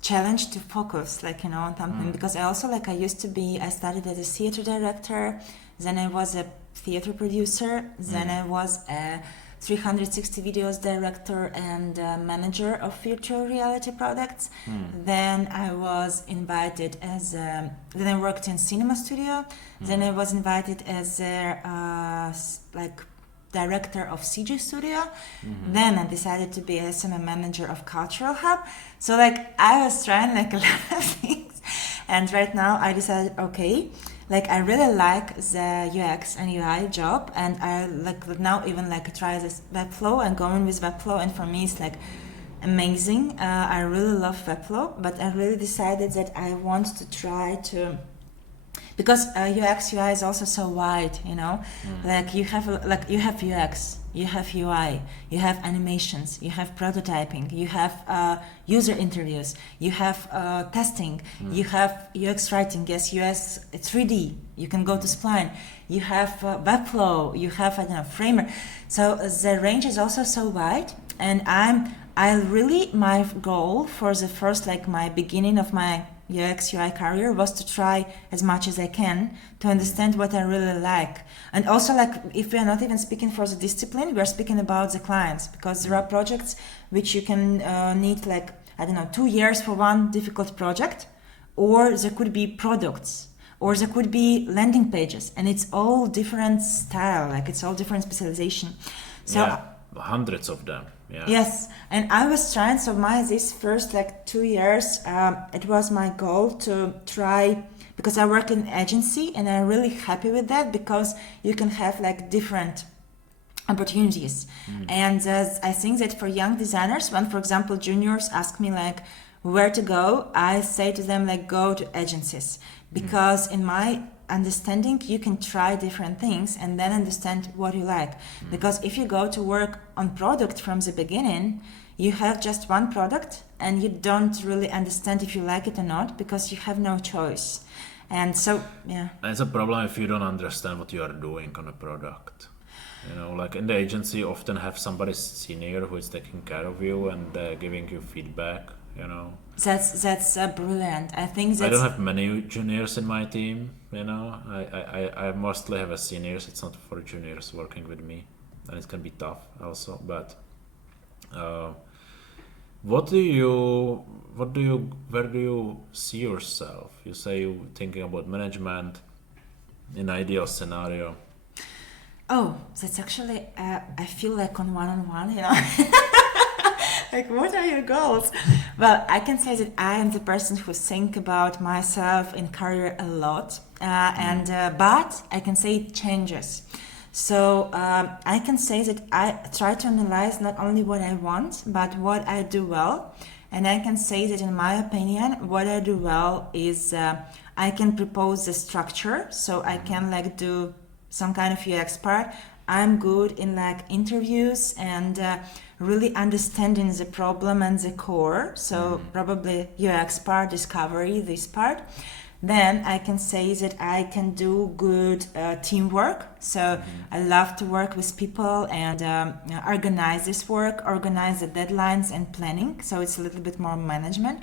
challenge to focus, on something, because I used to be. I started as a theater director, then I was a theater producer, then I was a 360 videos director and manager of virtual reality products. Then I was invited then I worked in cinema studio. Then I was invited as a director of CG studio. Then I decided to be a manager of cultural hub. So I was trying a lot of things, and right now I decided, okay, I really like the UX and UI job, and I now even try this Webflow and going with Webflow, and for me it's amazing. I really love Webflow, but I really decided that I want to try to, because UX UI is also so wide, you have UX, you have UI, you have animations, you have prototyping, you have user interviews, you have testing, you have UX writing, yes, US 3D, you can go to Spline, you have Webflow, you have Framer. So the range is also so wide, and my goal for the first my beginning of my UX UI career was to try as much as I can to understand what I really like. And also if we are not even speaking for the discipline, we are speaking about the clients, because there are projects which you can need 2 years for one difficult project, or there could be products, or there could be landing pages, and it's all different style, it's all different specialization. So yeah, hundreds of them. Yeah. Yes, and I was trying. So this first 2 years, it was my goal to try, because I work in agency and I'm really happy with that, because you can have different opportunities. And I think that for young designers, when for example juniors ask me where to go, I say to them go to agencies, because in my understanding you can try different things and then understand what you like. Because if you go to work on product from the beginning, you have just one product and you don't really understand if you like it or not, because you have no choice. And so it's a problem if you don't understand what you are doing on a product. In the agency you often have somebody senior who is taking care of you and giving you feedback. That's brilliant. I think I don't have many juniors in my team. I mostly have a seniors. It's not for juniors working with me, and it can be tough also. But where do you see yourself? You say you're thinking about management in ideal scenario. Oh, that's actually, I feel like on one, you know. Like, what are your goals? Well, I can say that I am the person who think about myself in career a lot, but I can say it changes. So I can say that I try to analyze not only what I want, but what I do well. And I can say that in my opinion, what I do well is I can propose the structure. So I can like do some kind of UX part. I'm good in like interviews and really understanding the problem and the core. So probably UX part, discovery, this part. Then I can say that I can do good teamwork. So I love to work with people and organize this work, organize the deadlines and planning. So it's a little bit more management.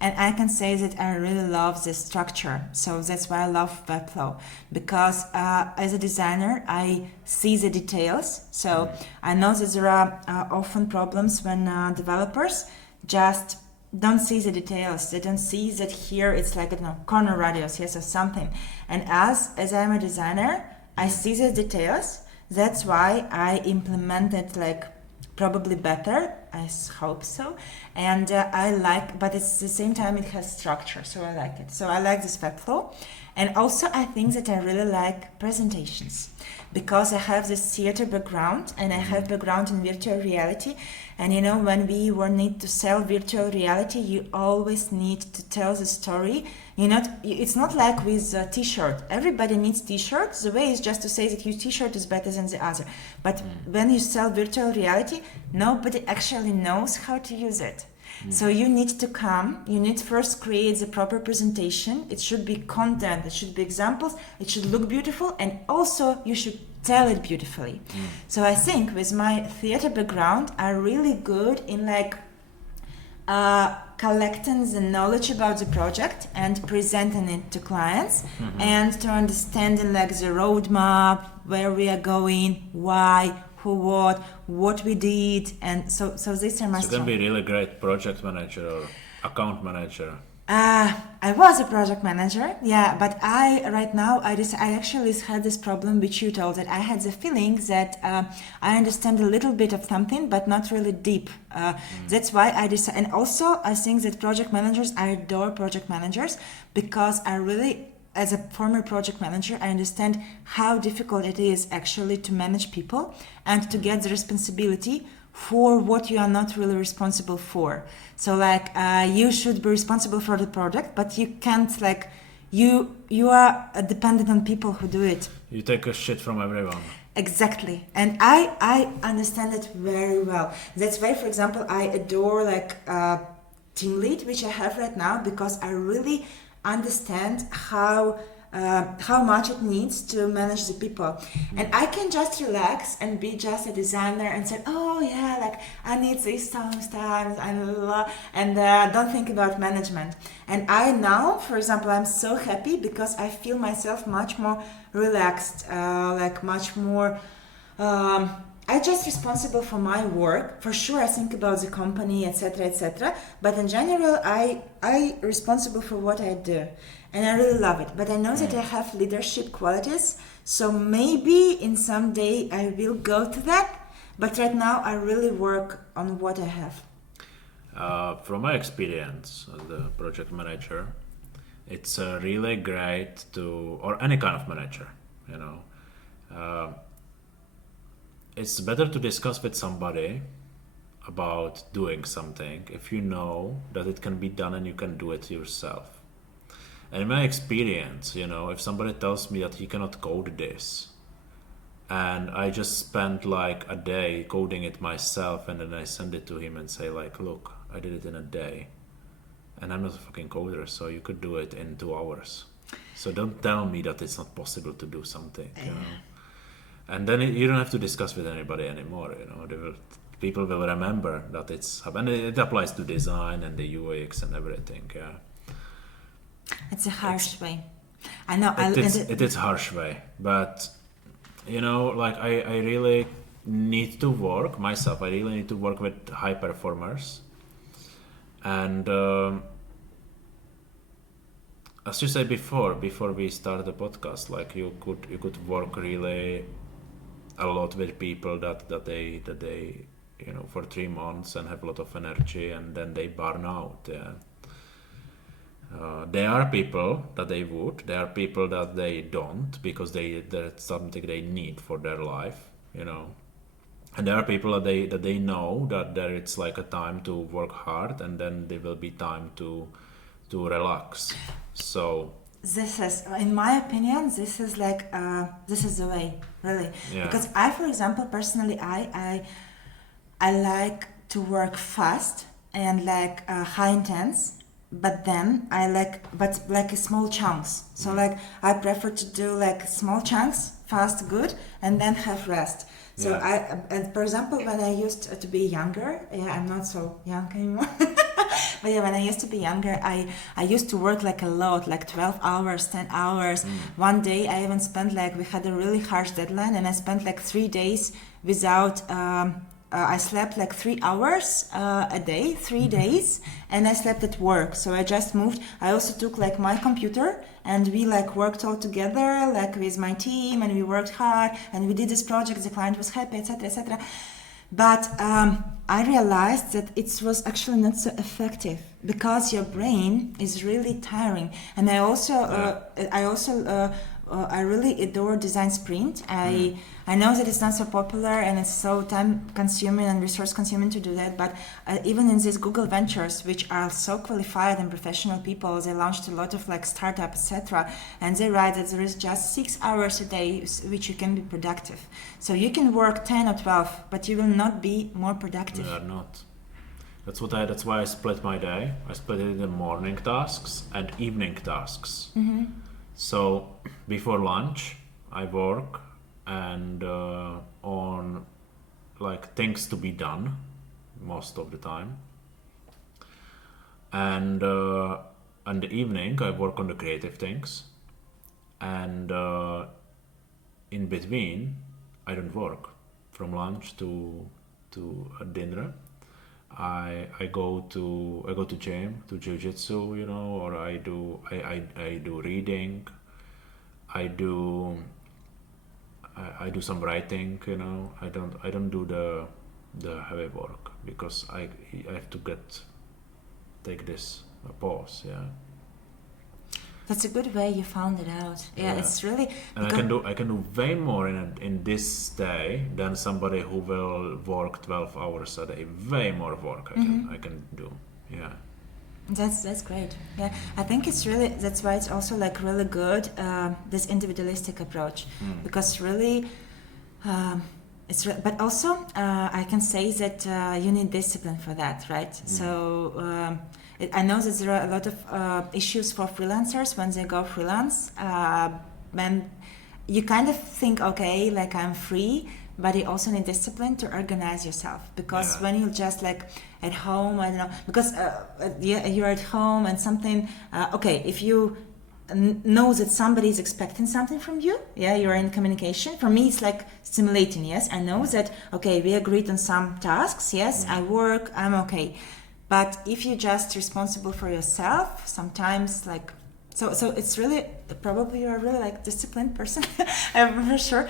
And I can say that I really love the structure. So that's why I love Webflow. Because as a designer, I see the details. So I know that there are often problems when developers just don't see the details. They don't see that here it's like, I don't know, corner radius, yes, or something. And as I'm a designer, I see the details. That's why I implemented like probably better. I hope so. And I like, but it's the same time it has structure, so I like it. So I like this Webflow. And also I think that I really like presentations because I have this theater background and I have background in virtual reality. And you know, when we need to sell virtual reality, you always need to tell the story. It's not like with a t-shirt. Everybody needs t-shirts. The way is just to say that your t-shirt is better than the other. But when you sell virtual reality, nobody actually knows how to use it. So you need to come, you need first create the proper presentation. It should be content, it should be examples, it should look beautiful, and also you should tell it beautifully. So I think with my theater background, I'm really good in like collecting the knowledge about the project and presenting it to clients and to understanding like the roadmap, where we are going, why, who, what we did, and so these are my So you can be really great project manager or account manager. I was a project manager, yeah, but I actually had this problem which you told, that I had the feeling that I understand a little bit of something but not really deep. That's why I decided, and also I think that project managers, I adore project managers because I really, as a former project manager, I understand how difficult it is actually to manage people and to get the responsibility for what you are not really responsible for. So like you should be responsible for the product, but you can't like, you are dependent on people who do it. You take a shit from everyone. Exactly. And I understand it very well. That's why, for example, I adore like team lead, which I have right now, because I really understand how much it needs to manage the people. And I can just relax and be just a designer and say, oh yeah, like I need this sometimes and don't think about management. And I now, for example, I'm so happy because I feel myself much more relaxed, like much more I'm just responsible for my work. For sure, I think about the company, etc., etc. But in general, I responsible for what I do, and I really love it. But I know that I have leadership qualities, so maybe in some day I will go to that. But right now, I really work on what I have. From my experience as the project manager, it's really great to, or any kind of manager, you know. It's better to discuss with somebody about doing something if you know that it can be done and you can do it yourself. And in my experience, you know, if somebody tells me that he cannot code this, and I just spent like a day coding it myself, and then I send it to him and say like, look, I did it in a day, and I'm not a fucking coder, so you could do it in 2 hours. So don't tell me that it's not possible to do something, you know. And then you don't have to discuss with anybody anymore, you know. People will remember that it's happened. It applies to design and the UX and everything, yeah. It's a harsh way. I know. It is harsh way, but you know, like I really need to work myself. I really need to work with high performers, and as you said before we started the podcast, like you could work really a lot with people that they for 3 months and have a lot of energy and then they burn out. There are people that they would. There are people that they don't because that's something they need for their life. And there are people that they know that there it's like a time to work hard and then there will be time to relax. So this is, in my opinion, this is the way, really. Yeah. Because I, for example, personally, I like to work fast and like high intense, but then but like small chunks. So like I prefer to do like small chunks, fast, good, and then have rest. So for example, when I used to be younger, I'm not so young anymore. But when I used to be younger, I used to work like a lot, like 12 hours, 10 hours. One day I even spent we had a really harsh deadline and I spent like 3 days without, I slept like 3 hours a day, 3 days, and I slept at work. So I just moved. I also took like my computer and we like worked all together, like with my team, and we worked hard and we did this project. The client was happy, etc., etc. But I realized that it was actually not so effective because your brain is really tiring. And I really adore design sprint. I know that it's not so popular and it's so time consuming and resource consuming to do that, but even in these Google ventures, which are so qualified and professional people, they launched a lot of like startups, etc. And they write that there is just 6 hours a day which you can be productive. So you can work 10 or 12, but you will not be more productive. You are not. That's why I split my day. I split it into morning tasks and evening tasks. Mm-hmm. So before lunch, I work and on like things to be done most of the time. And in the evening, I work on the creative things. And in between, I don't work. From lunch to dinner, I go to gym, to jiu-jitsu, or I do reading. I do some writing, I don't do the heavy work because I have to take this pause. That's a good way you found it out. Yeah. It's really. And I can do way more in this day than somebody who will work 12 hours a day. Way more work I can do. Yeah. That's great. Yeah, I think it's really, that's why it's also like really good, this individualistic approach, because really but also I can say that you need discipline for that, right? So I know that there are a lot of issues for freelancers when they go freelance, when you kind of think, okay, like I'm free, but you also need discipline to organize yourself, because when you're just like at home, I don't know, because you're at home and something, okay, if you know that somebody is expecting something from you, you're in communication. For me, it's like stimulating. Yes, I know that, okay, we agreed on some tasks. Yes, I work, I'm okay. But if you're just responsible for yourself, sometimes like, so it's really, probably you're a really like disciplined person, for sure.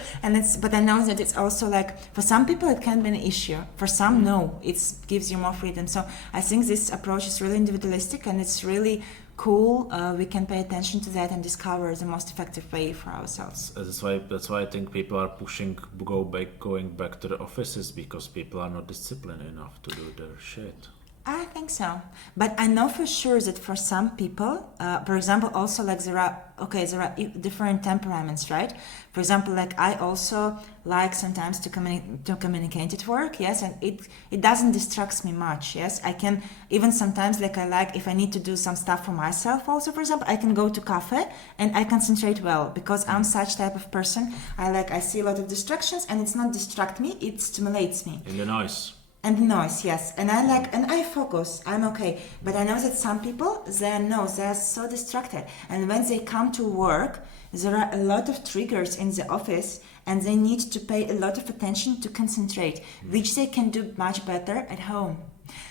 But I know that it's also like, for some people it can be an issue. For some, no, it gives you more freedom. So I think this approach is really individualistic and it's really cool. We can pay attention to that and discover the most effective way for ourselves. That's why I think people are pushing going back to the offices, because people are not disciplined enough to do their shit. I think so, but I know for sure that for some people, for example, also like there are different temperaments, right? For example, like I also like sometimes to communicate at work, yes, and it doesn't distract me much, yes. I can even sometimes like I like, if I need to do some stuff for myself also, for example, I can go to cafe and I concentrate well, because I'm such type of person. I see a lot of distractions and it's not distract me, it stimulates me. In the noise. And the noise, yes. And I focus, I'm okay. But I know that some people, they're so distracted. And when they come to work, there are a lot of triggers in the office and they need to pay a lot of attention to concentrate, which they can do much better at home.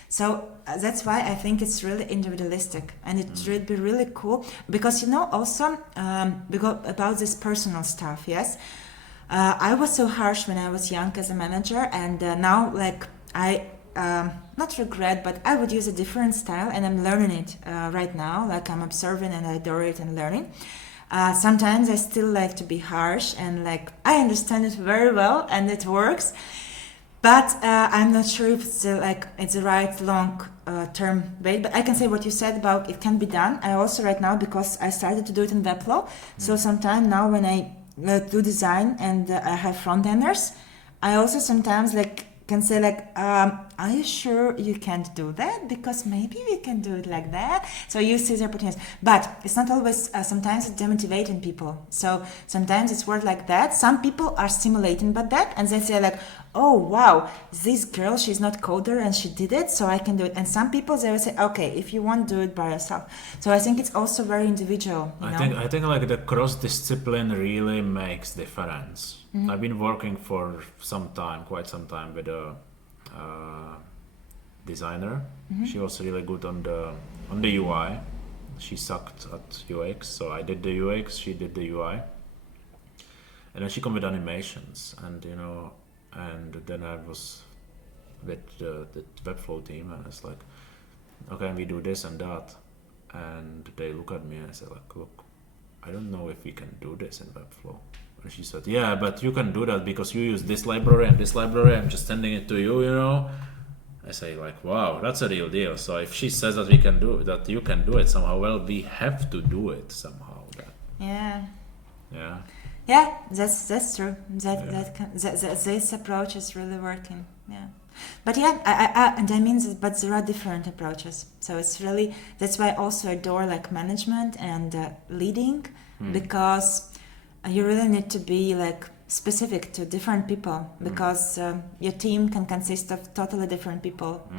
So that's why I think it's really individualistic, and it would be really cool, because also because about this personal stuff, yes. I was so harsh when I was young as a manager, and now like I not regret, but I would use a different style, and I'm learning it right now. Like I'm observing and I adore it and learning. Sometimes I still like to be harsh, and like I understand it very well and it works, but I'm not sure if it's it's the right long term way. But I can say what you said about it can be done. I also right now, because I started to do it in Webflow, so sometimes now when I do design and I have front enders, I also sometimes like can say like, are you sure you can't do that? Because maybe we can do it like that. So you see the opportunities, but it's not always. Sometimes it's demotivating people. So sometimes it's work like that. Some people are stimulating by that, and they say like, oh wow, this girl, she's not coder and she did it, so I can do it. And some people they will say, okay, if you want, do it by yourself. So I think it's also very individual. I think like the cross discipline really makes difference. I've been working for quite some time with a designer. She was really good on the UI. She sucked at UX, so I did the UX, she did the UI, and then she came with animations, and and then I was with the Webflow team, and it's like, okay, we do this and that, and they look at me and say like, look, I don't know if we can do this in Webflow. And she said, yeah, but you can do that because you use this library and this library. I'm just sending it to you, I say like, wow, that's a real deal. So if she says that we can do it, that you can do it somehow, well, we have to do it somehow. Yeah. Yeah. Yeah, that's true. This approach is really working. Yeah, but yeah, and I mean, but there are different approaches. So it's really that's why I also adore like management and leading, because you really need to be like specific to different people, because your team can consist of totally different people,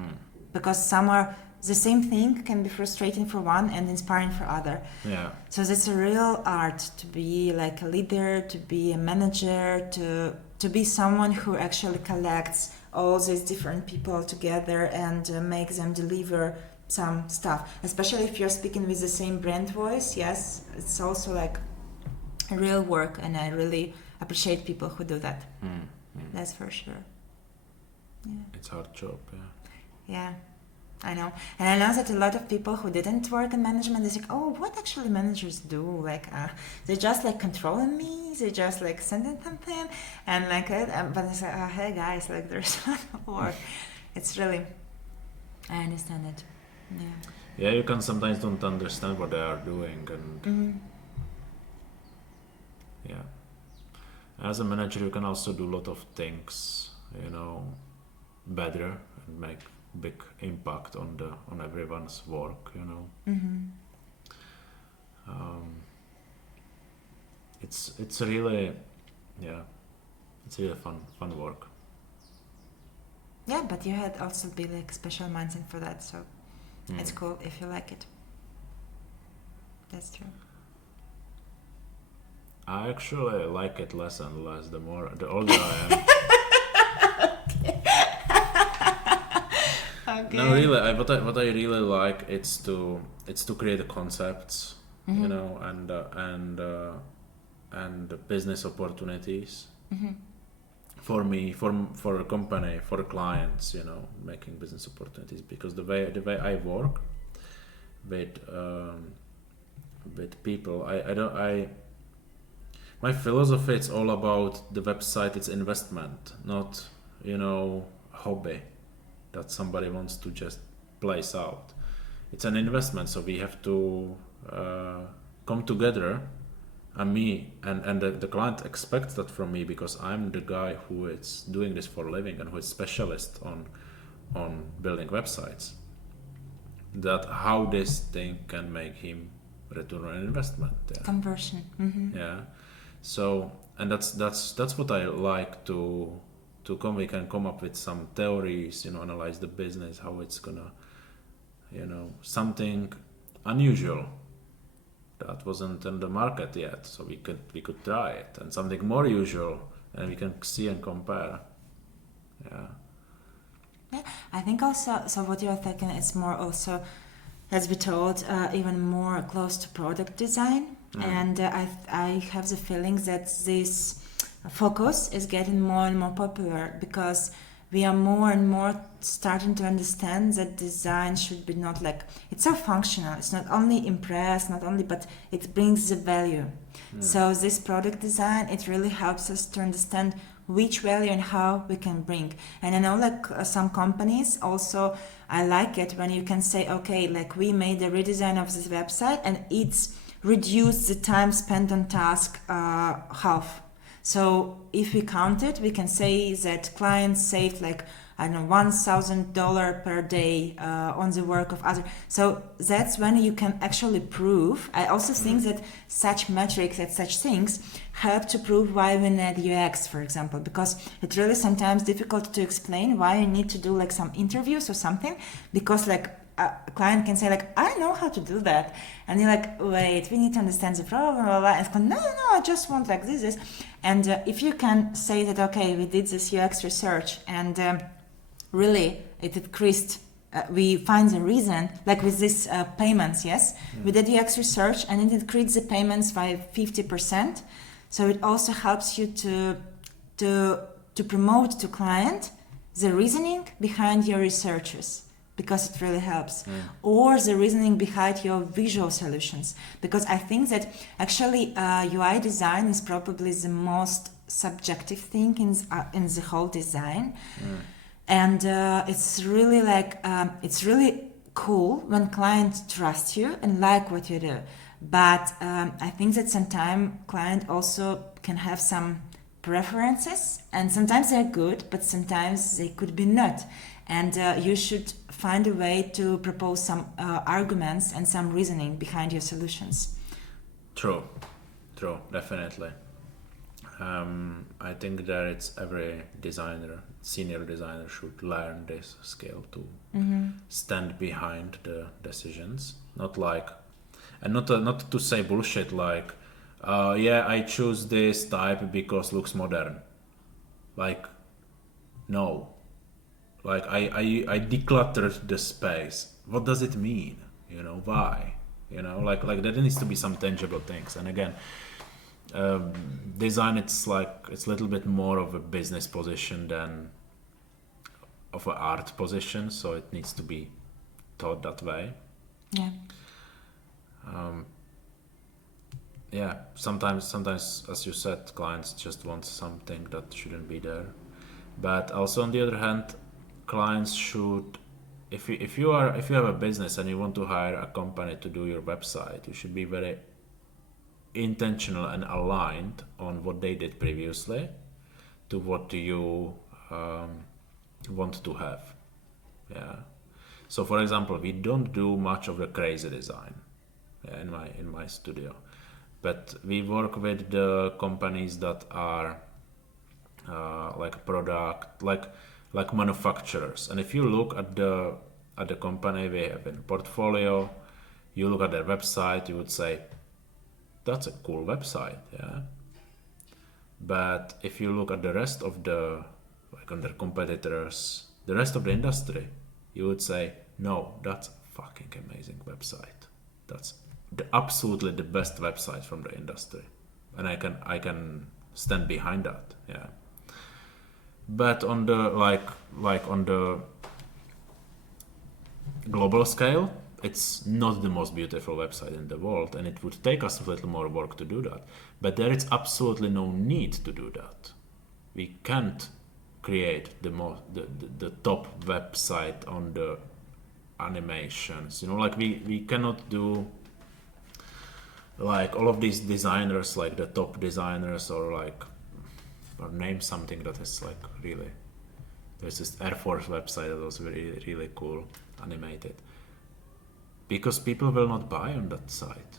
because some are the same thing can be frustrating for one and inspiring for other. Yeah. So that's a real art to be like a leader, to be a manager, to be someone who actually collects all these different people together and makes them deliver some stuff. Especially if you're speaking with the same brand voice, yes, it's also like real work, and I really appreciate people who do that. That's for sure. Yeah. It's a hard job, yeah. Yeah. I know. And I know that a lot of people who didn't work in management, they think, oh, what actually managers do? Like, they just like controlling me, they just like sending something, and like, but it's like, oh, hey guys, like there's a lot of work. It's really, I understand it. Yeah. Yeah, you can sometimes don't understand what they are doing, and yeah. As a manager, you can also do a lot of things, better and make big impact on everyone's work, It's really, it's really fun work. Yeah, but you had also be like special mindset for that, so it's cool if you like it. That's true. I actually like it less and less the older I am. Okay. No, really. What I really like it's to create the concepts, and business opportunities. For me, for a company, for clients, making business opportunities, because the way I work with people, my philosophy, it's all about the website. It's investment, not hobby that somebody wants to just place out. It's an investment, so we have to come together, and me and the client expects that from me, because I'm the guy who is doing this for a living and who is specialist on building websites. That how this thing can make him return on investment. Yeah. Conversion. Yeah. So, and that's what I like to come. We can come up with some theories, analyze the business, how it's gonna, something unusual that wasn't in the market yet, so we could try it, and something more usual, and we can see and compare. Yeah. Yeah, I think also, so what you're thinking is more also, as we told, even more close to product design. And I have the feeling that this focus is getting more and more popular because we are more and more starting to understand that design should be not like, it's so functional. It's not only impress, not only, but it brings the value. So this product design, it really helps us to understand which value and how we can bring. And I know like some companies also, I like it when you can say, okay, like we made a redesign of this website and it's reduced the time spent on task half. So if we count it, we can say that clients saved like, I don't know, $1,000 per day on the work of others. So that's when you can actually prove. I also think that such metrics and such things help to prove why we need UX, for example, because it's really sometimes difficult to explain why you need to do like some interviews or something, because like a client can say like, I know how to do that, and you're like, wait, we need to understand the problem, blah, blah, blah. And it's like, no, I just want like this. And if you can say that, okay, we did this UX research and really it increased, we find the reason, like with this payments, yes, we did UX research and it increased the payments by 50%. So it also helps you to promote to client the reasoning behind your researches, because it really helps, or the reasoning behind your visual solutions, because I think that actually UI design is probably the most subjective thing in the whole design. And it's really like it's really cool when clients trust you and like what you do, but I think that sometimes client also can have some preferences, and sometimes they're good but sometimes they could be not, and you should find a way to propose some arguments and some reasoning behind your solutions. True, definitely. I think that it's every designer, senior designer, should learn this skill to stand behind the decisions, not like, and not to say bullshit like, yeah, I choose this type because looks modern. Like, no. Like I decluttered the space. What does it mean? Why? Like there needs to be some tangible things. And again, design, it's a little bit more of a business position than of an art position, so it needs to be taught that way. Yeah. Yeah, sometimes, as you said, clients just want something that shouldn't be there. But also on the other hand, clients should, if you have a business and you want to hire a company to do your website, you should be very intentional and aligned on what they did previously to what you want to have. Yeah. So for example, we don't do much of the crazy design in my studio, but we work with the companies that are like product, like manufacturers. And if you look at the company we have in portfolio, you look at their website, you would say, that's a cool website, yeah. But if you look at the rest of on their competitors, the rest of the industry, you would say, no, that's a fucking amazing website. That's absolutely the best website from the industry, and I can stand behind that, yeah. But on the like on the global scale, it's not the most beautiful website in the world, and it would take us a little more work to do that. But there is absolutely no need to do that. We can't create the top website on the animations. Like we cannot do like all of these designers, like the top designers, or name something that is like really. There's this Air Force website that was really, really cool, animated. Because people will not buy on that site,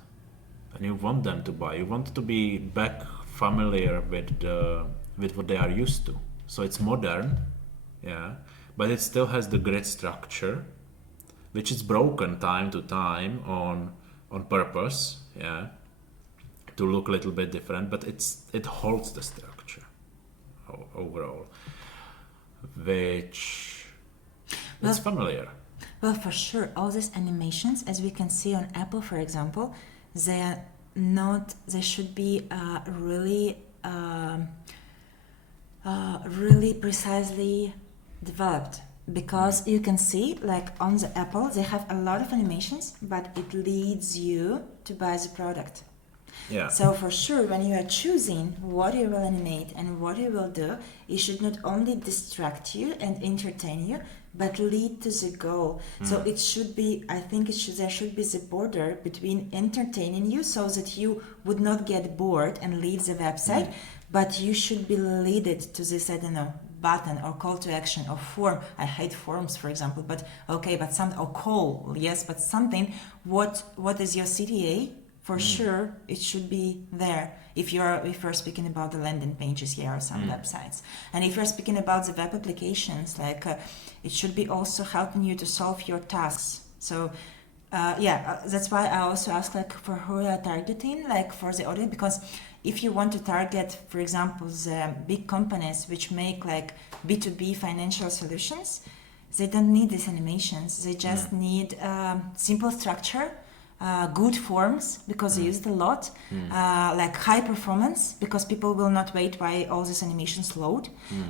and you want them to buy. You want to be back familiar with what they are used to. So it's modern, yeah, but it still has the grid structure, which is broken time to time on purpose, yeah, to look a little bit different. But it holds the structure overall, which it's familiar. Well, for sure, all these animations, as we can see on Apple, for example, they should be really really precisely developed, because you can see like on the Apple they have a lot of animations, but it leads you to buy the product. Yeah. So for sure, when you are choosing what you will animate and what you will do, it should not only distract you and entertain you, but lead to the goal. So it should be, I think there should be the border between entertaining you so that you would not get bored and leave the website, but you should be leaded to this, I don't know, button or call to action or form. I hate forms, for example, but okay, but some, or call, yes, but something. What is your CTA? For sure, it should be there. If you're speaking about the landing pages here or some websites, and if you're speaking about the web applications, like it should be also helping you to solve your tasks. So that's why I also ask like for who you are targeting, like for the audience, because if you want to target, for example, the big companies which make like B2B financial solutions, they don't need these animations. They just need simple structure. Good forms because they use it a lot, like high performance because people will not wait while all these animations load.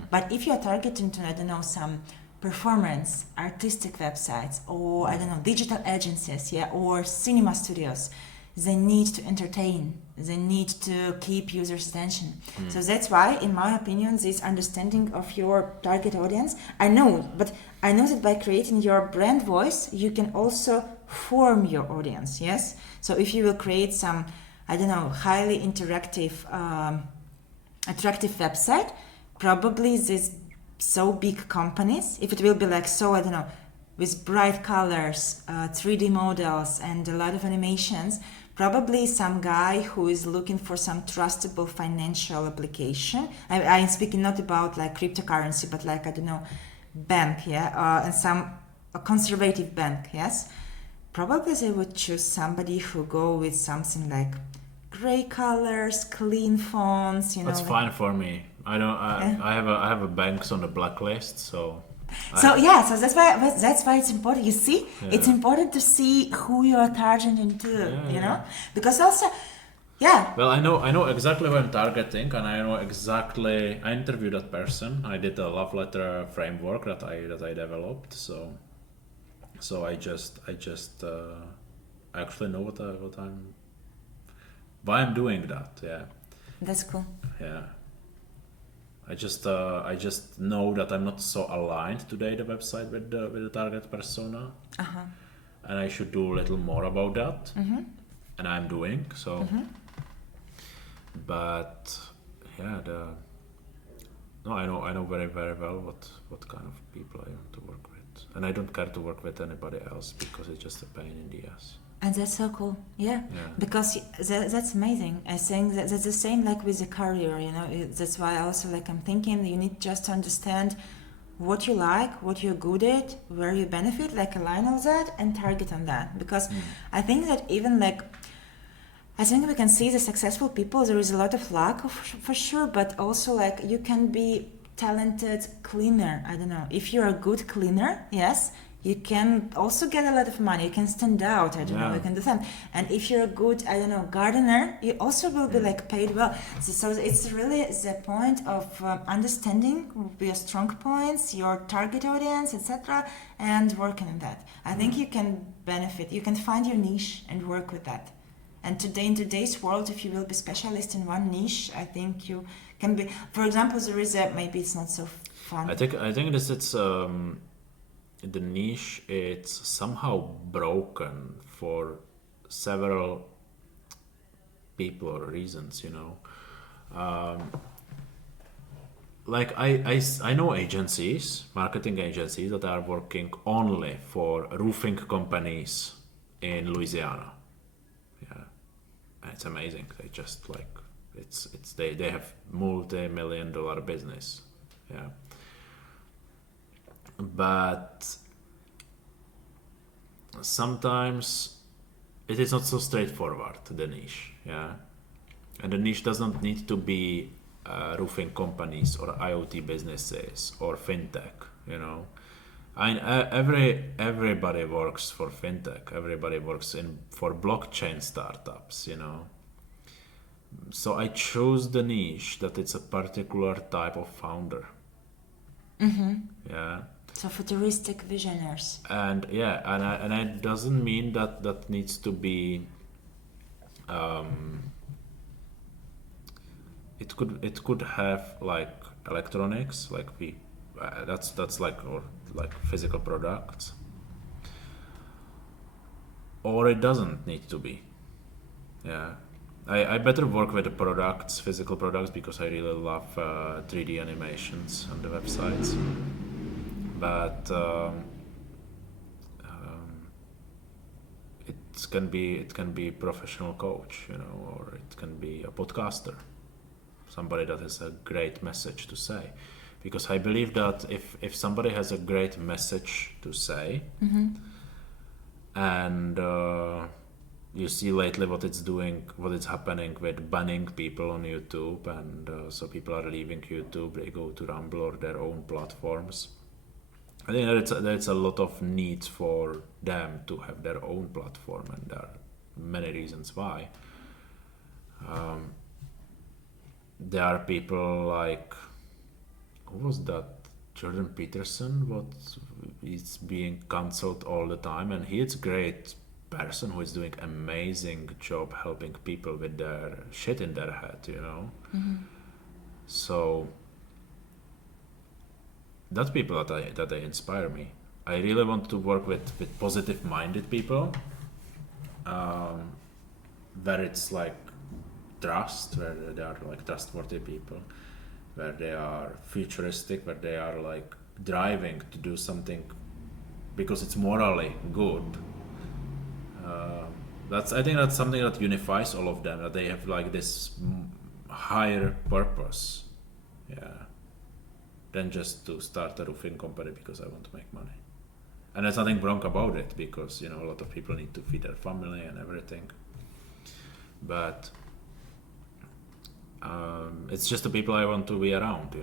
But if you are targeting to, I don't know, some performance artistic websites or I don't know, digital agencies, or cinema studios, they need to entertain, they need to keep users' attention. So that's why, in my opinion, this understanding of your target audience, I know that by creating your brand voice, you can also form your audience, yes? So if you will create some, I don't know, highly interactive, attractive website, probably these so big companies, if it will be like so, I don't know, with bright colors, 3D models and a lot of animations, probably some guy who is looking for some trustable financial application. I'm speaking not about like cryptocurrency, but like, I don't know, bank, and some a conservative bank, yes? Probably they would choose somebody who go with something like gray colors, clean fonts, That's like, fine for me. I have a banks on the blacklist, so. So that's why it's important. You see, it's important to see who you are targeting to, because also, Well, I know exactly who I'm targeting, and I know exactly. I interviewed that person. I did a love letter framework that I developed. So I actually know why I'm doing that. Yeah. That's cool. Yeah. I just know that I'm not so aligned today the website with the target persona, and I should do a little more about that, and I'm doing so. But I know very very well what kind of people I want to work with, and I don't care to work with anybody else because it's just a pain in the ass. And that's so cool, because that's amazing. I think that's the same like with the career, that's why also like I'm thinking you need just to understand what you like, what you're good at, where you benefit, like align all that and target on that. Because I think that even like, I think we can see the successful people, there is a lot of luck for sure, but also like you can be talented cleaner. I don't know, if you're a good cleaner, yes, you can also get a lot of money. You can stand out. I don't know. You can do that. And if you're a good, I don't know, gardener, you also will be like paid well. So it's really the point of understanding your strong points, your target audience, etc., and working on that. I think you can benefit. You can find your niche and work with that. And today, in today's world, if you will be specialist in one niche, I think you can be. For example, there is maybe it's not so fun. I think this it's. The niche, it's somehow broken for several people or reasons, like I know agencies, marketing agencies that are working only for roofing companies in Louisiana. And it's amazing. They just like they have multi-million-dollar business. But sometimes it is not so straightforward, the niche, and the niche doesn't need to be roofing companies or IoT businesses or fintech. I mean, everybody works for fintech, everybody works for blockchain startups, So I chose the niche that it's a particular type of founder. Yeah. So futuristic visionaries. And yeah, and it doesn't mean that needs to be. It could have like electronics, like that's like, or like physical products, or it doesn't need to be. Yeah, I better work with the products, physical products, because I really love 3D animations on the websites. But it can be professional coach, or it can be a podcaster, somebody that has a great message to say. Because I believe that if somebody has a great message to say, and you see lately what it's happening with banning people on YouTube, and so people are leaving YouTube, they go to Rumble or their own platforms. I think there's a lot of need for them to have their own platform, and there are many reasons why. There are people like, who was that? Jordan Peterson. What is being cancelled all the time, and he is a great person who is doing amazing job helping people with their shit in their head. So that's people that they inspire me. I really want to work with positive minded people, where it's like trust, where they are like trustworthy people, where they are futuristic, where they are like driving to do something because it's morally good. I think that's something that unifies all of them, that they have like this higher purpose, yeah, than just to start a roofing company because I want to make money. And there's nothing wrong about it, because a lot of people need to feed their family and everything. But it's just the people I want to be around.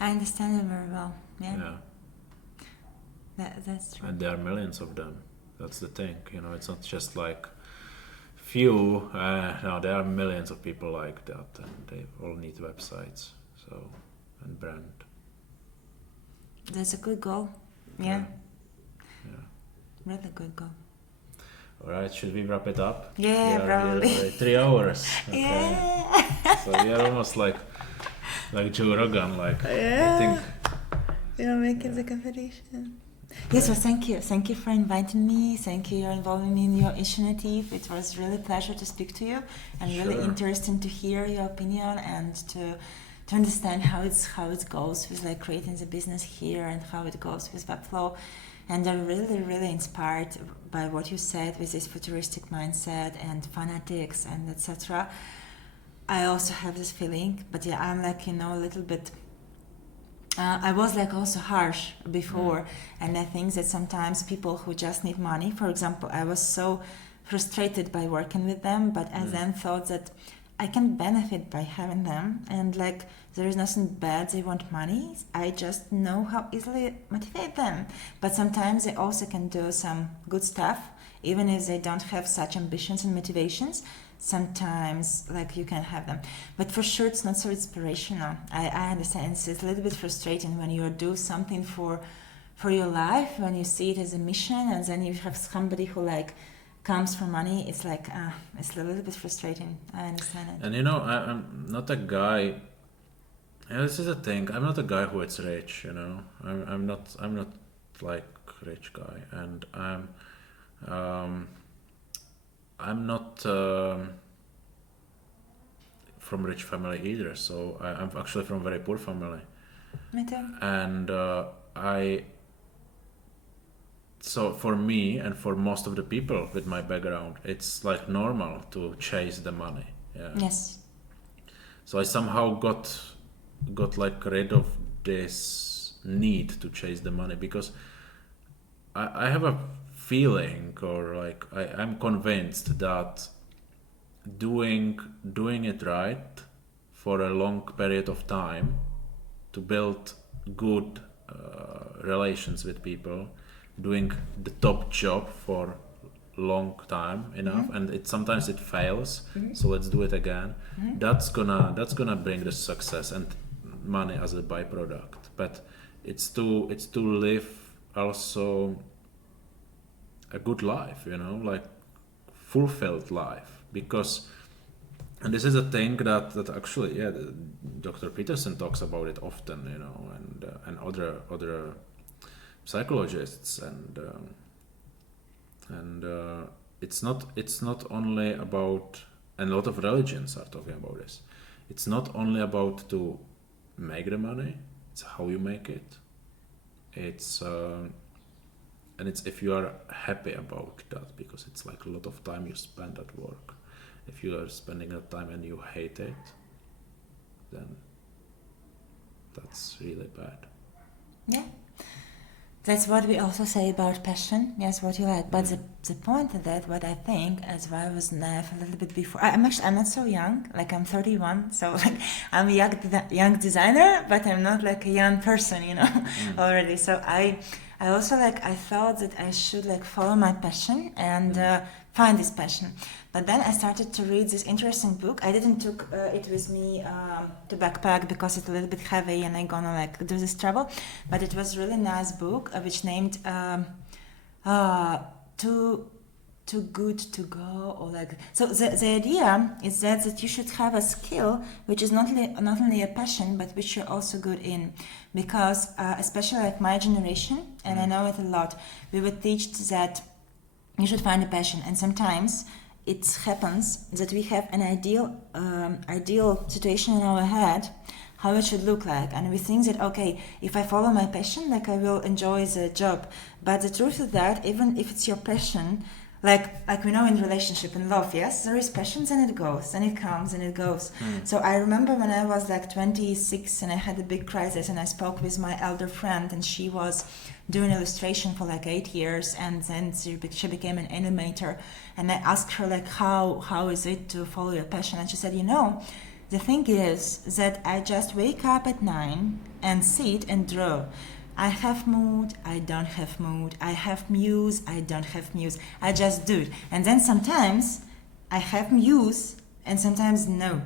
I understand it very well. Yeah. That's true. And there are millions of them. That's the thing. It's not just like few. No, there are millions of people like that, and they all need websites, and brand. That's a good goal. Yeah. Yeah. Really good goal. All right, should we wrap it up? Yeah, probably. We are 3 hours. Okay. Yeah. So we are almost like Joe Rogan. I think. You're making the competition. Yes, well, thank you. Thank you for inviting me. Thank you for involving me in your initiative. It was really a pleasure to speak to you, and really interesting to hear your opinion and to understand how it goes with like creating the business here and how it goes with Webflow. And I'm really, really inspired by what you said with this futuristic mindset and fanatics and etc. I also have this feeling, but yeah, I'm like, a little bit. I was like also harsh before, and I think that sometimes people who just need money, for example, I was so frustrated by working with them, but I then thought that I can benefit by having them, and like there is nothing bad, they want money, I just know how easily motivate them. But sometimes they also can do some good stuff, even if they don't have such ambitions and motivations. Sometimes like you can have them, but for sure it's not so inspirational. I understand it's a little bit frustrating when you do something for your life, when you see it as a mission, and then you have somebody who like comes for money. It's like it's a little bit frustrating. I understand it. And I'm not a guy. This is the thing. I'm not a guy who is rich. I'm not like rich guy, and I'm not from rich family either, so I'm actually from a very poor family. Me too. And so for me and for most of the people with my background, it's like normal to chase the money. Yeah. Yes. So I somehow got like rid of this need to chase the money, because I have a feeling, or like I'm convinced that doing it right for a long period of time to build good relations with people, doing the top job for long time enough, and it sometimes it fails, so let's do it again. That's gonna bring the success and money as a byproduct. But it's to live also a good life, like fulfilled life, because, and this is a thing that actually, Dr. Peterson talks about it often, and other psychologists, and it's not only about, and a lot of religions are talking about this. It's not only about to make the money; it's how you make it. It's and it's if you are happy about that, because it's like a lot of time you spend at work. If you are spending that time and you hate it, then that's really bad. Yeah. That's what we also say about passion. Yes, what you like. But the point of that, what I think, as well, I was naive a little bit before. I'm not so young. Like, I'm 31, so like I'm a young designer, but I'm not like a young person, already. So I also I thought that I should follow my passion and find this passion. But then I started to read this interesting book. I didn't took it with me to backpack because it's a little bit heavy and I'm gonna do this travel. But it was a really nice book which named Too Good to Go, or so the idea is that you should have a skill which is not only a passion but which you're also good in, because especially my generation, and I know it a lot, we would teach that you should find a passion, and sometimes it happens that we have an ideal situation in our head how it should look like, and we think that okay, if I follow my passion, I will enjoy the job. But the truth is that even if it's your passion, like we know in relationship and love, yes, there is passions and it goes and it comes and it goes. So I remember when I was 26 and I had a big crisis, and I spoke with my elder friend, and she was doing illustration for 8 years, and then she became an animator, and I asked her how is it to follow your passion, and she said, the thing is that I just wake up at 9 and sit and draw. I have mood, I don't have mood. I have muse, I don't have muse. I just do it. And then sometimes I have muse and sometimes no.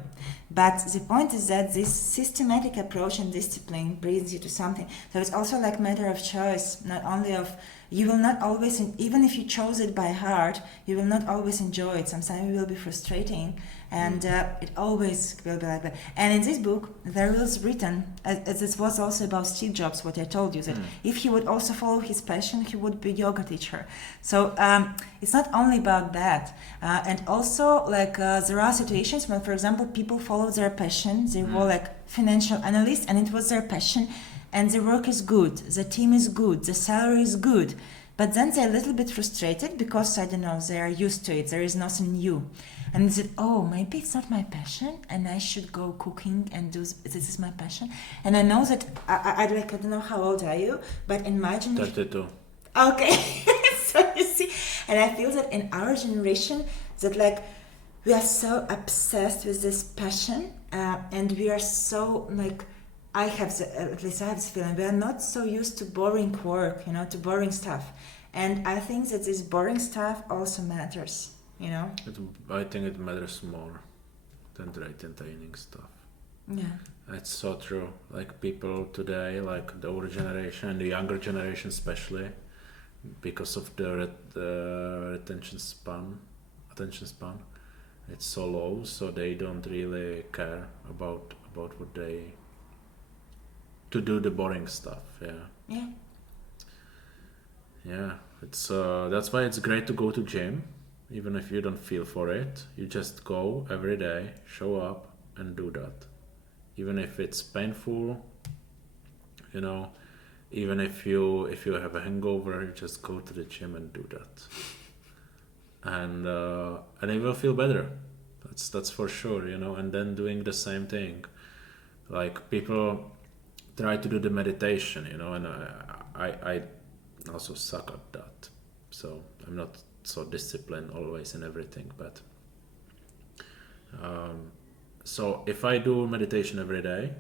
But the point is that this systematic approach and discipline brings you to something. So it's also matter of choice, not only of, you will not always, even if you chose it by heart, you will not always enjoy it. Sometimes it will be frustrating, and it always will be like that. And in this book, there was written, as it was also about Steve Jobs, what I told you, that if he would also follow his passion, he would be a yoga teacher. So it's not only about that. And also, there are situations when, for example, people follow their passion. They were financial analysts, and it was their passion, and the work is good, the team is good, the salary is good. But then they're a little bit frustrated because, I don't know, they are used to it, there is nothing new. And they said, maybe it's not my passion, and I should go cooking and do this is my passion. And I know that, I don't know how old are you, but in my generation... 32. Okay, so you see, and I feel that in our generation, that we are so obsessed with this passion, and we are so at least I have this feeling, we are not so used to boring work, to boring stuff. And I think that this boring stuff also matters, I think it matters more than the entertaining stuff. Yeah. It's so true. People today, the older generation and the younger generation especially, because of the attention span, it's so low, so they don't really care about what they... to do the boring stuff. It's that's why it's great to go to gym, even if you don't feel for it. You just go every day, show up and do that, even if it's painful, even if you have a hangover, you just go to the gym and do that, and you will feel better. That's for sure. And then doing the same thing, people try to do the meditation, and I also suck at that. So I'm not so disciplined always in everything, but so if I do meditation every day,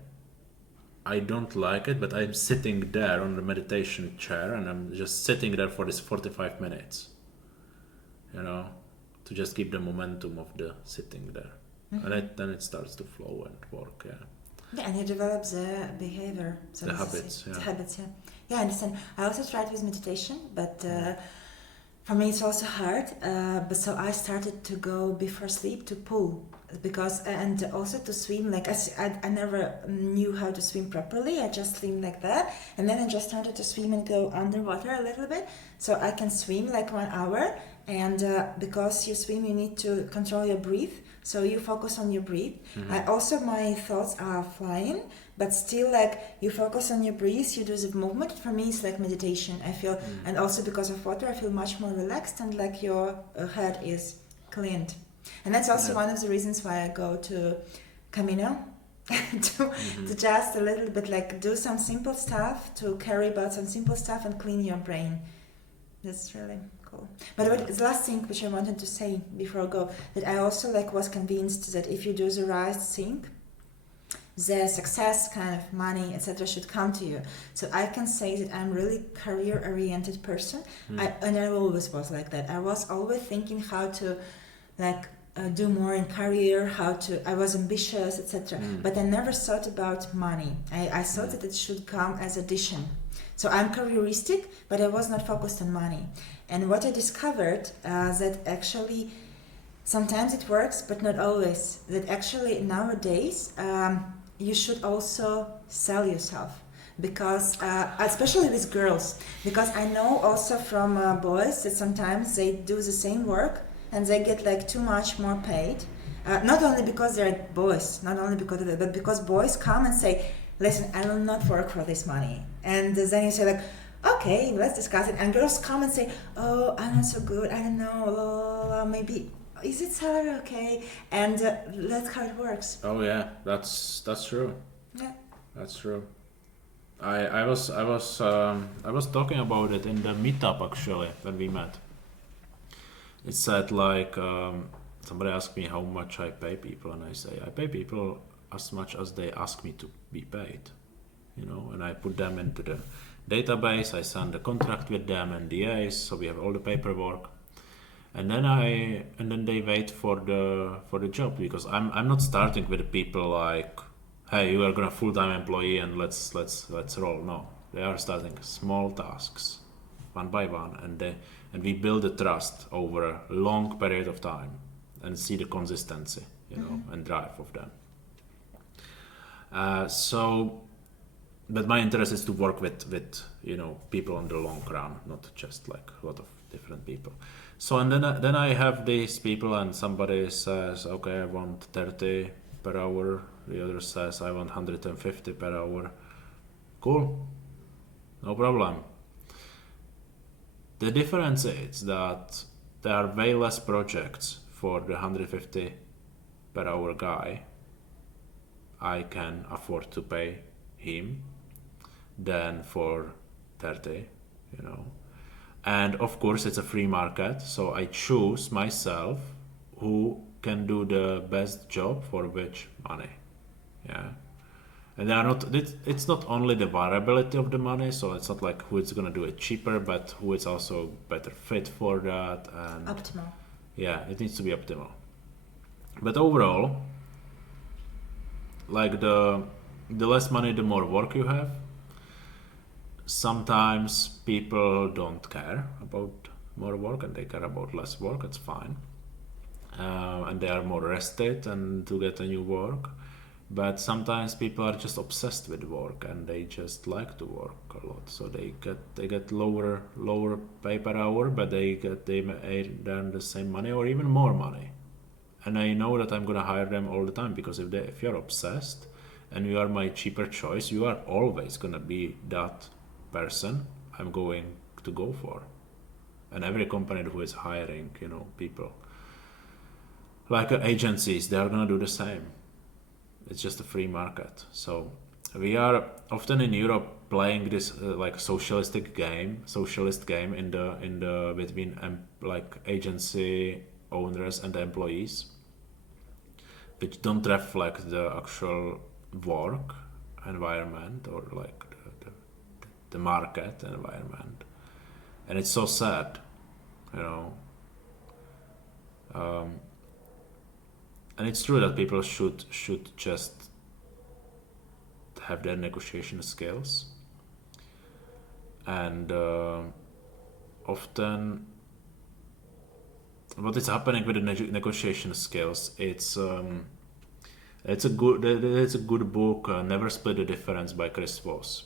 I don't like it, but I'm sitting there on the meditation chair and I'm just sitting there for this 45 minutes. you know, to just keep the momentum of the sitting there. And then it starts to flow and work, yeah. Yeah, and you develop the behavior. So The this is habits, it. yeah. The habits, yeah. Yeah, I understand. I also tried with meditation, but for me it's also hard. But so I started to go before sleep to pool because and also to swim. Like I never knew how to swim properly. I just swim like that, and then I just started to swim and go underwater a little bit, so I can swim like 1 hour. And because you swim, you need to control your breath. So you focus on your breath. Also, my thoughts are flying, but still, like you focus on your breath, you do the movement. For me, it's like meditation. I feel, and also because of water, I feel much more relaxed and like your head is cleaned. And that's also one of the reasons why I go to Camino. to just a little bit like do some simple stuff, to carry about some simple stuff and clean your brain. That's really cool. But the last thing which I wanted to say before I go, that I also like was convinced that if you do the right thing, the success, kind of money, etc., should come to you. So I can say that I'm really career-oriented person, and I always was like that. I was always thinking how to, like, do more in career, how to. I was ambitious, etc. But I never thought about money. I thought that it should come as addition. So I'm careeristic, but I was not focused on money. And what I discovered that actually sometimes it works, but not always. That actually nowadays you should also sell yourself, because especially with girls, because I know also from boys that sometimes they do the same work and they get like too much more paid. Not only because they're boys, not only because of it, but because boys come and say, listen, I will not work for this money. And then you say like, okay, let's discuss it. And girls come and say, oh, I'm not so good, I don't know, maybe, is it salary okay? And that's how it works. Oh yeah, that's true. Yeah. That's true. I was talking about it in the meetup actually when we met. It said like somebody asked me how much I pay people, and I say I pay people as much as they ask me to be paid, you know, and I put them into the database. I send a contract with them, NDAs, so we have all the paperwork, and then they wait for the job, because I'm not starting with the people like, hey, you are gonna full-time employee and let's roll. No, they are starting small tasks, one by one, and we build the trust over a long period of time and see the consistency, you know, and drive of them. But my interest is to work with you know, people on the long run, not just like a lot of different people. So and then I have these people, and somebody says, okay, I want 30 per hour. The other says, I want 150 per hour. Cool, no problem. The difference is that there are way less projects for the 150 per hour guy. I can afford to pay him than for 30, you know. And of course it's a free market, so I choose myself who can do the best job for which money. Yeah. And they are not, it's not only the variability of the money, so it's not like who is going to do it cheaper, but who is also better fit for that. And Optimal. yeah, it needs to be optimal. But overall, like the less money, the more work you have. Sometimes people don't care about more work and they care about less work. It's fine, and they are more rested and to get a new work. But sometimes people are just obsessed with work and they just like to work a lot, so they get lower pay per hour, but they earn the same money or even more money. And I know that I'm gonna hire them all the time, because if you're obsessed and you are my cheaper choice, you are always gonna be that person I'm going to go for. And every company who is hiring, you know, people like agencies, they are gonna do the same. It's just a free market. So we are often in Europe playing this like socialist game in the between like agency owners and the employees, which don't reflect the actual work environment or like the market environment. And it's so sad, you know. and it's true that people should just have their negotiation skills, and often what is happening with the negotiation skills, it's a good book, Never Split the Difference by Chris Voss.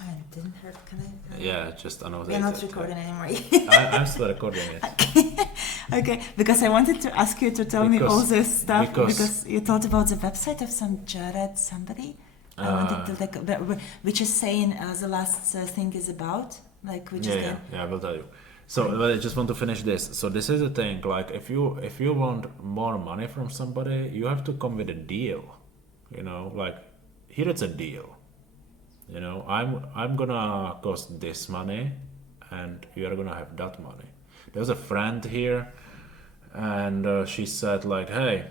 I didn't hear. Can I? Yeah, just annotate We're not it. recording anymore. I'm still recording it. Okay, because I wanted to ask you to tell me all this stuff because you thought about the website of some Jared somebody. I wanted to which is saying the last thing is about, like which is I will tell you. So but I just want to finish this. So this is the thing. Like if you want more money from somebody, you have to come with a deal. You know, like here it's a deal. You know, I'm gonna cost this money, and you are gonna have that money. There's a friend here, and she said like, hey,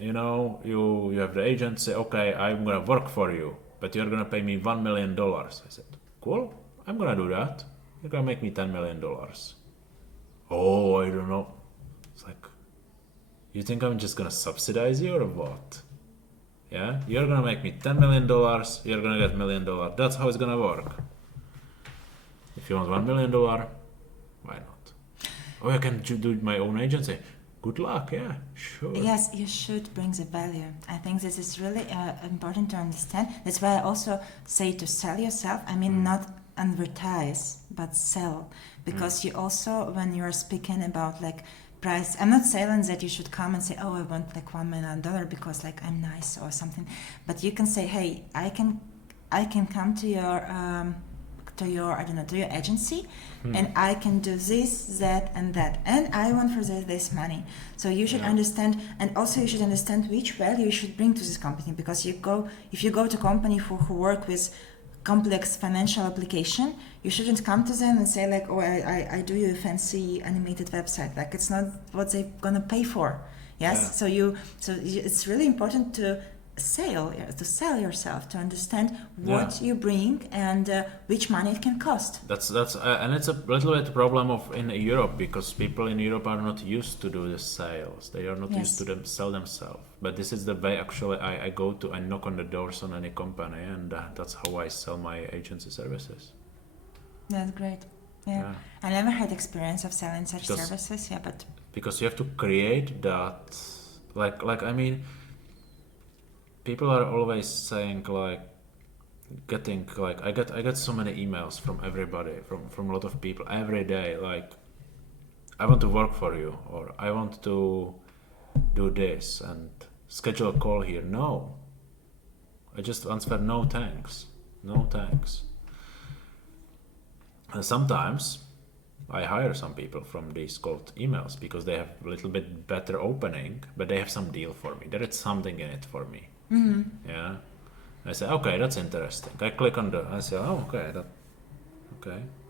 you know, you have the agency. Okay, I'm gonna work for you, but you're gonna pay me $1 million. I said, cool, I'm gonna do that. You're gonna make me $10 million. Oh, I don't know. It's like, you think I'm just gonna subsidize you or what? Yeah, you're gonna make me $10 million. You're gonna get $1 million. That's how it's gonna work. If you want $1 million, why not? Oh, I can do my own agency. Good luck. Yeah, sure. Yes, you should bring the value. I think this is really important to understand. That's why I also say to sell yourself. I mean, not advertise, but sell. Because you also, when you're speaking about like price, I'm not saying that you should come and say, oh, I want like $1 million because like I'm nice or something. But you can say, hey, I can come to your to your agency, and I can do this, that, and that, and I want for this money. So you should understand, and also you should understand which value you should bring to this company, because if you go to company who work with complex financial application, you shouldn't come to them and say like, oh, I do you a fancy animated website. Like it's not what they're gonna pay for. Yes. Yeah. So it's really important to sell yourself, to understand what you bring and which money it can cost. That's and it's a little bit problem of in Europe, because people in Europe are not used to do the sales. They are not used to sell themselves. But this is the way actually I go to. I knock on the doors on any company, and that's how I sell my agency services. That's great. Yeah. I never had experience of selling such services. Yeah, but because you have to create that, like I mean. People are always saying like, getting like I get so many emails from everybody, from a lot of people every day, like, I want to work for you, or I want to do this and schedule a call here. No, I just answer no thanks. And sometimes I hire some people from these cold emails because they have a little bit better opening, but they have some deal for me. There is something in it for me. Mm-hmm. Yeah, I say, okay, that's interesting. I click on I say, oh, okay,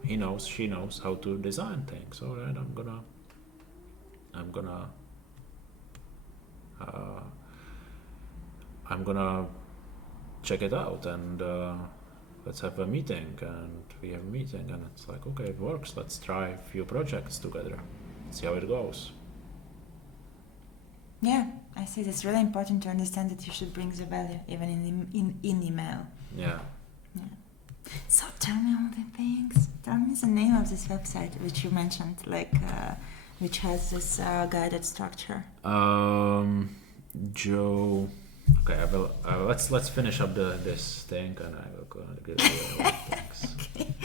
he knows, she knows how to design things. All right, I'm gonna check it out, and let's have a meeting. And we have a meeting, and it's like, okay, it works. Let's try a few projects together, see how it goes. Yeah, I see. It's really important to understand that you should bring the value, even in email. Yeah. So tell me all the things. Tell me the name of this website which you mentioned, like which has this guided structure. Joe. Okay, I will. Let's finish up this thing, and I will go and give you all the things.